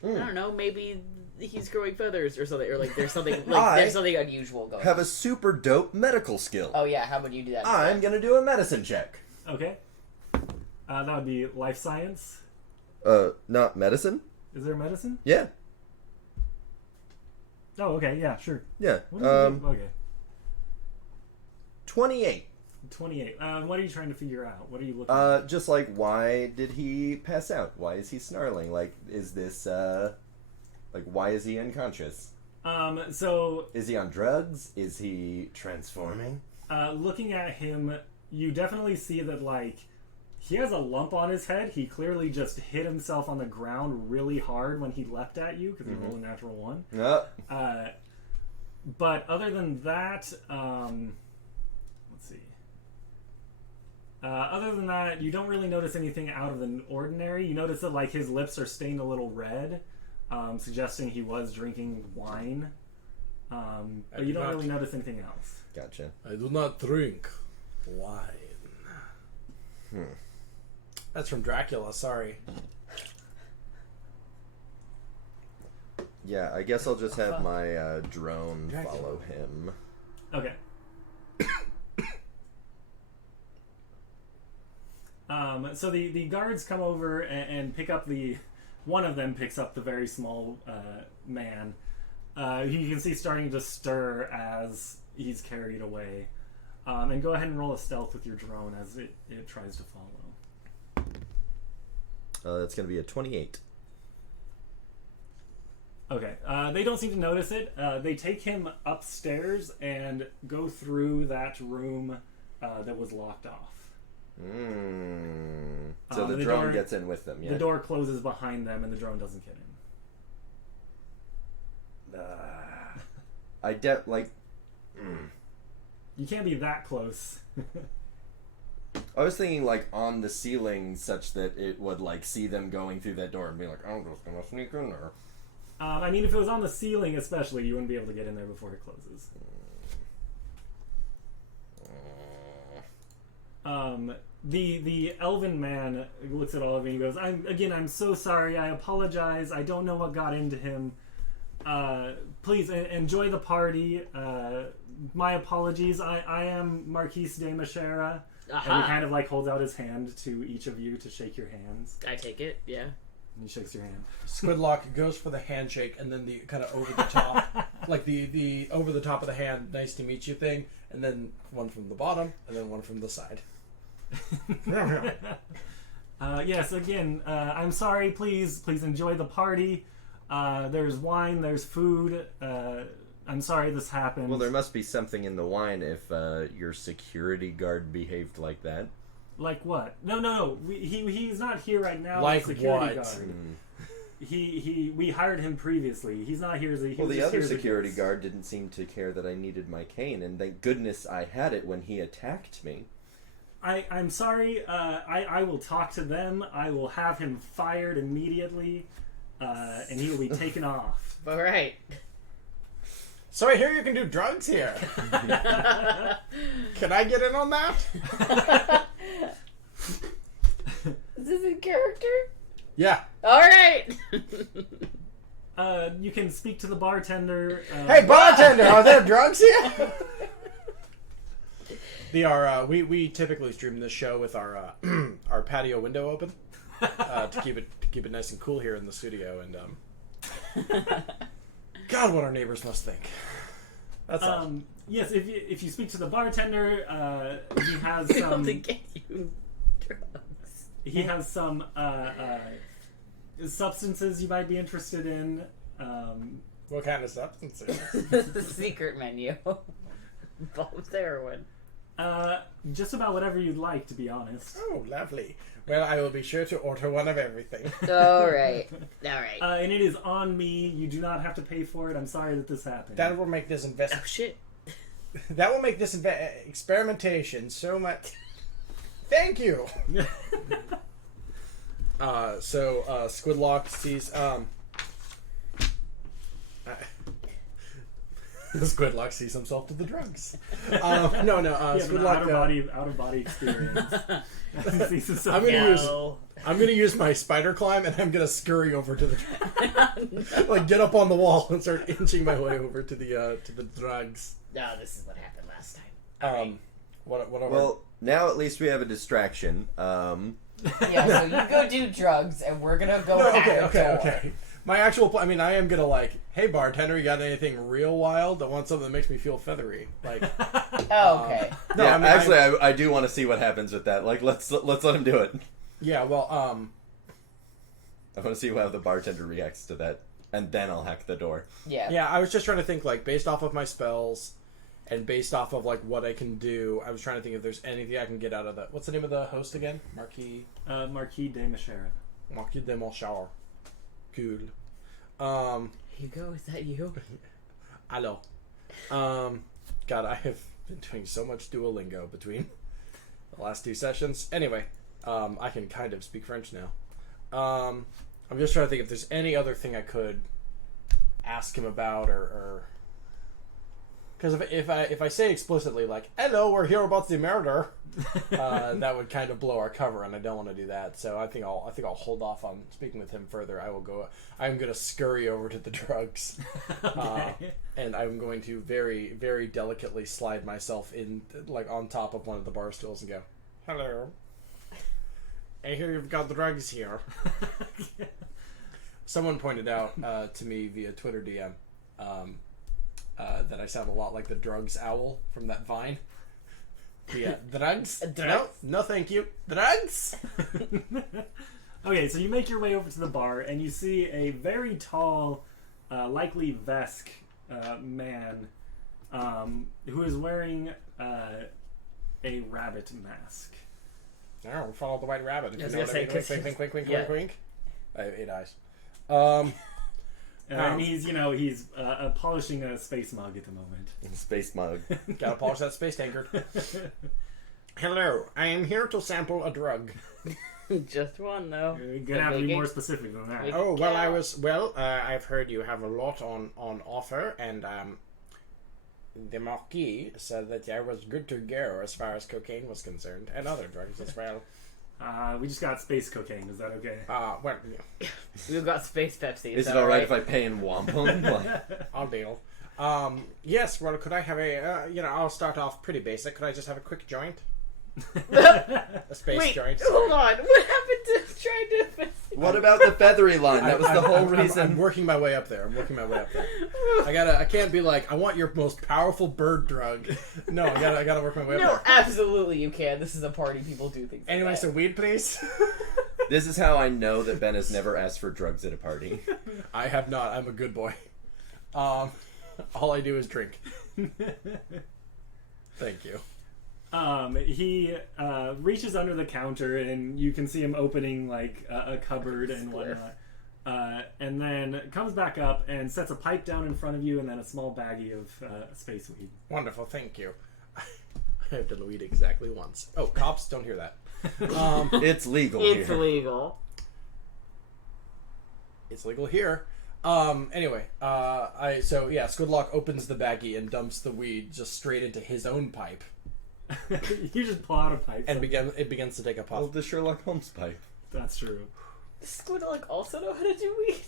I don't know, maybe he's growing feathers or something, or like there's something there's something unusual going. Have a super dope medical skill. Oh yeah, how would you do that? I'm gonna do a medicine check. Okay. That would be life science. Not medicine? Is there medicine? Yeah. Oh, okay. Yeah, sure. Yeah. What do you do? Okay. 28. 28. What are you trying to figure out? What are you looking at? Just like, why did he pass out? Why is he snarling? Like, is this, like, why is he unconscious? So, Is he on drugs? Is he transforming? looking at him, you definitely see that, like, he has a lump on his head. He clearly just hit himself on the ground really hard when he leapt at you, because he rolled a natural 1. But other than that, let's see. Other than that, you don't really notice anything out of the ordinary. You notice that, like, his lips are stained a little red, suggesting he was drinking wine. But you don't really notice anything else. Gotcha. I do not drink wine. That's from Dracula, sorry. Yeah, I guess I'll just have my drone Dracula. follow him. Okay. So the guards come over and pick up one of them picks up the very small man. You can see starting to stir as he's carried away. And go ahead and roll a stealth with your drone as it tries to follow. That's going to be a 28. Okay. They don't seem to notice it. They take him upstairs and go through that room that was locked off. So the drone gets in with them, yeah? The door closes behind them and the drone doesn't get in. like... You can't be that close. I was thinking like on the ceiling, such that it would like see them going through that door and be like, "I'm just gonna sneak in there." I mean, if it was on the ceiling, especially, you wouldn't be able to get in there before it closes. The elven man looks at all of you and goes, I'm so sorry. I apologize. I don't know what got into him. Please enjoy the party. My apologies. I am Marquise de Machera. And he kind of like holds out his hand to each of you to shake your hands. I take it, yeah. And he shakes your hand. Squidlock goes for the handshake, and then the kind of over the top, like the over the top of the hand, nice to meet you thing, and then one from the bottom, and then one from the side. Yes, again, I'm sorry. Please enjoy the party. There's wine, there's food. I'm sorry this happened. Well, there must be something in the wine if your security guard behaved like that. Like what? No. He's not here right now. Like the security what? guard. We hired him previously. He's not here. Well, the other security guard didn't seem to care that I needed my cane, and thank goodness I had it when he attacked me. I'm sorry. I will talk to them. I will have him fired immediately, and he will be taken off. All right. So I hear you can do drugs here. Can I get in on that? Is this in character? Yeah. All right. You can speak to the bartender. Hey, bartender, are there drugs here? We typically stream this show with our our patio window open to keep it nice and cool here in the studio, and God, what our neighbors must think. That's all. Yes, if you speak to the bartender, he has Able some. to get you drugs. He has some substances you might be interested in. What kind of substances? The secret menu involves heroin. Just about whatever you'd like, to be honest. Oh, lovely. Well, I will be sure to order one of everything. All right. And it is on me. You do not have to pay for it. I'm sorry that this happened. That will make this Oh shit. That will make this experimentation so much. Thank you. So Squidlock sees Squidlock sees himself to the drugs. Squidlock out of body experience. I'm gonna use my spider climb, and I'm gonna scurry over to the like get up on the wall and start inching my way over to the drugs. No, this is what happened last time. Well, now at least we have a distraction. Yeah, so you go do drugs, and we're gonna go. Okay. My actual I am gonna like, hey bartender, you got anything real wild? I want something that makes me feel feathery. Like, Oh, okay. no, Yeah, I mean, actually, I do want to see what happens with that. Like, let's let him do it. yeah. Well, I want to see how the bartender reacts to that, and then I'll hack the door. Yeah. yeah. I was just trying to think like based off of my spells, and based off of like what I can do. I was trying to think if there's anything I can get out of that. What's the name of the host again? Marquis Marquis de Machera. Marquis de Montchar. Cool. Hugo, is that you? Hello. God, I have been doing so much Duolingo between the last two sessions. Anyway, I can kind of speak French now. I'm just trying to think if there's any other thing I could ask him about, or because if I say explicitly like, "Hello, we're here about the murder," that would kind of blow our cover, and I don't want to do that. So I think I'll hold off on speaking with him further. I'm going to scurry over to the drugs, and I'm going to very, very delicately slide myself in, like on top of one of the bar stools, and go, "Hello, I hear you've got the drugs here." Someone pointed out to me via Twitter DM that I sound a lot like the drugs owl from that Vine. Yeah, drugs? No, thank you. Drugs? Okay, so you make your way over to the bar, and you see a very tall, likely Vesk man who is wearing a rabbit mask. Oh, follow the white rabbit. If I was you know what I gonna mean. say, Wink, wink, wink, yeah. wink, wink. I have 8 eyes. And he's polishing a space mug at the moment. Space mug. Gotta polish that space tankard. Hello, I am here to sample a drug. Just one though. You're gonna have to be more specific than that. Oh, well, I've heard you have a lot on offer, and, the Marquis said that I was good to go as far as cocaine was concerned, and other drugs as well. We just got space cocaine. Is that okay? Well, We've got space Pepsi. Is it alright if I pay in wampum? I'll deal. Yes, well, could I have I'll start off pretty basic. Could I just have a quick joint? A space Wait, joint. hold on. What happened to trying to fix it? What about the feathery line? That was the whole reason. I'm working my way up there. I can't be like, I want your most powerful bird drug. No, I gotta work my way up No, there. absolutely you can. This is a party. People do things. Anyway, like so that. weed, please. This is how I know that Ben has never asked for drugs at a party. I have not. I'm a good boy. All I do is drink. Thank you. He reaches under the counter, and you can see him opening like a cupboard and whatnot. And then comes back up and sets a pipe down in front of you, and then a small baggie of space weed. Wonderful, thank you. I have done weed exactly once. Oh, cops, don't hear that. It's legal It's here. legal. It's legal here. Anyway, Squidlock opens the baggie and dumps the weed just straight into his own pipe, You just pull out a pipe. and it begins to take a puff. Oh, the Sherlock Holmes pipe. That's true. Does Squidlock also know how to do weed?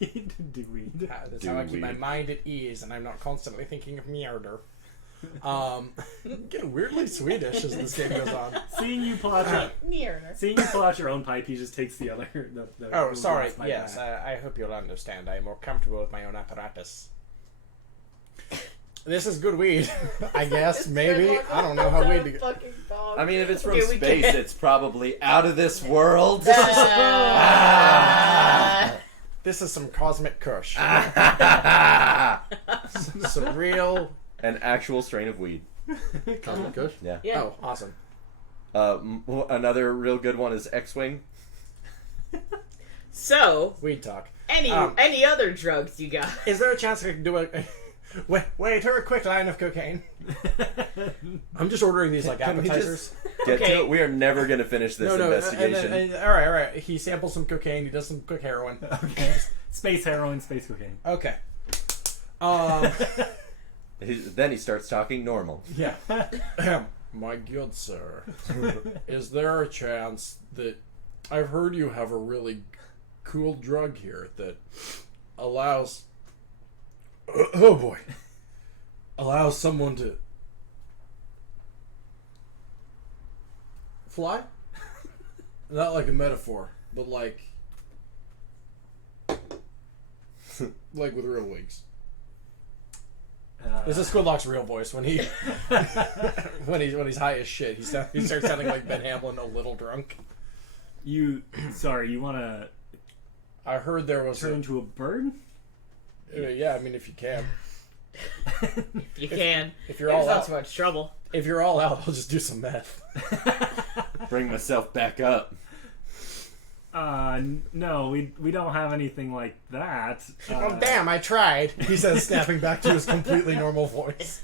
He did do weed. That's Do how I keep my weed. mind at ease, and I'm not constantly thinking of Muurrrder. Getting weirdly Swedish as this game goes on. Seeing you pull out your own pipe, he just takes the other. The Oh, sorry. glass pipe Yes, back. I hope you'll understand. I'm more comfortable with my own apparatus. This is good weed, I guess. Maybe. I don't know how weed to get. I mean, if it's from Okay, we space, can't. it's probably out of this world. This is some cosmic kush. An Some real actual strain of weed. cosmic kush? Yeah. Yeah. Oh, awesome. Another real good one is X-Wing. So, Weed talk. any other drugs you got? Is there a chance I can do a... Wait, a quick line of cocaine. I'm just ordering these like Can we appetizers. Get Okay. to it. We are never going to finish this investigation. All right. He samples some cocaine. He does some quick heroin. Okay. Space heroin, space cocaine. Okay. Then he starts talking normal. Yeah. My good sir, is there a chance that I've heard you have a really cool drug here that allows oh boy, allows someone to fly? Not like a metaphor, but like with real wings. This is Squidlock's real voice when he when he's high as shit. He starts sounding like Ben Hamlin, a little drunk. You want to I heard there was turn into a bird? yeah. I mean, if you can, You can. if you're It's all not out, so much trouble. if you're all out, I'll just do some meth. Bring myself back up. No, we don't have anything like that. Oh damn! I tried. He says, snapping back to his completely normal voice.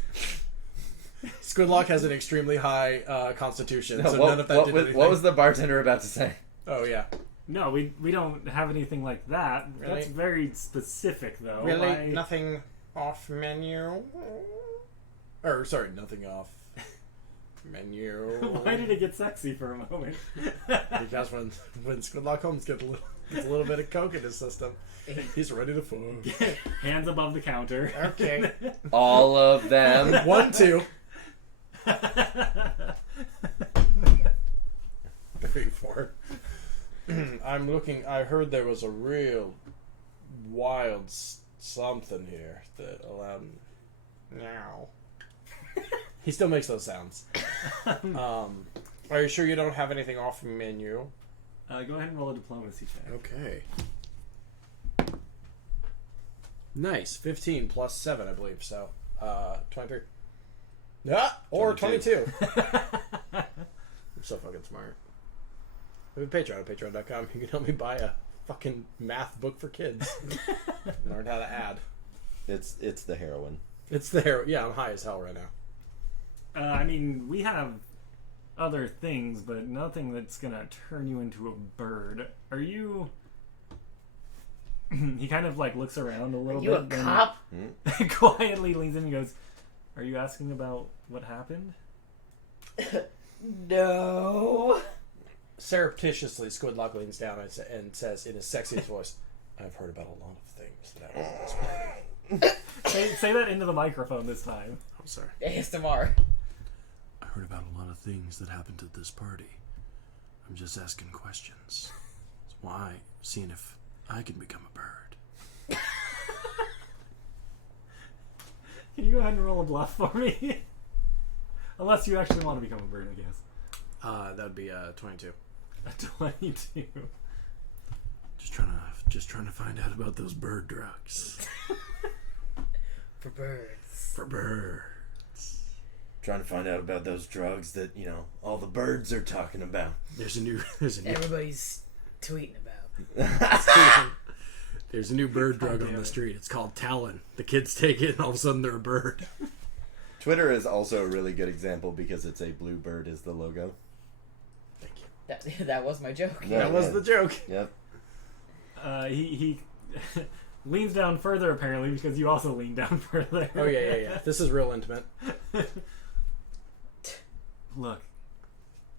Squidlock has an extremely high constitution, so none of that did anything. What was the bartender about to say? Oh yeah. No, we don't have anything like that. Really? That's very specific, though. Really, Why- nothing off menu. Or sorry, nothing off menu. Why did it get sexy for a moment? Because when Squidlock Holmes gets a little bit of coke in his system, he's ready to fuck. Hands above the counter. Okay. All of them. 1, 2, 3, 4. I'm looking. I heard there was a real wild something here that allowed. Now. He still makes those sounds. Are you sure you don't have anything off menu? Go ahead and roll a diplomacy check. Okay. Nice. 15 plus 7, I believe. So, 23. Yeah, or 22. I'm so fucking smart. We have a Patreon at patreon.com. You can help me buy a fucking math book for kids. Learn how to add. It's the heroin. It's there. Yeah, I'm high as hell right now. I mean, we have other things, but nothing that's gonna turn you into a bird. Are you... He kind of like looks around a little You a bit. cop? Then quietly leans in and goes, "Are you asking about what happened?" No. Surreptitiously, Squidlock leans down and says in his sexiest voice, "I've heard about a lot of things that happened at this party." Say that into the microphone this time. I'm sorry. ASMR. I heard about a lot of things that happened at this party. I'm just asking questions. Why? Seeing if I can become a bird. Can you go ahead and roll a bluff for me? Unless you actually want to become a bird, I guess. That would be 22. A 22. Just trying to find out about those bird drugs. For birds. For birds. Trying to find out about those drugs that, you know, all the birds are talking about. There's a new Everybody's tweeting about. There's a new bird drug on the street. It's called Talon. The kids take it and all of a sudden they're a bird. Twitter is also a really good example because it's a blue bird is the logo. Thank you. That was my joke. Yeah. That was the joke. Yep. He leans down further, apparently, because you also lean down further. Oh, yeah. This is real intimate. Look,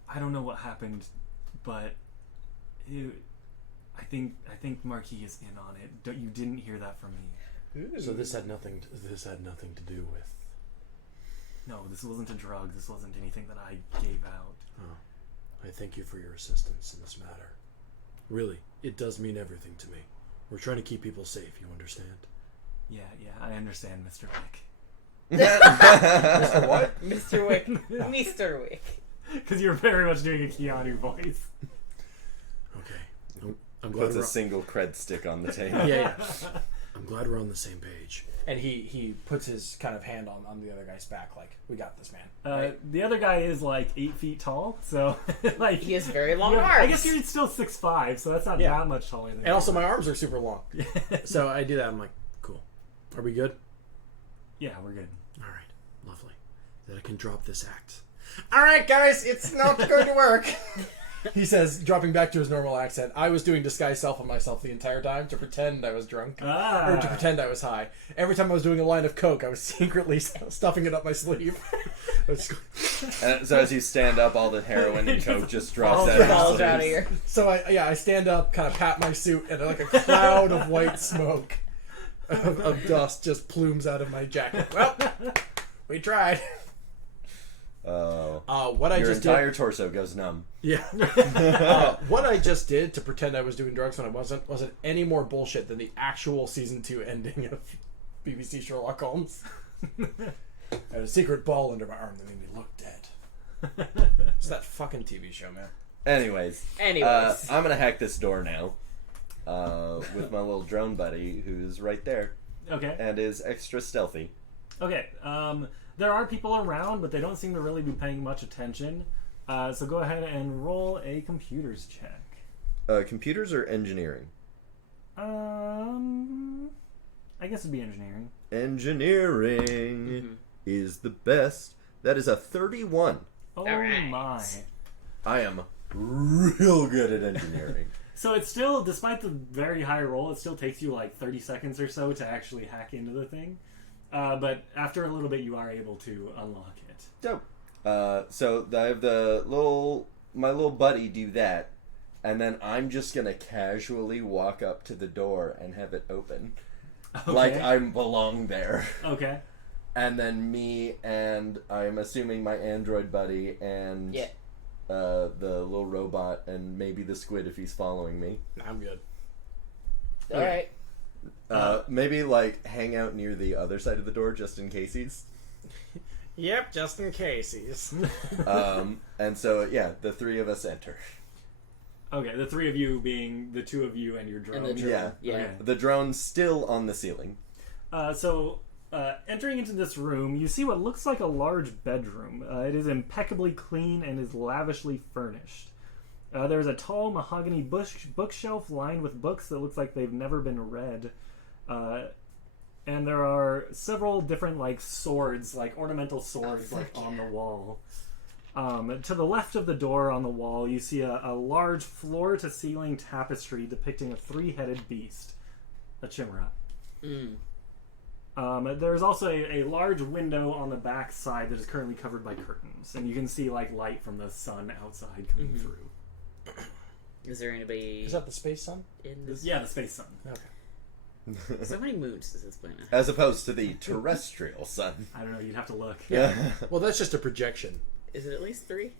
I don't know what happened, but I think Marquis is in on it. You didn't hear that from me. So this had nothing to do with... No, this wasn't a drug. This wasn't anything that I gave out. Oh. I thank you for your assistance in this matter. Really, it does mean everything to me. We're trying to keep people safe, you understand? Yeah, I understand, Mr. Wick. Mr. What? Mr. Wick. Mr. Wick. Because you're very much doing a Keanu voice. Okay. I'm glad Puts a single cred stick on the table. Yeah. I'm glad we're on the same page. And he puts his kind of hand on the other guy's back, like, we got this, man. Right? The other guy is like 8 feet tall, so like He has very long arms. I guess you're still 6'5", so that's not that much taller than And you. also my arms are super long. So I do that, I'm like, cool. Are we good? Yeah, we're good. Alright, lovely. Then I can drop this act. Alright guys, it's not going to work. He says, dropping back to his normal accent, I was doing disguise self on myself the entire time to pretend I was drunk. Or to pretend I was high. Every time I was doing a line of coke, I was secretly stuffing it up my sleeve. And so as you stand up, all the heroin and coke just drops Falls out of here. So I stand up, kind of pat my suit, and like a cloud of white smoke of dust just plumes out of my jacket. Well, we tried. Oh. What I Your just entire torso goes numb. Yeah. What I just did to pretend I was doing drugs when I wasn't any more bullshit than the actual season 2 ending of BBC Sherlock Holmes. I had a secret ball under my arm that made me look dead. It's that fucking TV show, man. Anyways. I'm gonna hack this door now. With my little drone buddy who's right there. Okay. And is extra stealthy. Okay. There are people around, but they don't seem to really be paying much attention. So go ahead and roll a computers check. Computers or engineering? I guess it'd be engineering. Engineering is the best. That is a 31. Oh right. my. I am real good at engineering. So it's still, despite the very high roll, it still takes you like 30 seconds or so to actually hack into the thing. But after a little bit, you are able to unlock it. Dope. So I have my little buddy do that, and then I'm just gonna casually walk up to the door and have it open, like I belong there. Okay. And then me and I'm assuming my android buddy and the little robot and maybe the squid if he's following me. I'm good. All right. Maybe like hang out near the other side of the door just in case he's. Yep, just in case he's. And so the three of us enter. Okay, the three of you being the two of you and your drone. And the drone. Yeah. Yeah. The drone's still on the ceiling. So entering into this room, you see what looks like a large bedroom. It is impeccably clean and is lavishly furnished. There's a tall mahogany bookshelf lined with books that looks like they've never been read. And there are several different, like, swords, like, ornamental swords, on the wall. To the left of the door on the wall, you see a large floor-to-ceiling tapestry depicting a three-headed beast, a chimera. There's also a large window on the back side that is currently covered by curtains, and you can see like light from the sun outside coming through. Is there anybody Is that the space sun? in this? Yeah, the space sun. Okay. So many moons does this planet have? As opposed to the terrestrial sun. I don't know. You'd have to look. Well, that's just a projection. Is it at least 3?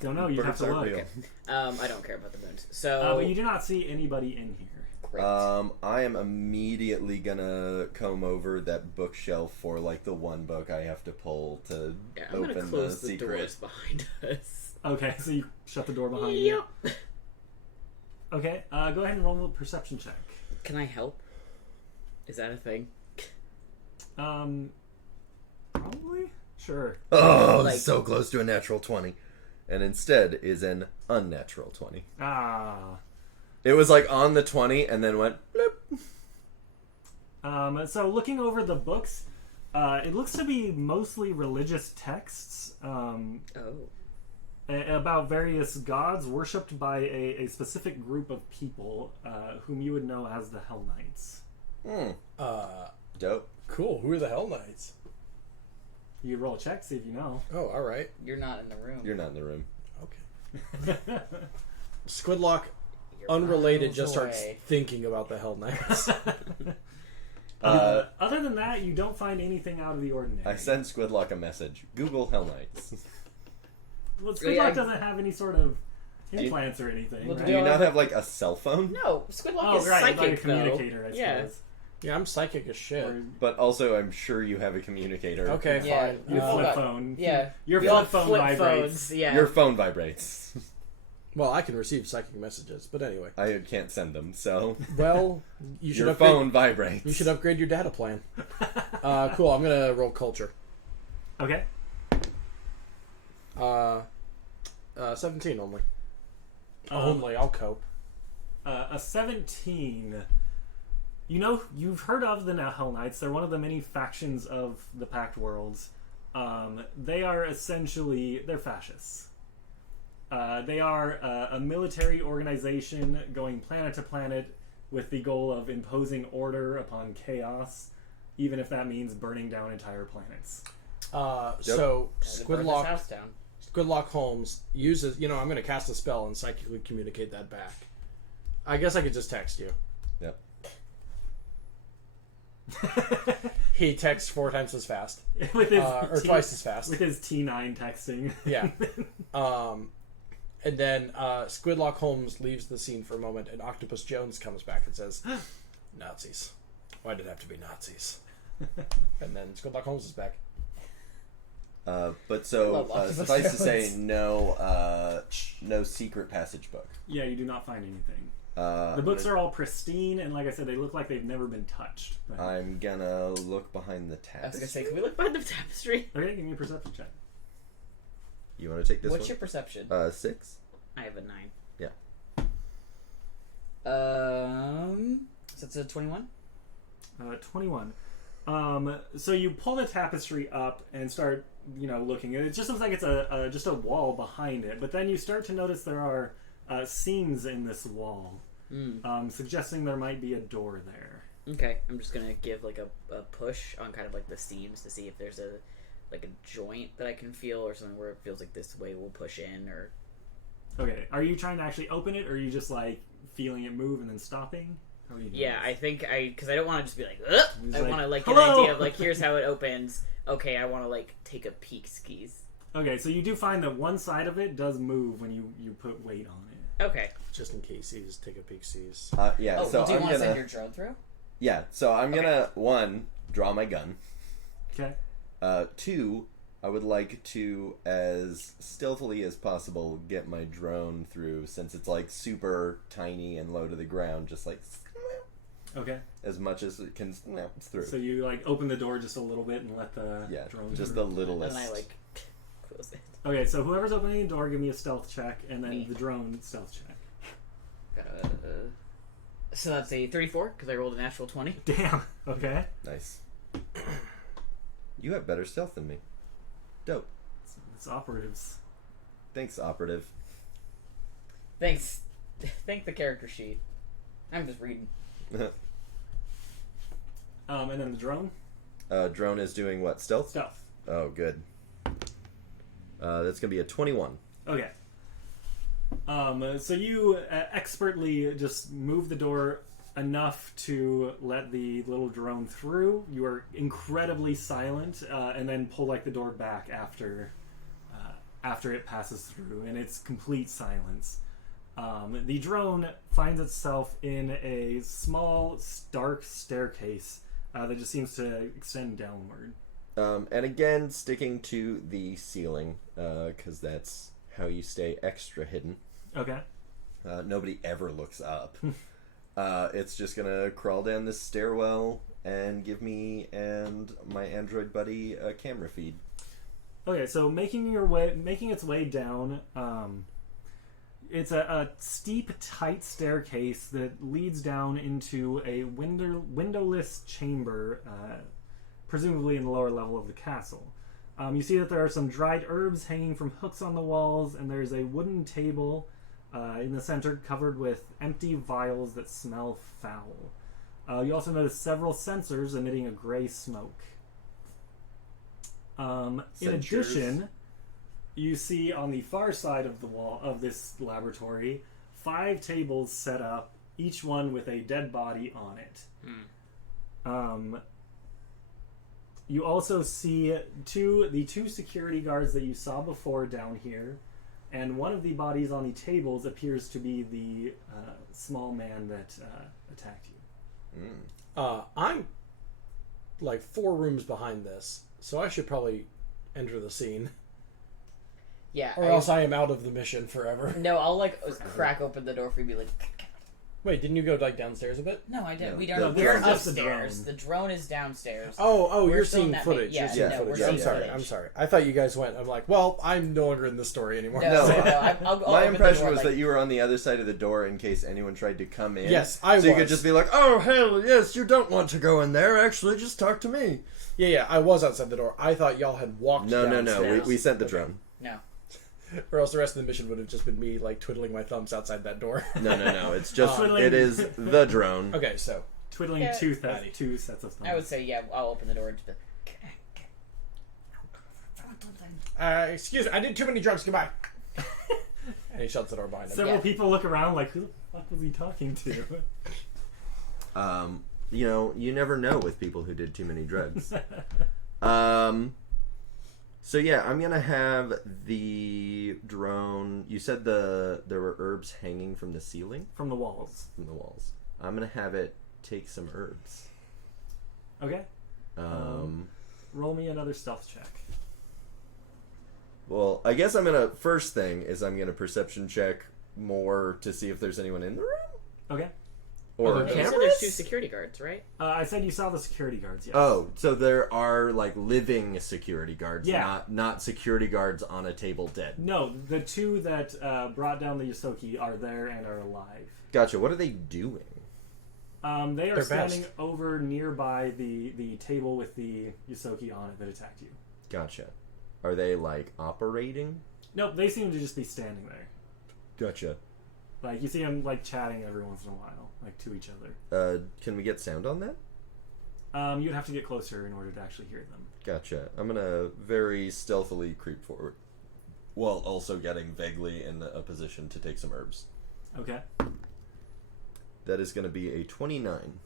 Don't know. You'd have Birds to aren't look. real. I don't care about the moons. So But you do not see anybody in here. great. I am immediately gonna comb over that bookshelf for like the one book I have to pull to yeah, I'm gonna open the close the secret. doors behind us. Okay, so you shut the door behind you. Yep. Okay, go ahead and roll a perception check. Can I help? Is that a thing? Probably. Sure. Oh, Like- so close to a natural 20. And instead is an unnatural 20. Ah. It was like on the 20 and then went bloop. So looking over the books, it looks to be mostly religious texts about various gods worshipped by a specific group of people whom you would know as the Hell Knights. Dope. Cool. Who are the Hell Knights? You roll a check, see if you know. Oh, all right. You're not in the room. You're not in the room. Okay. Squidlock, unrelated, just miles starts away. thinking about the Hell Knights. Other than that, you don't find anything out of the ordinary. I sent Squidlock a message. Google Hell Knights. Well, Squidlock Yeah, doesn't have any sort of implants or anything, Well, right? Do you not have like a cell phone? No, Squidlock Oh, is right, psychic, like a communicator, though. I Yeah. suppose. Yeah, I'm psychic as shit. Or But also, I'm sure you have a communicator. Okay, Yeah. fine. your flip God. phone. Yeah. Your We flip all have phone flip vibrates. phones, yeah. Your phone vibrates. Well, I can receive psychic messages, but anyway. I can't send them, so Well, you should your upgrade. phone vibrates. You should upgrade your data plan. Cool. I'm gonna roll culture. Okay. 17 only. Um, Only. I'll cope. A 17. You know, you've heard of the Hell Knights. They're one of the many factions of the Pact Worlds. They are essentially, they're fascists. They are a military organization going planet to planet with the goal of imposing order upon chaos, even if that means burning down entire planets. So Had to burn this Squidlock house down. Holmes uses. I'm going to cast a spell and psychically communicate that back. I guess I could just text you. Yep. He texts 4 times as fast, With his or twice as fast. With his T9 texting. Yeah. And then Squidlock Holmes leaves the scene for a moment, and Octopus Jones comes back and says, "Nazis. Why did it have to be Nazis?" And then Squidlock Holmes is back. But so Love Octopus suffice to say, Jones. no secret passage book. Yeah, you do not find anything. The The books are all pristine, and like I said, they look like they've never been touched. But- I'm gonna look behind the I was tapestry. gonna say, can we look behind the tapestry? Okay, give me a perception check. You want to take this What's your one? perception? 6. I have a 9. Yeah. So it's a 21? 21. So you pull the tapestry up and start, looking. It just looks like it's just a wall behind it. But then you start to notice there are seams in this wall, suggesting there might be a door there. Okay, I'm just gonna give like a push on kind of like the seams to see if there's a joint that I can feel or something where it feels like this way will push in or... Okay, are you trying to actually open it, or are you just like feeling it move and then stopping? How are you doing Yeah, this? I think because I don't want to just be like, ugh! He's I like, want to get "Hello!" an idea of here's how it opens. Okay, I want to take a peek skis. Okay, so you do find that one side of it does move when you put weight on it. Okay. Just in case he just take a peek sees. Yeah. Oh, so do you I'm want to gonna. send your drone through? Yeah. So I'm gonna 1 draw my gun. Okay. 2, I would like to, as stealthily as possible, get my drone through, since it's super tiny and low to the ground, just Okay. as much as it can through. So you open the door just a little bit and let the drone just through. the littlest. And I close it. Okay, so whoever's opening the door, give me a stealth check, and then Me. the drone stealth check. So that's a 34 because I rolled a natural 20. Damn. Okay. Nice. You have better stealth than me. Dope. It's operatives. Thanks, operative. Thanks. Thank the character sheet. I'm just reading. And then the drone. Drone is doing what? Stealth? Stealth. Oh, good. That's gonna be a 21. Okay. So you expertly just move the door enough to let the little drone through. You are incredibly silent, and then pull like the door back after it passes through, and it's complete silence. The drone finds itself in a small, dark staircase that just seems to extend downward. And again, sticking to the ceiling, because that's how you stay extra hidden. Okay. Nobody ever looks up. It's just gonna crawl down this stairwell and give me and my android buddy a camera feed. Okay, so making its way down, it's a steep, tight staircase that leads down into a windowless chamber, presumably in the lower level of the castle. You see that there are some dried herbs hanging from hooks on the walls, and there's a wooden table in the center covered with empty vials that smell foul. You also notice several sensors emitting a gray smoke. In addition, you see on the far side of the wall of this laboratory 5 tables set up, each one with a dead body on it. You also see the two security guards that you saw before down here, and one of the bodies on the tables appears to be the small man that attacked you. I'm like 4 rooms behind this, so I should probably enter the scene. Yeah. Or else I am out of the mission forever. No, I'll like crack open the door for you and be like... Wait, didn't you go like downstairs a bit? No, I didn't. No, We the don't. We're drone's just the upstairs. drone. The drone is downstairs. Oh, We're you're still in seeing that footage. yeah, You're seeing no, footage. we're I'm seeing sorry. footage. I'm sorry. I thought you guys went. I'm like, well, I'm no longer in this story anymore. No, So- I'll My open the impression door, was like, that you were on the other side of the door in case anyone tried to come in. Yes, I So you was. could just be like, oh, hell, yes, you don't want to go in there. Actually, just talk to me. Yeah, I was outside the door. I thought y'all had walked No. downstairs. We sent the drone. No. Or else the rest of the mission would have just been me, like, twiddling my thumbs outside that door. No. It's just, Twiddling. it is the drone. Okay, so. Twiddling Yeah. two sets of thumbs. I would say, yeah, I'll open the door and just be like... Excuse me, I did too many drugs. Goodbye. And he shuts the door behind him. Several Yeah. people look around like, who the fuck was he talking to? You never know with people who did too many drugs. So yeah, I'm gonna have the drone. You said there were herbs hanging from the ceiling, From the walls. from the walls. I'm gonna have it take some herbs. Okay. Roll me another stealth check. Well, I guess first thing is I'm gonna perception check more to see if there's anyone in the room Okay. or Oh, You there's- said there's 2 cameras. security guards, right? I said you saw the security guards, yes. Oh, so there are like living security guards, Yeah. not security guards on a table dead. No, the 2 that brought down the Yosoki are there and are alive. Gotcha. What are they doing? They are They're standing best. over nearby the table with the Yosoki on it that attacked you. Gotcha. Are they like operating? Nope, they seem to just be standing there. Gotcha. Like, you see them, like, chatting every once in a while, like, to each other. Can we get sound on that? You'd have to get closer in order to actually hear them. Gotcha. I'm gonna very stealthily creep forward, while also getting vaguely in a position to take some herbs. Okay. That is gonna be a 29.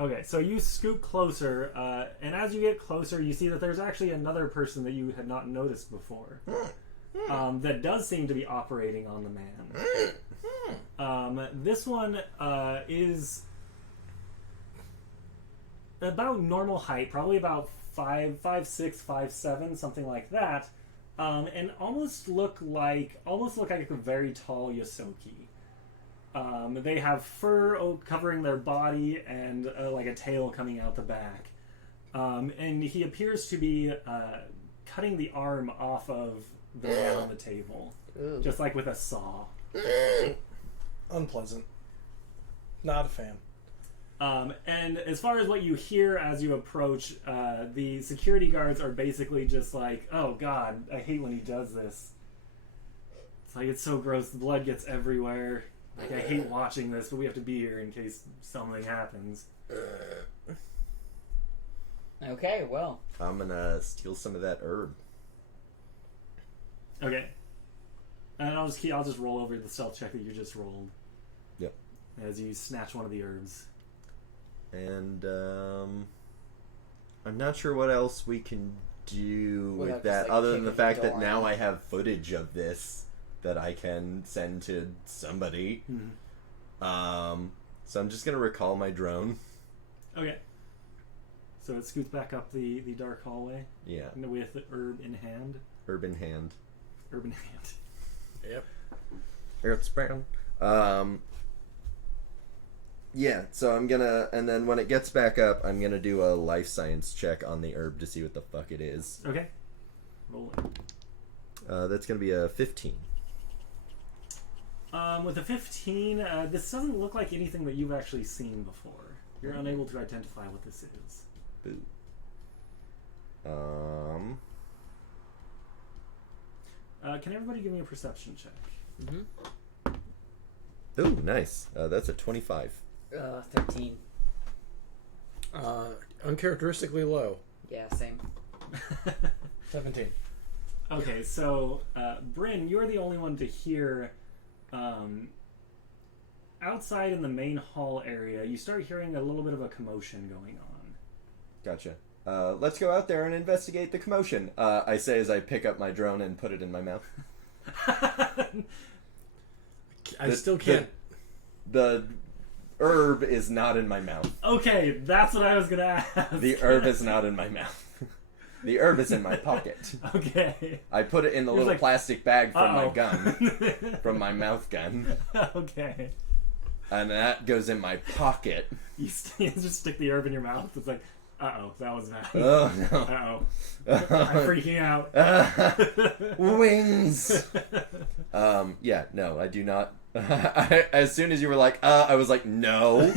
Okay, so you scoop closer, and as you get closer, you see that there's actually another person that you had not noticed before. That does seem to be operating on the man. This one is about normal height, probably about 5'6", 5'7", something like that, and almost look like a very tall Yosoki. They have fur covering their body and like a tail coming out the back. And he appears to be cutting the arm off of the man on the table, Ooh. just like with a saw. Unpleasant. Not a fan. And as far as what you hear as you approach, the security guards are basically just like, "Oh God, I hate when he does this." It's like, it's so gross. The blood gets everywhere. Like, I hate watching this, but we have to be here in case something happens. Okay, well. I'm gonna steal some of that herb. Okay. And I'll just roll over the stealth check that you just rolled. Yep. As you snatch one of the herbs. And I'm not sure what else we can do Without with just, that, like, other than the kicking fact the that door now in. I have footage of this that I can send to somebody. So I'm just gonna recall my drone. Okay. So it scoots back up the dark hallway. Yeah, With the herb in hand. herb in hand. Herb in hand. Yep. Earth's brown. Yeah, so I'm gonna, and then when it gets back up, I'm gonna do a life science check on the herb to see what the fuck it is. Okay. Roll it. That's gonna be a 15. With a 15, this doesn't look like anything that you've actually seen before. You're unable to identify what this is. Boo. Can everybody give me a perception check? Ooh, nice. That's a 25. 13. Uncharacteristically low. Yeah, same. 17. Okay, so Bryn, you're the only one to hear. Outside in the main hall area, you start hearing a little bit of a commotion going on. Gotcha. Let's go out there and investigate the commotion. I say as I pick up my drone and put it in my mouth. I still can't. The herb is not in my mouth. Okay, that's what I was gonna ask. The herb is not in my mouth. The herb is in my pocket. Okay. I put it in the You're little like, plastic bag from my uh-oh. gun, from my mouth gun, Okay. and that goes in my pocket. You just stick the herb in your mouth. It's like, uh-oh, that was bad. Oh no! Uh-oh. I'm freaking out. Wings. Yeah, no, I do not. As soon as you were like, I was like, no,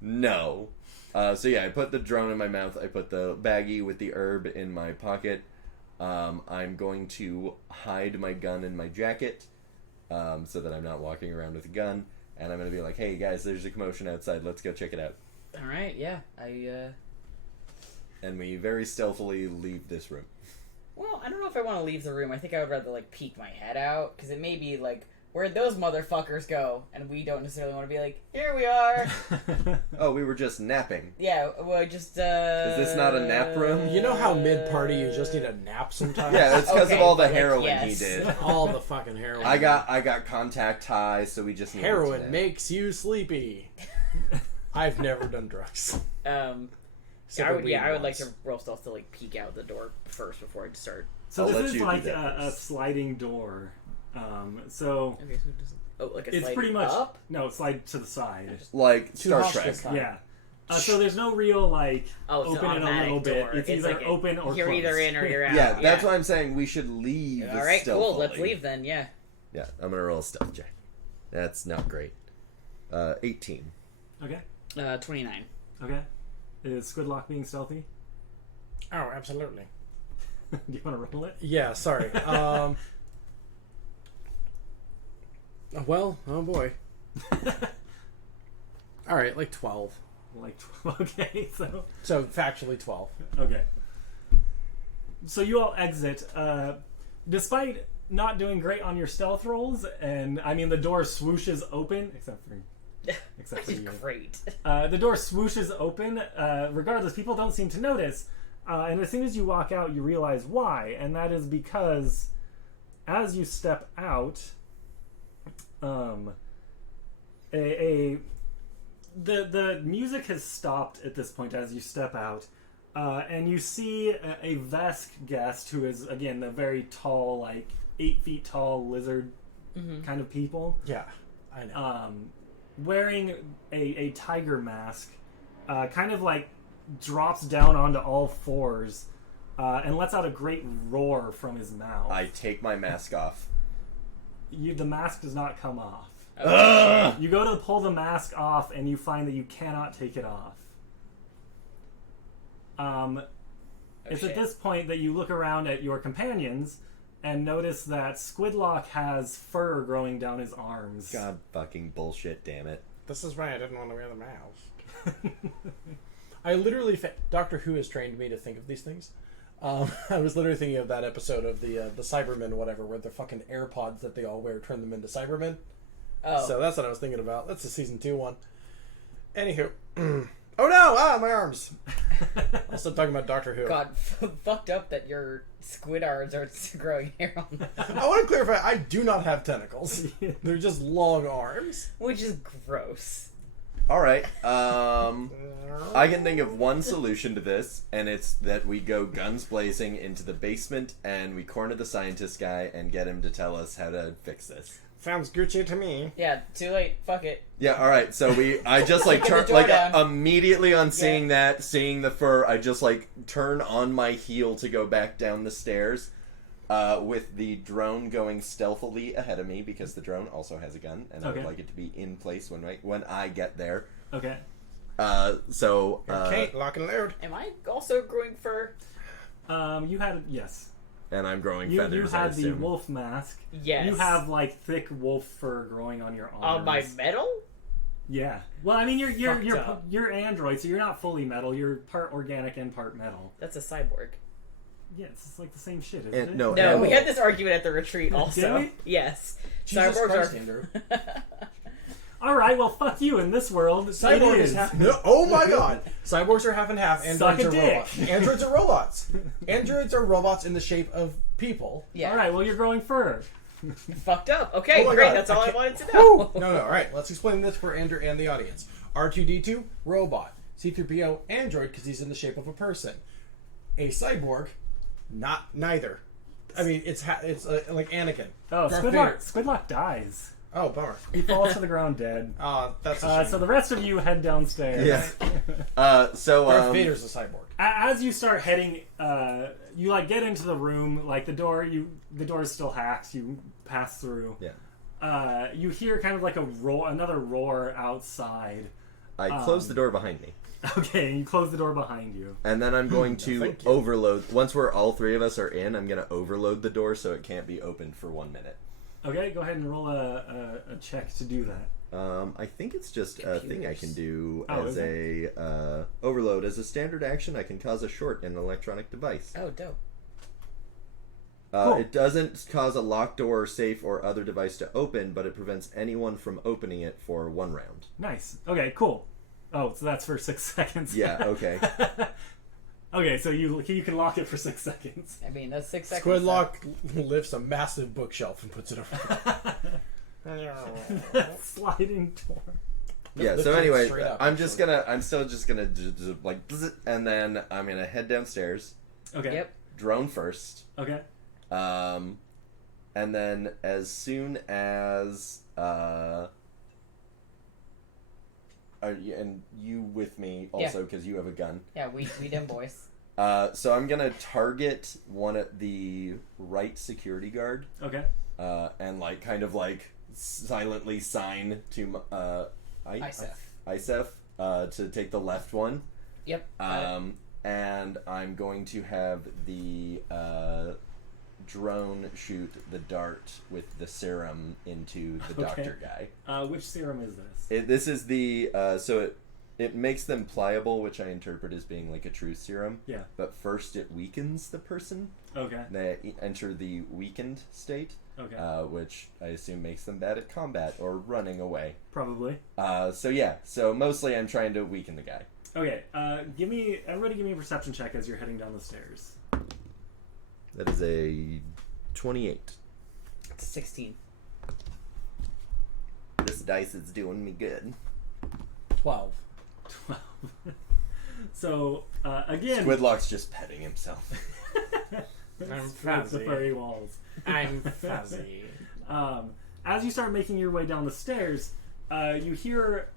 no. So yeah, I put the drone in my mouth. I put the baggie with the herb in my pocket. I'm going to hide my gun in my jacket, so that I'm not walking around with a gun. And I'm going to be like, hey guys, there's a commotion outside. Let's go check it out. All right, yeah. And we very stealthily leave this room. Well, I don't know if I want to leave the room. I think I would rather, like, peek my head out, because it may be, like, where'd those motherfuckers go? And we don't necessarily want to be like, here we are! Oh, we were just napping. Yeah, well, just, Is this not a nap room? You know how mid-party you just need a nap sometimes? Yeah, it's because of all the but, like, heroin yes. he did. All the fucking heroin. I got contact high, so we just needed to Heroin nap. makes you sleepy. I've never done drugs. I would like to roll stealth to, like, peek out the door first before I start. So I'll let this is you do like that a first. sliding door. So Okay, so just... Oh, like a it's slide pretty much... up? No, slide to the side. Like Two Star hostile Trek. side. Yeah. So there's no real, like, Oh, it's open an it a little automatic bit. door. It's either like open or you're closed. either in or you're out. Yeah, that's why I'm saying we should leave. All right, cool. stealthily. Let's leave then. Yeah. Yeah, I'm gonna roll a stealth check. That's not great. 18. Okay. 29. Okay. Is Squidlock being stealthy? Oh, absolutely. Do you want to roll it? Yeah, sorry. Well, oh boy. All right, like 12. Like, okay, so... So factually 12. Okay. So you all exit. Despite not doing great on your stealth rolls, and, I mean, the door swooshes open, except for Which is you. great. The door swooshes open. Regardless, people don't seem to notice. And as soon as you walk out, you realize why. And that is because as you step out, the music has stopped at this point as you step out. And you see a Vesk guest who is, again, the very tall, like 8 feet tall lizard kind of people. Yeah, I know. Wearing a tiger mask, kind of like drops down onto all fours and lets out a great roar from his mouth. I take my mask off. The mask does not come off. Ugh! You go to pull the mask off and you find that you cannot take it off. It's shit. at this point that you look around at your companions and notice that Squidlock has fur growing down his arms. God fucking bullshit, damn it. This is why I didn't want to wear the mask. I literally... Doctor Who has trained me to think of these things. I was literally thinking of that episode of the Cybermen, whatever, where the fucking AirPods that they all wear turn them into Cybermen. Oh. So that's what I was thinking about. That's the season 2 one. Anywho. Oh no! Ah, my arms! Also talking about Doctor Who. God, fucked up that your squid arms are growing hair on them. I want to clarify, I do not have tentacles. They're just long arms. Which is gross. Alright, I can think of one solution to this, and it's that we go guns blazing into the basement and we corner the scientist guy and get him to tell us how to fix this. Sounds Gucci to me. Yeah, too late. Fuck it. Yeah, alright, so I just like Kicking the turn, door like down. immediately on seeing that, seeing the fur, I just like turn on my heel to go back down the stairs, with the drone going stealthily ahead of me because the drone also has a gun, and I would like it to be in place when I get there. Okay. Okay, lock and load. Am I also growing fur? You had... Yes. And I'm growing You feathers, had I the assume. wolf mask. Yes. You have, like, thick wolf fur growing on your arms. On my metal? Yeah. Well, I mean, Fucked up. you're android, so you're not fully metal. You're part organic and part metal. That's a cyborg. Yeah, it's like the same shit, isn't And, it? no, No, and- we had this argument at the retreat also. Did we? Yes. Jesus Cyborgs Christ, are... Andrew. All right, well, fuck you. In this world, Cyborg it is is. half... No, oh my god! Cyborgs are half and half. Suck Androids a are dick. robots. Androids are robots. Androids are robots in the shape of people. Yeah. All right, well, you're growing fur. Fucked up. Okay, Oh my great. God, That's all I can't- wanted to know. No, no, alright. Let's explain this for Andrew and the audience. R2-D2, robot. C-3PO, android, because he's in the shape of a person. A cyborg, neither. I mean, it's like Anakin. Oh, Darth Squidlock dies. Oh, bummer. He falls to the ground dead. Oh, that's a shame. So the rest of you head downstairs. Yeah. Darth Vader's a cyborg. As you start heading, you like get into the room. Like the door is still hacked. You pass through. Yeah. You hear kind of like another roar outside. I close the door behind me. Okay, and you close the door behind you. And then I'm going to thank you. overload. Once we're all three of us are in, I'm going to overload the door so it can't be opened for 1 minute. Okay, go ahead and roll a check to do that. I think it's just a thing I can do Oh, as is a overload. As a standard action, I can cause a short in an electronic device. Oh, dope. Cool. It doesn't cause a locked door, safe, or other device to open, but it prevents anyone from opening it for 1 round. Nice. Okay, cool. Oh, so that's for 6 seconds. Yeah, okay. Okay, so you can lock it for 6 seconds. I mean, that's 6 seconds. Squidlock lifts a massive bookshelf and puts it over. Sliding door. Yeah, Lift so it anyway, straight up, I'm still just gonna like, bzz, and then I'm gonna head downstairs, Okay. Yep. drone first, Okay. and then as soon as, and you with me also, because you have a gun. Yeah, we them boys. So I'm gonna target one at the right security guard, Okay. and like kind of like silently sign to ISEF to take the left one. Yep. And I'm going to have the drone shoot the dart with the serum into the doctor guy. Which serum is this? This is the it makes them pliable, which I interpret as being like a true serum. Yeah. But first, it weakens the person. Okay. They enter the weakened state, Okay. which I assume makes them bad at combat or running away. Probably. So mostly I'm trying to weaken the guy. Okay. Everybody give me a perception check as you're heading down the stairs. That is a 28. 16. This dice is doing me good. 12. 12. So, again... Squidlock's just petting himself. I'm Strikes the fuzzy. furry walls. I'm fuzzy. As you start making your way down the stairs, you hear,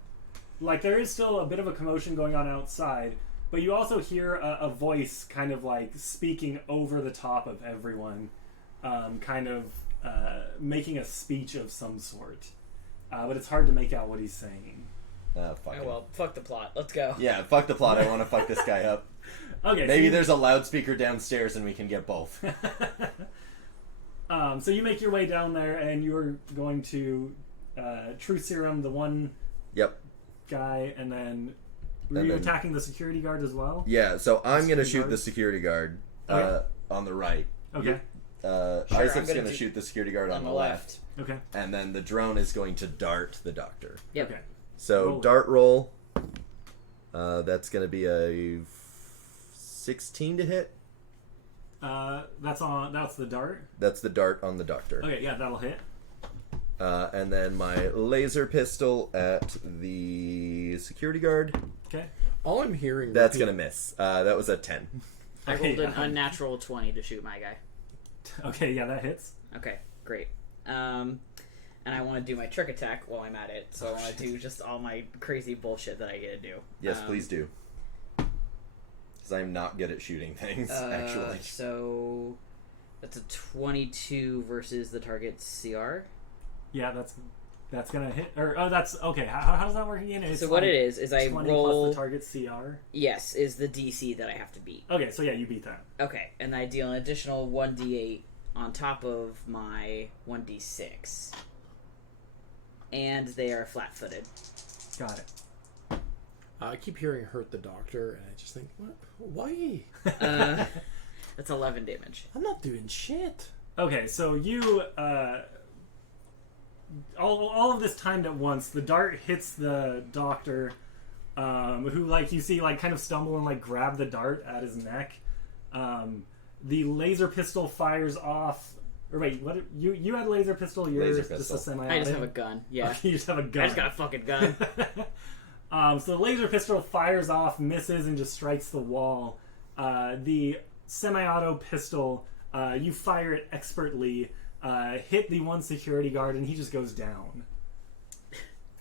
like, there is still a bit of a commotion going on outside, but you also hear a voice kind of, like, speaking over the top of everyone, kind of making a speech of some sort. But it's hard to make out what he's saying. Fuck Oh him. well, fuck the plot. Let's go. Yeah, fuck the plot. I want to fuck this guy up. Okay. Maybe so there's a loudspeaker downstairs and we can get both. So you make your way down there, and you're going to True Serum the one Yep. guy, and then were And you then- attacking the security guard as well? Yeah, so I'm going to Security shoot guard? the security guard Okay. on the right. Okay. I'm Isaac's gonna going to do- shoot the security guard on the left. Okay. And then the drone is going to dart the doctor. Yep. Okay. So Roll it. dart roll. That's going to be a 16 to hit. That's the dart. That's the dart on the doctor. Okay, yeah, that'll hit. And then my laser pistol at the security guard. Okay. All I'm hearing. That's going to miss. That was a 10. I Okay, rolled an yeah. unnatural 20 to shoot my guy. Okay, yeah, that hits. Okay, great. And I want to do my trick attack while I'm at it, so I want to do just all my crazy bullshit that I get to do. Yes, please do. Because I'm not good at shooting things, actually. So that's a 22 versus the target's CR. Yeah, that's gonna hit. Or that's okay. How does that work again? It's So what like it is I 20 roll. plus the target CR. Yes, is the DC that I have to beat. Okay, so yeah, you beat that. Okay, and I deal an additional 1d8 on top of my 1d6. And they are flat-footed. Got it. I keep hearing "hurt the doctor," and I just think, what? Why? That's 11 damage. I'm not doing shit. Okay, so you all of this timed at once. The dart hits the doctor, who like you see like kind of stumble and like grab the dart at his neck. The laser pistol fires off. Or wait, what? You had laser pistol. You're Laser just pistol. a semi. I just have a gun. Yeah. You just have a gun. I just got a fucking gun. So the laser pistol fires off, misses, and just strikes the wall. The semi-auto pistol, you fire it expertly, hit the one security guard, and he just goes down.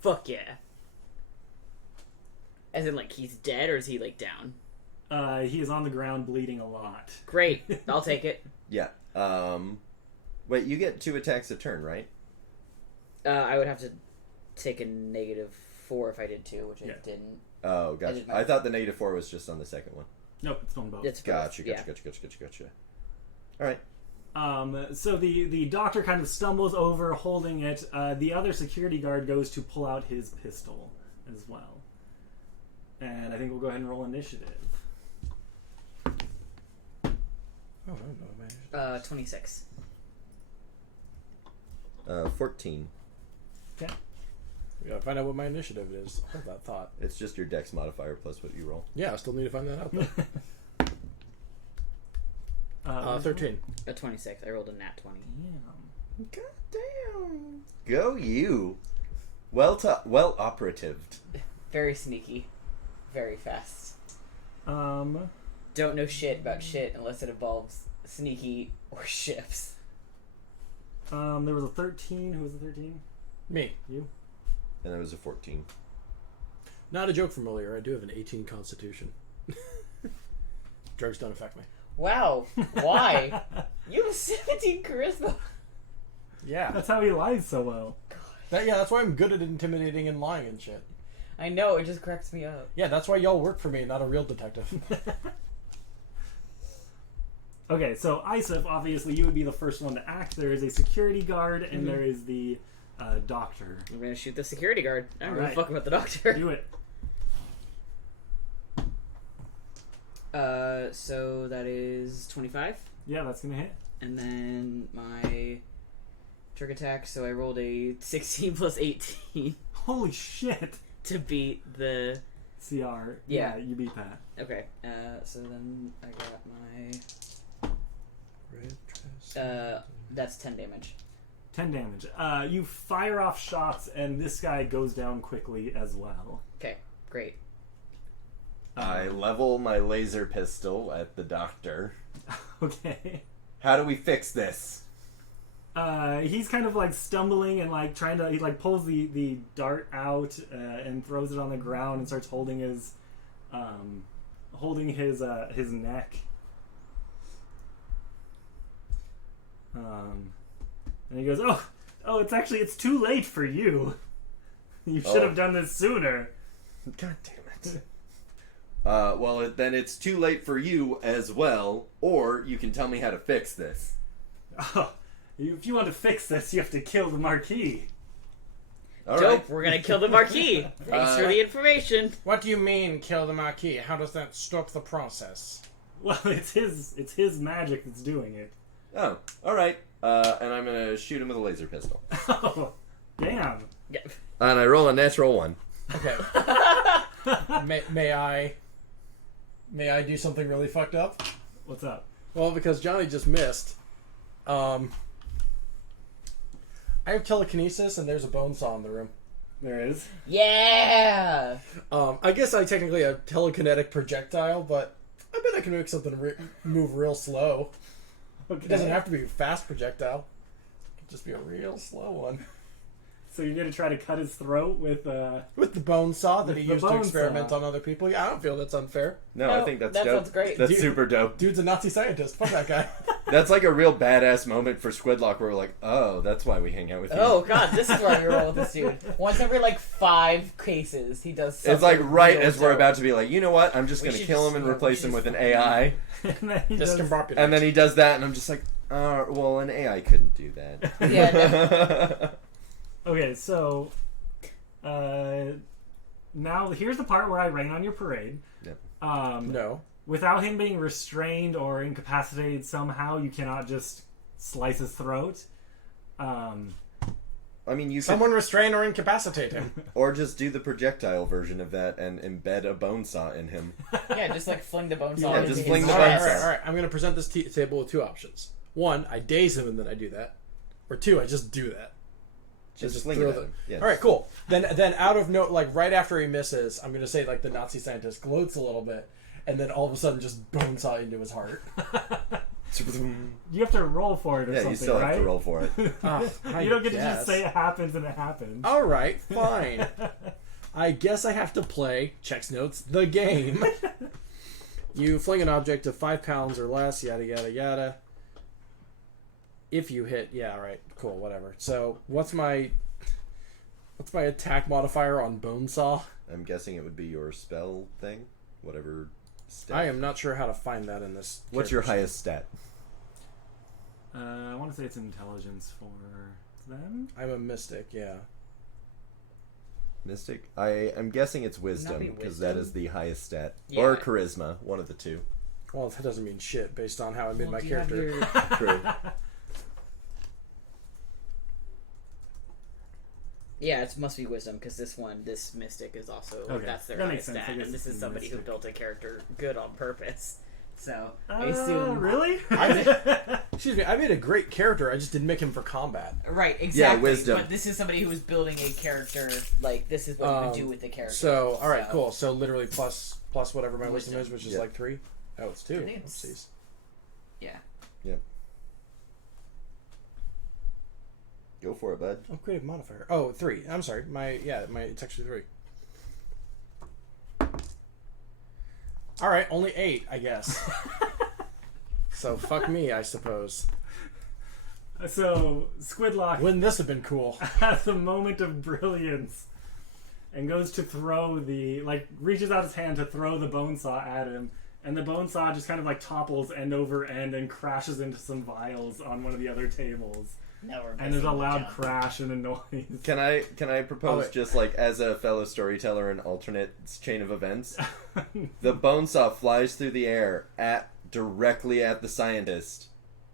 Fuck yeah. As in, like, he's dead, or is he, like, down? He is on the ground bleeding a lot. Great. I'll take it. Yeah. Wait, you get 2 attacks a turn, right? I would have to take a -4 if I did 2, which I Yeah. didn't. Oh, I gotcha. did I not. thought the -4 was just on the second one. Nope, it's on both. It's both. Gotcha. Yeah. All right. So the doctor kind of stumbles over holding it. The other security guard goes to pull out his pistol as well. And I think we'll go ahead and roll initiative. Oh, I don't know, man. 26. 14. Okay. We gotta find out what my initiative is. Hold that thought. It's just your dex modifier plus what you roll. Yeah, I still need to find that out though. 13. 26. I rolled a nat 20. Damn. God damn. Go you. Well operatived. Very sneaky. Very fast. Um, Don't know shit about shit unless it involves sneaky or ships. there was a 13. Who was the 13? Me. You? And it was a 14. Not a joke from earlier. I do have an 18 constitution. Drugs don't affect me. Wow. Why? You have 17 charisma. Yeah. That's how he lies so well. That's why I'm good at intimidating and lying and shit. I know, it just cracks me up. Yeah, that's why y'all work for me, not a real detective. Okay, so Isif, obviously you would be the first one to act. There is a security guard, and there is the doctor. I'm gonna shoot the security guard. I don't give a Alright. fuck about the doctor. Do it. So that is 25. Yeah, that's gonna hit. And then my trick attack, so I rolled a 16 plus 18 Holy shit! to beat the... CR. Yeah. You beat that. Okay, so then I got my... that's 10 damage. 10 damage. You fire off shots, and this guy goes down quickly as well. Okay, great. I level my laser pistol at the doctor. Okay. How do we fix this? He's kind of like stumbling and like trying to. He like pulls the dart out and throws it on the ground and starts holding his neck. And he goes, "Oh, it's too late for you. You should have done this sooner." God damn it. Well, then it's too late for you as well, or you can tell me how to fix this. Oh, If you want to fix this, you have to kill the Marquis. All Dope, right. we're gonna kill the Marquis. Thanks for the information. What do you mean, kill the Marquis? How does that stop the process? Well, it's his magic that's doing it. Oh, all right. And I'm gonna shoot him with a laser pistol. Oh, damn. Yeah. And I roll a natural 1. Okay. may I do something really fucked up? What's up? Well, because Johnny just missed. I have telekinesis, and there's a bone saw in the room. There is. Yeah. I guess I technically have telekinetic projectile, but I bet I can make something move real slow. Okay. It doesn't have to be a fast projectile. It could just be a real slow one. So you're gonna try to cut his throat with With the bone saw that With he the used to bone experiment saw. on other people. Yeah, I don't feel that's unfair. No, I No, think that's that dope. sounds great. That's Dude. super dope. Dude's a Nazi scientist. Fuck that guy. That's like a real badass moment for Squidlock where we're like, oh, that's why we hang out with you. Oh god, this is why we roll with this dude. Once every like 5 cases, he does something. It's like right real as we're dope. about to be like, you know what? I'm just We going to should kill him just- and yeah, replace we him should with an just- AI. and then he does, Discombobulate. And then he does that, and I'm just like, well, an AI couldn't do that. Yeah, Okay, so now here's the part where I rain on your parade. Yep. No. Without him being restrained or incapacitated somehow, you cannot just slice his throat. I mean, you Someone restrain or incapacitate him. could, or just do the projectile version of that and embed a bone saw in him. Yeah, just like fling the bone saw. Yeah, into just his fling the All bone right, chest. all right, all right. I'm going to present this table with 2 options. 1, I daze him and then I do that. Or 2, I just do that. Just throw fling it at the- him. Yeah. All right, cool. Then out of note, like right after he misses, I'm going to say like the Nazi scientist gloats a little bit, and then all of a sudden just bone saw into his heart. You have to roll for it or Yeah, something, you still right? have to roll for it. You don't get to just say it happens and it happens. All right, fine. I guess I have to play, checks notes, the game. You fling an object of 5 pounds or less, yada, yada, yada. If you hit, yeah, all right, cool, whatever. So what's my attack modifier on bone saw? I'm guessing it would be your spell thing, whatever stat. I am not sure how to find that in this. What's your character highest stat? I want to say it's intelligence for them. sheet. I'm a mystic, yeah. Mystic? I'm guessing it's wisdom, be because that wisdom? is the highest stat. Yeah. Or charisma, one of the two. Well, that doesn't mean shit based on how I made Well, my do you have character. your- True. Yeah, it must be wisdom because this mystic is also Okay, that's their that makes highest sense. I stat, guess and this it's is a somebody who mystic. built a character good on purpose. So I assume Really? Excuse me, I made a great character. I just didn't make him for combat. right, exactly. wisdom. But this is somebody who was building a character. Like this is what you would do with the character. So, all right, cool. So literally plus whatever my wisdom Wisdom. is, which is Yep. like 3. Oh, it's 2. I think it's- Oopsies. Yeah. Go for it, bud. Oh, creative modifier. Oh, 3. I'm sorry. It's actually 3. All right, only 8, I guess. So fuck me, I suppose. So Squidlock Wouldn't this have been cool? has a moment of brilliance and goes to throw reaches out his hand to throw the bone saw at him, and the bone saw just kind of like topples end over end and crashes into some vials on one of the other tables. Now we're And there's a missing the loud jump. crash and a noise. Can I propose wait. just like as a fellow storyteller an alternate chain of events? The bone saw flies through the air directly at the scientist,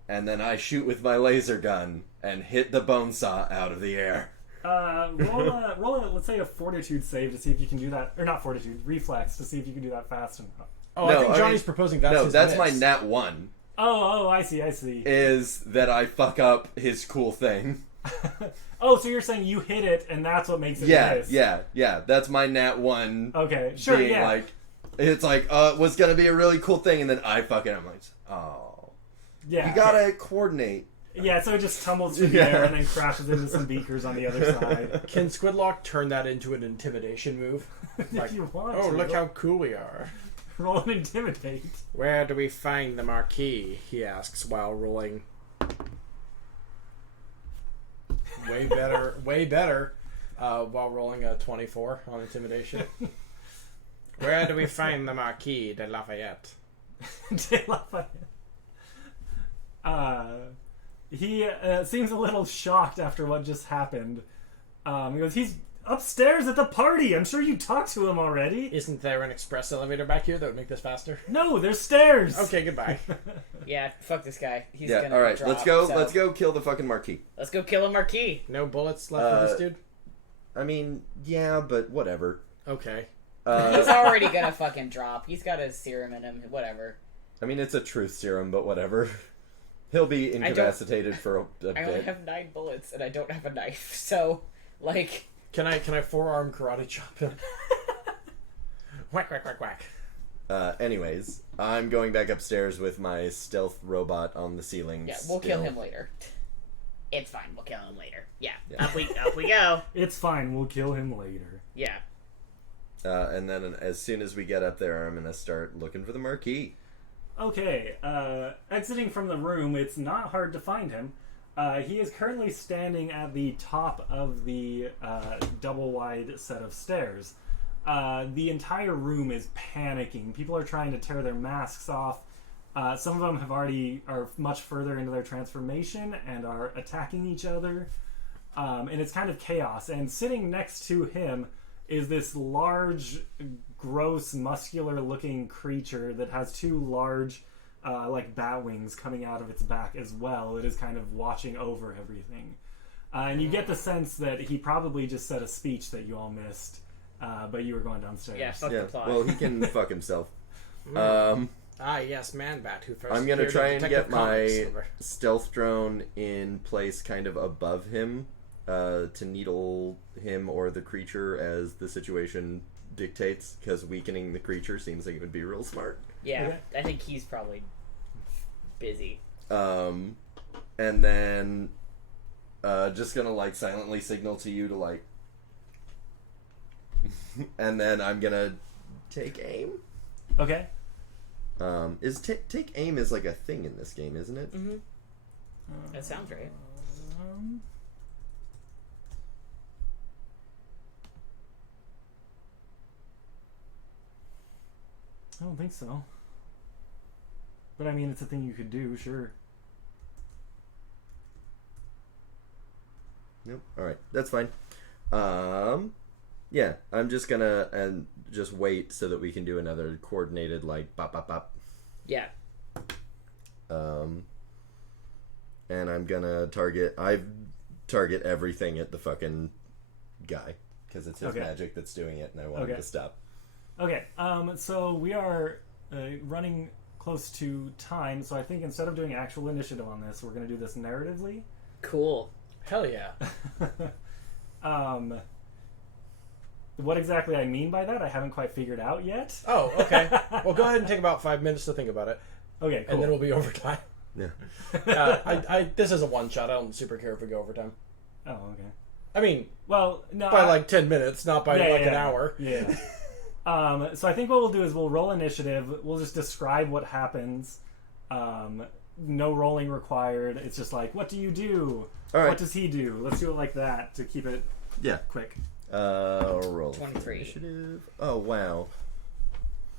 and then I shoot with my laser gun and hit the bone saw out of the air. Roll a, let's say a fortitude save to see if you can do that, or not fortitude, reflex to see if you can do that fast enough. Oh, No, I think I Johnny's mean- proposing that's No, his that's my miss. nat 1. Oh, I see. Is that I fuck up his cool thing. Oh, so you're saying you hit it and that's what makes it miss. Yeah. That's my nat 1. Okay, sure, being yeah. like, it's like, it was gonna be a really cool thing, and then I fucking, I'm like, oh. Yeah. You gotta coordinate. Yeah, so it just tumbles through the Yeah. air and then crashes into some beakers on the other side. Can Squidlock turn that into an intimidation move? If you want Oh, to. look how cool we are. Roll an intimidate. Where do we find the Marquis? He asks while rolling. Way better. While rolling a 24 on intimidation. Where do we find the Marquis de Lafayette? De Lafayette. He seems a little shocked after what just happened. He goes, he's upstairs at the party. I'm sure you talked to him already. Isn't there an express elevator back here that would make this faster? No, there's stairs. Okay, goodbye. Yeah, fuck this guy. He's Yeah, gonna alright, drop, let's go. so- Let's go kill the fucking Marquis. Let's go kill a Marquis. No bullets left for this dude? I mean, yeah, but whatever. Okay. He's already gonna fucking drop. He's got a serum in him. Whatever. I mean, it's a truth serum, but whatever. He'll be incapacitated for a I only bit. have 9 bullets and I don't have a knife, so like. Can I forearm karate chop him? Whack, whack, whack, whack. Anyways, I'm going back upstairs with my stealth robot on the ceiling. Yeah, we'll kill still. him later. It's fine. We'll kill him later. Yeah. Yeah. Up we go. It's fine. We'll kill him later. Yeah. And then as soon as we get up there, I'm going to start looking for the Marquis. Okay, exiting from the room, it's not hard to find him. He is currently standing at the top of the double-wide set of stairs. The entire room is panicking. People are trying to tear their masks off. Some of them are much further into their transformation and are attacking each other. And it's kind of chaos. And sitting next to him is this large, gross, muscular-looking creature that has 2 large, like bat wings coming out of its back as well. It is kind of watching over everything. And you get the sense that he probably just said a speech that you all missed, but you were going downstairs. Yeah, fuck Yeah, the plot. well, he can fuck himself. Ah, yes, Man-Bat, who first I'm going to appeared try in and Detective get Comics. my stealth drone in place kind of above him to needle him or the creature as the situation dictates, because weakening the creature seems like it would be real smart. Yeah, Okay. I think he's probably busy. And then just going to like silently signal to you to like and then I'm going to take aim. Okay. Take aim is like a thing in this game, isn't it? Mm-hmm. That sounds right. I don't think so. But I mean, it's a thing you could do, sure. Nope. All right, that's fine. Yeah, I'm just gonna just wait so that we can do another coordinated like bop bop bop. Yeah. And I'm gonna target everything at the fucking guy because it's his Okay. magic that's doing it, and I want him Okay. to stop. Okay, so we are running close to time, so I think instead of doing actual initiative on this, we're going to do this narratively. Cool. Hell yeah. What exactly I mean by that, I haven't quite figured out yet. Oh, okay. Well, go ahead and take about 5 minutes to think about it, Okay, cool. and then we'll be overtime. Yeah. This is a one-shot. I don't super care if we go overtime. Oh, okay. I mean, Well, no. by like 10 minutes, not by an hour. Yeah. So I think what we'll do is we'll roll initiative. We'll just describe what happens. No rolling required. It's just like, what do you do? All right. What does he do? Let's do it like that to keep it Yeah. quick. Roll 23. initiative. Oh wow.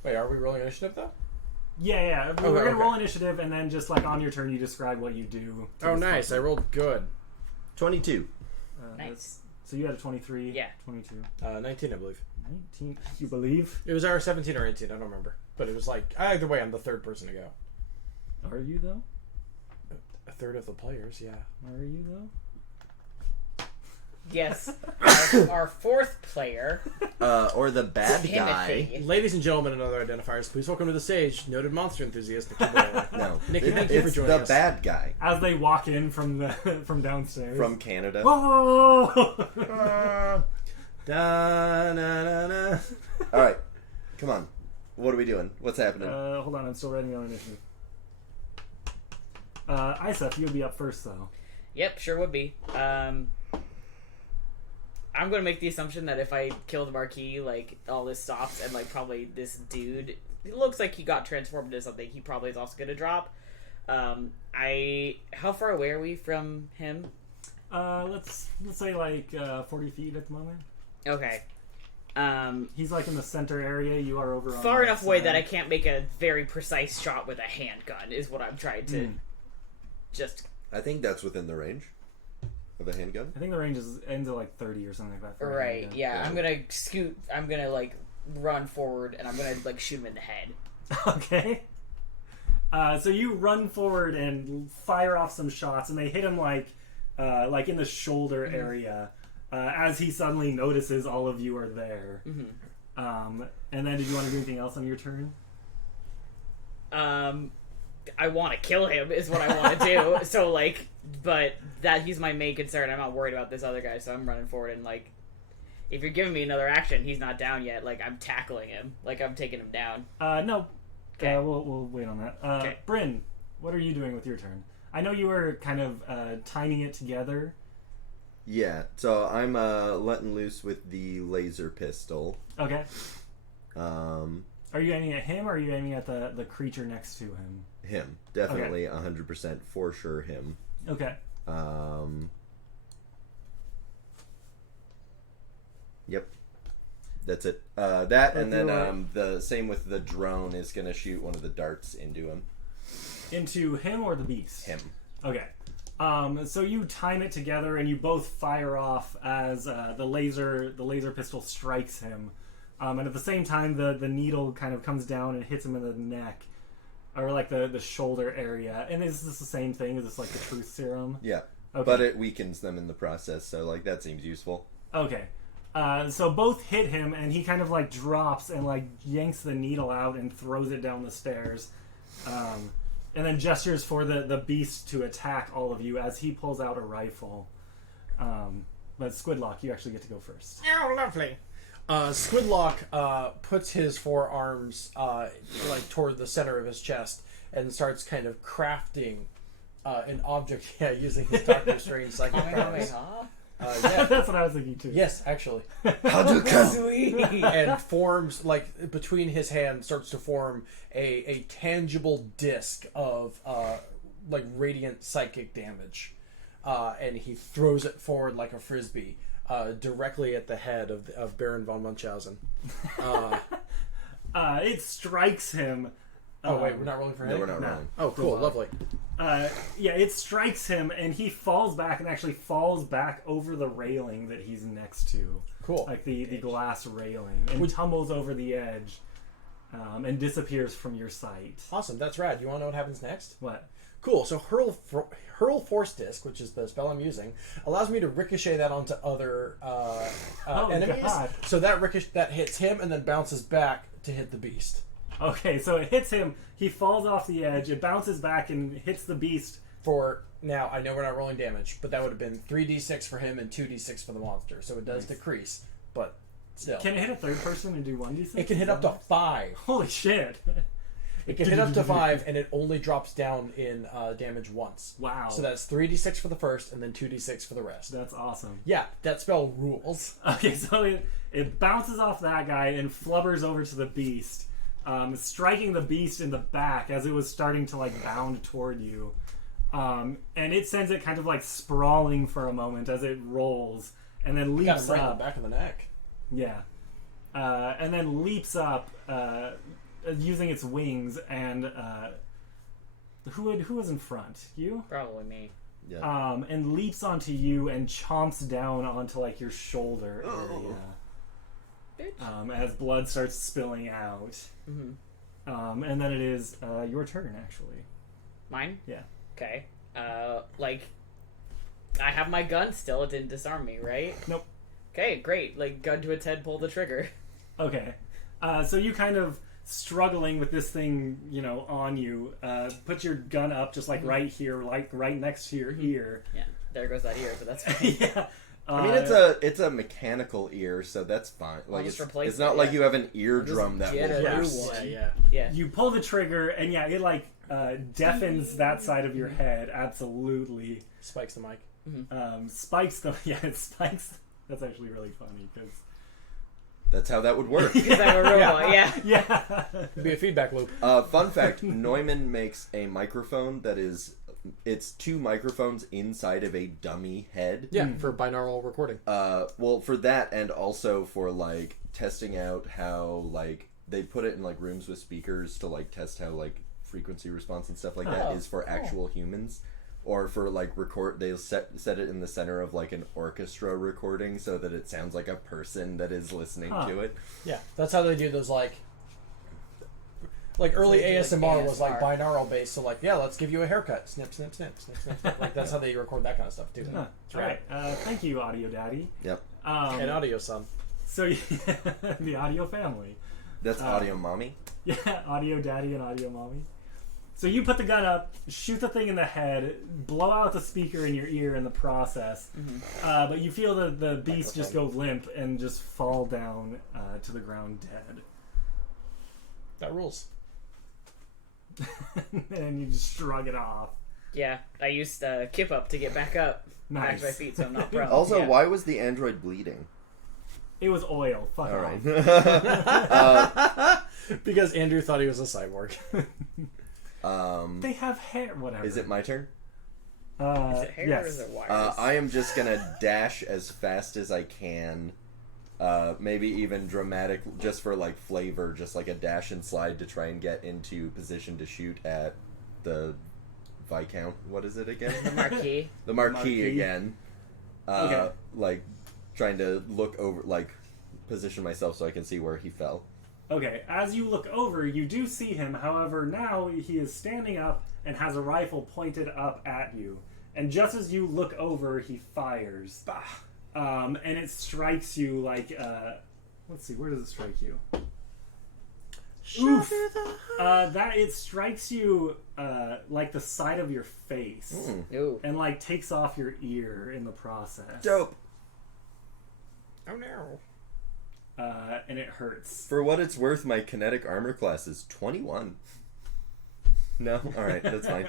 Wait, are we rolling initiative, though? Yeah. We're Okay, gonna okay. roll initiative, and then just like on your turn, you describe what you do. to Oh, this nice. I person. rolled good. 22. Nice. So you had a 23. Yeah. 22. 19, I believe. 19. You believe? It was our 17 or 18. I don't remember. But it was like, either way, I'm the third person to go. Are you though? A third of the players, yeah. Are you though? Yes. Our 4th player, Or the bad guy. Timothy. Ladies and gentlemen and other identifiers, please welcome to the stage, noted monster enthusiast, Nikki Boyle. No, Nikki, thank you for it's joining the us. bad guy As they walk in from the from downstairs. from Canada. Whoa! Da-na-na-na. All right, come on. What are we doing? What's happening? Hold on, I'm still writing down initiative. Isaac, you would be up first though. Yep, sure would be. I'm gonna make the assumption that if I kill the Marquis, like, all this stops, and, like, probably this dude, it looks like he got transformed into something, he probably is also gonna drop. How far away are we from him? Let's say like 40 feet at the moment. Okay. He's like in the center area. You are over on Far the enough away side. that I can't make a very precise shot with a handgun, is what I'm trying to just I think that's within the range of a handgun. I think the range ends at like 30 or something like that. for a Right, handgun. yeah. I'm gonna scoot. I'm gonna, like, run forward, and I'm gonna, like, shoot him in the head. Okay. So you run forward and fire off some shots, and they hit him like in the shoulder area, as he suddenly notices all of you are there. Mm-hmm. And then, did you want to do anything else on your turn? I want to kill him, is what I want to do. So, like, but he's my main concern. I'm not worried about this other guy, so I'm running forward, and, like, if you're giving me another action, he's not down yet. Like, I'm tackling him. Like, I'm taking him down. No. Okay. We'll wait on that. Okay. Bryn, what are you doing with your turn? I know you were kind of tying it together. Yeah, so I'm letting loose with the laser pistol. Okay. Are Are you aiming at him, or are you aiming at the creature next to him? Him. Definitely 100% for sure him. Okay. Yep. That's it. That, and then do the same with the drone is going to shoot one of the darts into him. Into him or the beast? Him. Okay. So you time it together, and you both fire off as the laser pistol strikes him, and at the same time the needle kind of comes down and hits him in the neck, or like the shoulder area. And is this the same thing? Is this like the truth serum? Yeah. Okay. But it weakens them in the process, so like that seems useful. Okay. So both hit him, and he kind of like drops and like yanks the needle out and throws it down the stairs. And then gestures for the beast to attack all of you as he pulls out a rifle. But Squidlock, you actually get to go first. Oh, lovely. Squidlock puts his forearms like toward the center of his chest and starts kind of crafting an object. Yeah, using his Doctor Strange psychic powers. Yeah. That's what I was thinking too. Yes, actually. Sweet. And forms, like, between his hands starts to form a tangible disc of like radiant psychic damage, and he throws it forward like a frisbee directly at the head of Baron von Munchausen. It strikes him. Oh wait, we're not rolling for him? No, we're not rolling. Oh, cool, lovely. Yeah, it strikes him, and he falls back, and actually falls back over the railing that he's next to. Cool. Like the glass railing, and tumbles over the edge, and disappears from your sight. Awesome, that's rad. You want to know what happens next? What? Cool. So hurl force disc, which is the spell I'm using, allows me to ricochet that onto other enemies. God. So that hits him and then bounces back to hit the beast. Okay, so it hits him. He falls off the edge. It bounces back and hits the beast. For now, I know we're not rolling damage, but that would have been 3d6 for him and 2d6 for the monster. So it does decrease, but still. Can it hit a third person and do 1d6? It can hit up to 5. Holy shit! It can hit up to 5, and it only drops down in damage once. Wow. So that's 3d6 for the first, and then 2d6 for the rest. That's awesome. Yeah, that spell rules. Okay, so it bounces off that guy and flubbers over to the beast. Striking the beast in the back as it was starting to like bound toward you, and it sends it kind of like sprawling for a moment as it rolls, and then Got leaps him right in the up. back of the neck. Yeah, and then leaps up using its wings. And who was in front? You? Probably me. Yeah. And leaps onto you and chomps down onto like your shoulder area. As blood starts spilling out. Mm-hmm. And then it is your turn, actually. Mine? Yeah. Okay. Like, I have my gun still. It didn't disarm me, right? Nope. Okay, great. Like, gun to its head, pull the trigger. Okay. So you kind of struggling with this thing, on you. Put your gun up just like right here, like right next to your ear. Yeah, there goes that ear, but that's fine. Yeah. I mean, it's a mechanical ear, so that's fine. Like just it's replace not it, like yeah. you have an eardrum that get will a new burst. one. Yeah. You pull the trigger, and yeah, it like deafens that side of your head. Absolutely. Spikes the mic. Spikes them. Yeah, it spikes. That's actually really funny because. That's how that would work. Because I'm a robot, yeah. Yeah. It'd be a feedback loop. Fun fact: Neumann makes a microphone that is. It's 2 microphones inside of a dummy head. Yeah, for binaural recording. Well, for that, and also for like testing out how like they put it in like rooms with speakers to like test how like frequency response and stuff like that is for actual humans. or for like they'll set it in the center of like an orchestra recording so that it sounds like a person that is listening to it. Yeah, that's how they do those like early ASMR was like ASMR. binaural based. So like, yeah, let's give you a haircut. Snip, snip, snip, snip, snip, snip. Like that's how they record that kind of stuff too. Huh. That's All right. right. Thank you, Audio Daddy. Yep. And audio son. So the Audio family. That's Audio Mommy. Yeah, Audio Daddy and Audio Mommy. So you put the gun up, shoot the thing in the head, blow out the speaker in your ear in the process, but you feel the beast just go limp and just fall down to the ground dead. That rules. And you just shrug it off. Yeah, I used Kip Up to get back up. Back Nice. to my feet, so I'm not prone. Also, Yeah. why was the android bleeding? It was oil. Fuck All off. right. Because Andrew thought he was a cyborg. They have hair. Whatever. Is it my turn? Is it hair or yes. is it wires? I am just gonna dash as fast as I can. Maybe even dramatic, just for like flavor, just like a dash and slide to try and get into position to shoot at the Viscount. What is it again? The marquee. The Marquis Marquis. again. Okay. Like trying to look over, like position myself so I can see where he fell. Okay, as you look over, you do see him. However, now he is standing up and has a rifle pointed up at you. And just as you look over, he fires. And it strikes you like, let's see, where does it strike you? Oof! It strikes you like the side of your face. Ooh. And like takes off your ear in the process. Dope. Oh no. And it hurts. For what it's worth, my kinetic armor class is 21. No? Alright, that's fine.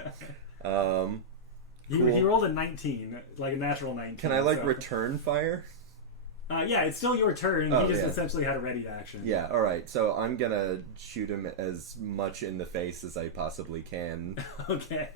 He Cool. rolled a 19, like a natural 19. Can I, like, so- return fire? Yeah, it's still your turn. Oh, He just yeah. essentially had a ready action. Yeah, alright. So I'm gonna shoot him as much in the face as I possibly can. Okay.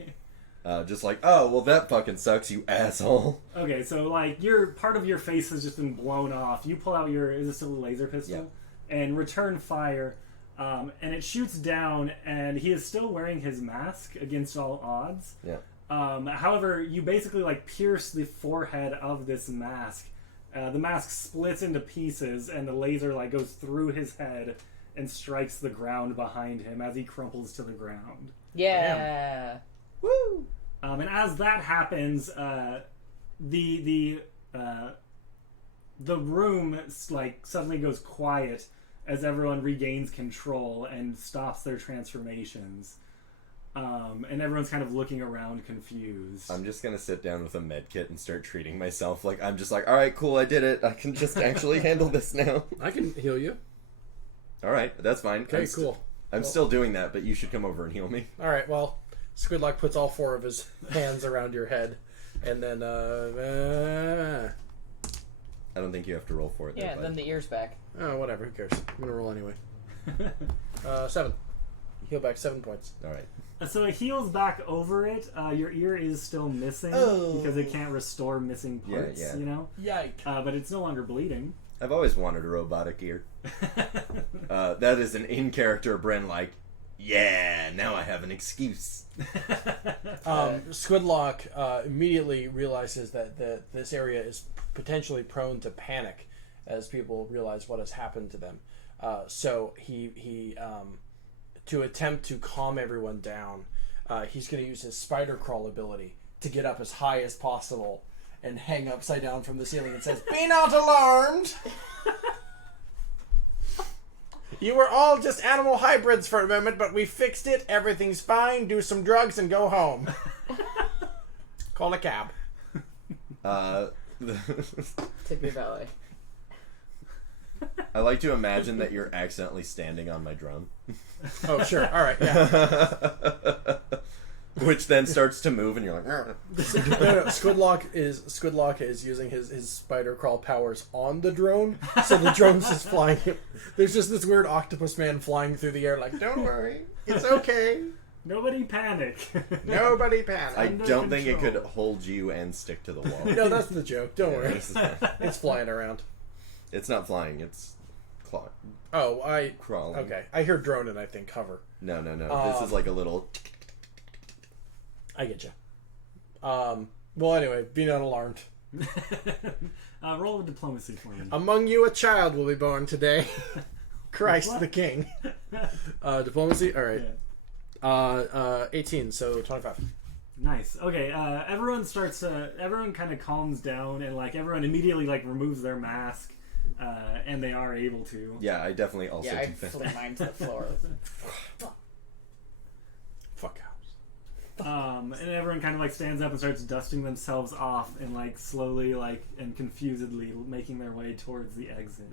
Just like, oh, well, that fucking sucks, you asshole. Okay, so, like, part of your face has just been blown off. You pull out is it still a laser pistol? Yeah. And return fire. And it shoots down, and he is still wearing his mask against all odds. Yeah. However, you basically, like, pierce the forehead of this mask. The mask splits into pieces, and the laser, like, goes through his head and strikes the ground behind him as he crumples to the ground. Yeah. Woo! And as that happens, the room like suddenly goes quiet as everyone regains control and stops their transformations. And everyone's kind of looking around confused. I'm just gonna sit down with a med kit and start treating myself. Like, I'm just like, alright, cool, I did it. I can just actually handle this now. I can heal you. Alright, that's fine. Okay, cool. I'm still doing that, but you should come over and heal me. All right, well, Squidlock puts all four of his hands around your head, and then I don't think you have to roll for it. Yeah, though, then the ear's back. oh, whatever, who cares? I'm gonna roll anyway. 7. Heal back 7 points. Alright. So it heals back over it. Your ear is still missing because it can't restore missing parts, Yeah. you know? Yike. But it's no longer bleeding. I've always wanted a robotic ear. That is an in-character Bren like, yeah, now I have an excuse. Squidlock immediately realizes that this area is potentially prone to panic as people realize what has happened to them. So he to attempt to calm everyone down, he's going to use his spider crawl ability to get up as high as possible and hang upside down from the ceiling and says, "Be not alarmed! You were all just animal hybrids for a moment, but we fixed it. Everything's fine. Do some drugs and go home. Call a cab." Take me ballet. I like to imagine that you're accidentally standing on my drum. Oh, sure. All right, yeah. Which then starts to move and you're like, No, Squidlock is using his spider crawl powers on the drone, so the drone's just flying. There's just this weird octopus man flying through the air like, "Don't worry, it's okay. Nobody panic. Nobody panic." I Under don't think it could control. hold you and stick to the wall. No, that's the joke. Don't worry. This is fine. It's flying around. It's not flying, it's Oh, crawling. okay. I hear drone and I think hover. No. This is like a little... I get you. Well, anyway, be not alarmed. Roll a diplomacy for me. Among you a child will be born today. Christ What? the King. Diplomacy? Alright. Yeah. 18, so 25. Nice. Okay. Everyone starts to. Everyone kind of calms down, and like everyone immediately like removes their mask, and they are able to. Yeah, I definitely also Yeah, I do that. flew mine to the floor. Fuck house. And everyone kind of like stands up and starts dusting themselves off, and like slowly like and confusedly making their way towards the exit.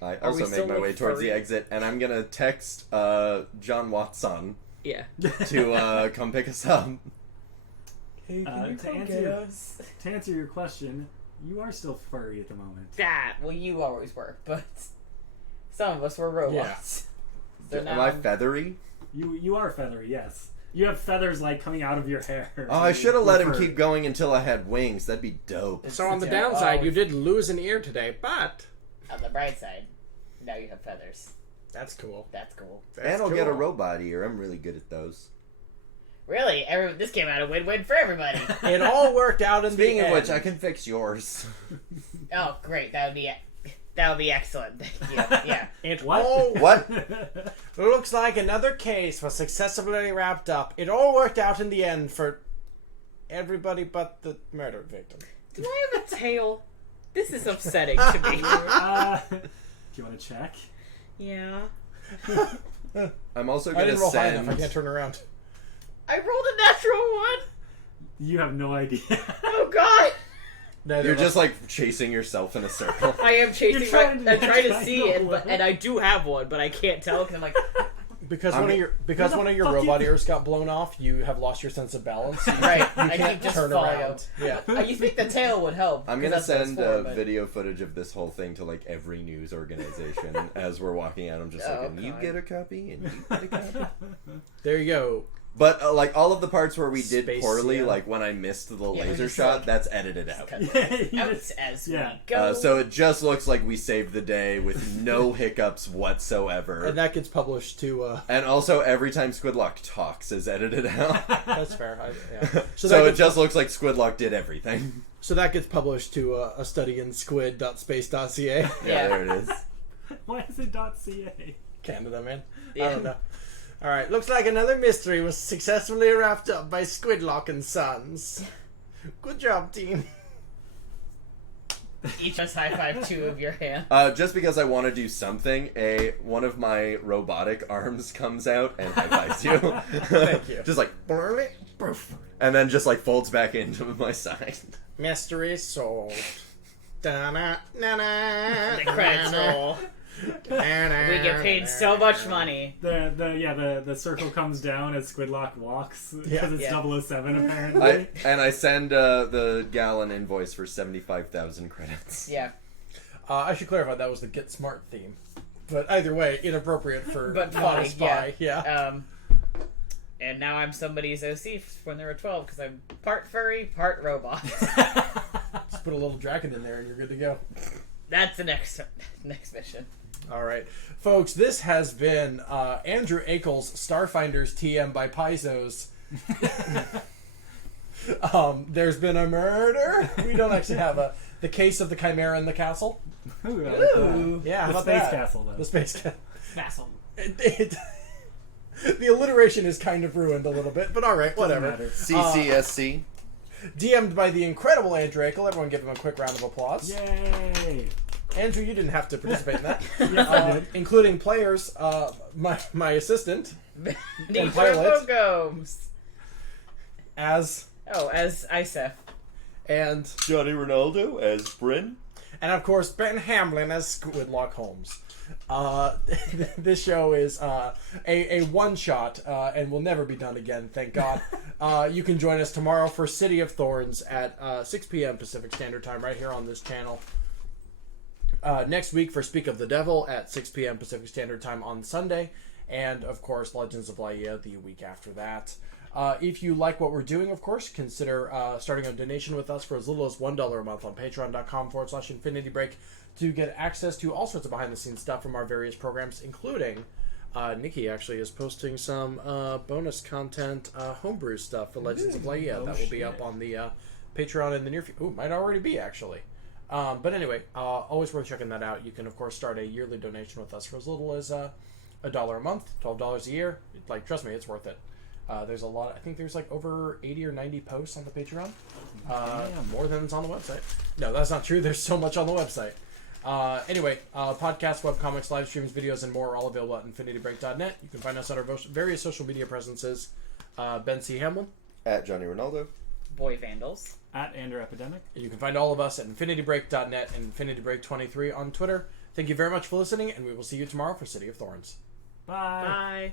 I Are we also still, make my like, way towards furry? the exit, and I'm gonna text John Watson Yeah. to come pick us up. Hey, To answer your question, you are still furry at the moment. That, well, you always were, but some of us were robots. So Am now I feathery? You are feathery, yes. You have feathers like coming out of your hair. Oh, I should have let him Fur. keep going until I had wings. That'd be dope. So on the Yeah, downside, oh, you did lose an ear today, but on the bright side, now you have feathers. that's cool. That's cool. And I'll get a robot ear. I'm really good at those. Really, this came out a win-win for everybody. It all worked out in Speaking the of end. which, I can fix yours. Oh, great! That would be excellent. Thank you. Yeah. It What? all What? looks like another case was successfully wrapped up. It all worked out in the end for everybody but the murder victim. Do I have a tail? This is upsetting to me. Do you want to check? Yeah. I'm also I gonna didn't roll high enough. I send. can't turn around. I rolled a natural one. You have no idea. Oh god. Neither You're of just us. like chasing yourself in a circle. I am chasing. You're trying to- I'm trying to trying see to it, look. and I do have one, but I can't tell because I'm like, because I'm- one of your Where the one of your fuck robot is- ears got blown off. You have lost your sense of balance. You Right. I can't keep just turn falling around. out. Yeah. You think the tail would help? I'm 'cause gonna that's what it's send for, but- video footage of this whole thing to like every news organization as we're walking out. I'm just Oh, like, and you God. get a copy, and you get a copy. There you go. But like all of the parts where we did Space, poorly, yeah. like when I missed the Yeah, laser just shot, like- that's edited out. You Out just- as yeah. we go. So it just looks like we saved the day with no hiccups whatsoever. And that gets published to. And also, every time Squidlock talks is edited out. That's fair. Yeah. So, that it gets, just looks like Squidlock did everything. so that gets published to a study in squid.space.ca. Yeah, Yeah. there it is. Why is it .ca? Canada, man. I Yeah. don't know. All right. Looks like another mystery was successfully wrapped up by Squidlock and Sons. Good job, team. Each just high five two of your hand. Just because I want to do something, one of my robotic arms comes out and high fives you. Thank you. Just like, poof, and then just like folds back into my side. Mystery solved. Da-na, The credits roll. We get paid so much money. The circle comes down as Squidlock walks because it's Yeah. 007 apparently. I send the gallon invoice for 75,000 credits. Yeah. I should clarify that was the Get Smart theme. But either way, inappropriate for But not funny, a spy. Yeah. And now I'm somebody's OC when they were 12 because I'm part furry, part robot. Just put a little dragon in there and you're good to go. That's the next mission. All right. Folks, this has been Andrew Eakle's Starfinder's TM by Paizo's. There's been a murder. We don't actually have the case of the chimera in the castle. Ooh, I like that. Yeah, how The about space that? castle though. The space castle. Vassal. The alliteration is kind of ruined a little bit, but all right, Doesn't whatever. matter. CCSC. DM'd by the incredible Andrew Eakle. Everyone give him a quick round of applause. Yay! Andrew, you didn't have to participate in that. Yes, I did. Including players, my assistant, Matty pilot. Trumbo-Gomes. as As Isef. and Johnny Ronaldo as Bryn. and of course Ben Hamlin as Squidlock Holmes. This show is a one shot and will never be done again, thank God. You can join us tomorrow for City of Thorns at 6 p.m. Pacific Standard Time right here on this channel. Next week for Speak of the Devil at 6 p.m. Pacific Standard Time on Sunday. And, of course, Legends of Laia the week after that. If you like what we're doing, of course, consider starting a donation with us for as little as $1 a month on patreon.com/InfinityBreak to get access to all sorts of behind-the-scenes stuff from our various programs, including Nikki actually is posting some bonus content, homebrew stuff for Legends of Laia that will be up on the Patreon in the near future. Ooh, might already be actually. But anyway, always worth checking that out. You can of course start a yearly donation with us for as little as $1 a month, $12 a year. Like, trust me, it's worth it. There's a lot. I think there's like over 80 or 90 posts on the Patreon. More than it's on the website. No, that's not true. There's so much on the website. Anyway, podcasts, webcomics, live streams, videos, and more are all available at infinitybreak.net. You can find us on our various social media presences. Ben C. Hamlin. At Johnny Rinaldo. Boy Vandals. At Andrew Epidemic. You can find all of us at infinitybreak.net and infinitybreak23 on Twitter. Thank you very much for listening, and we will see you tomorrow for City of Thorns. Bye. Bye.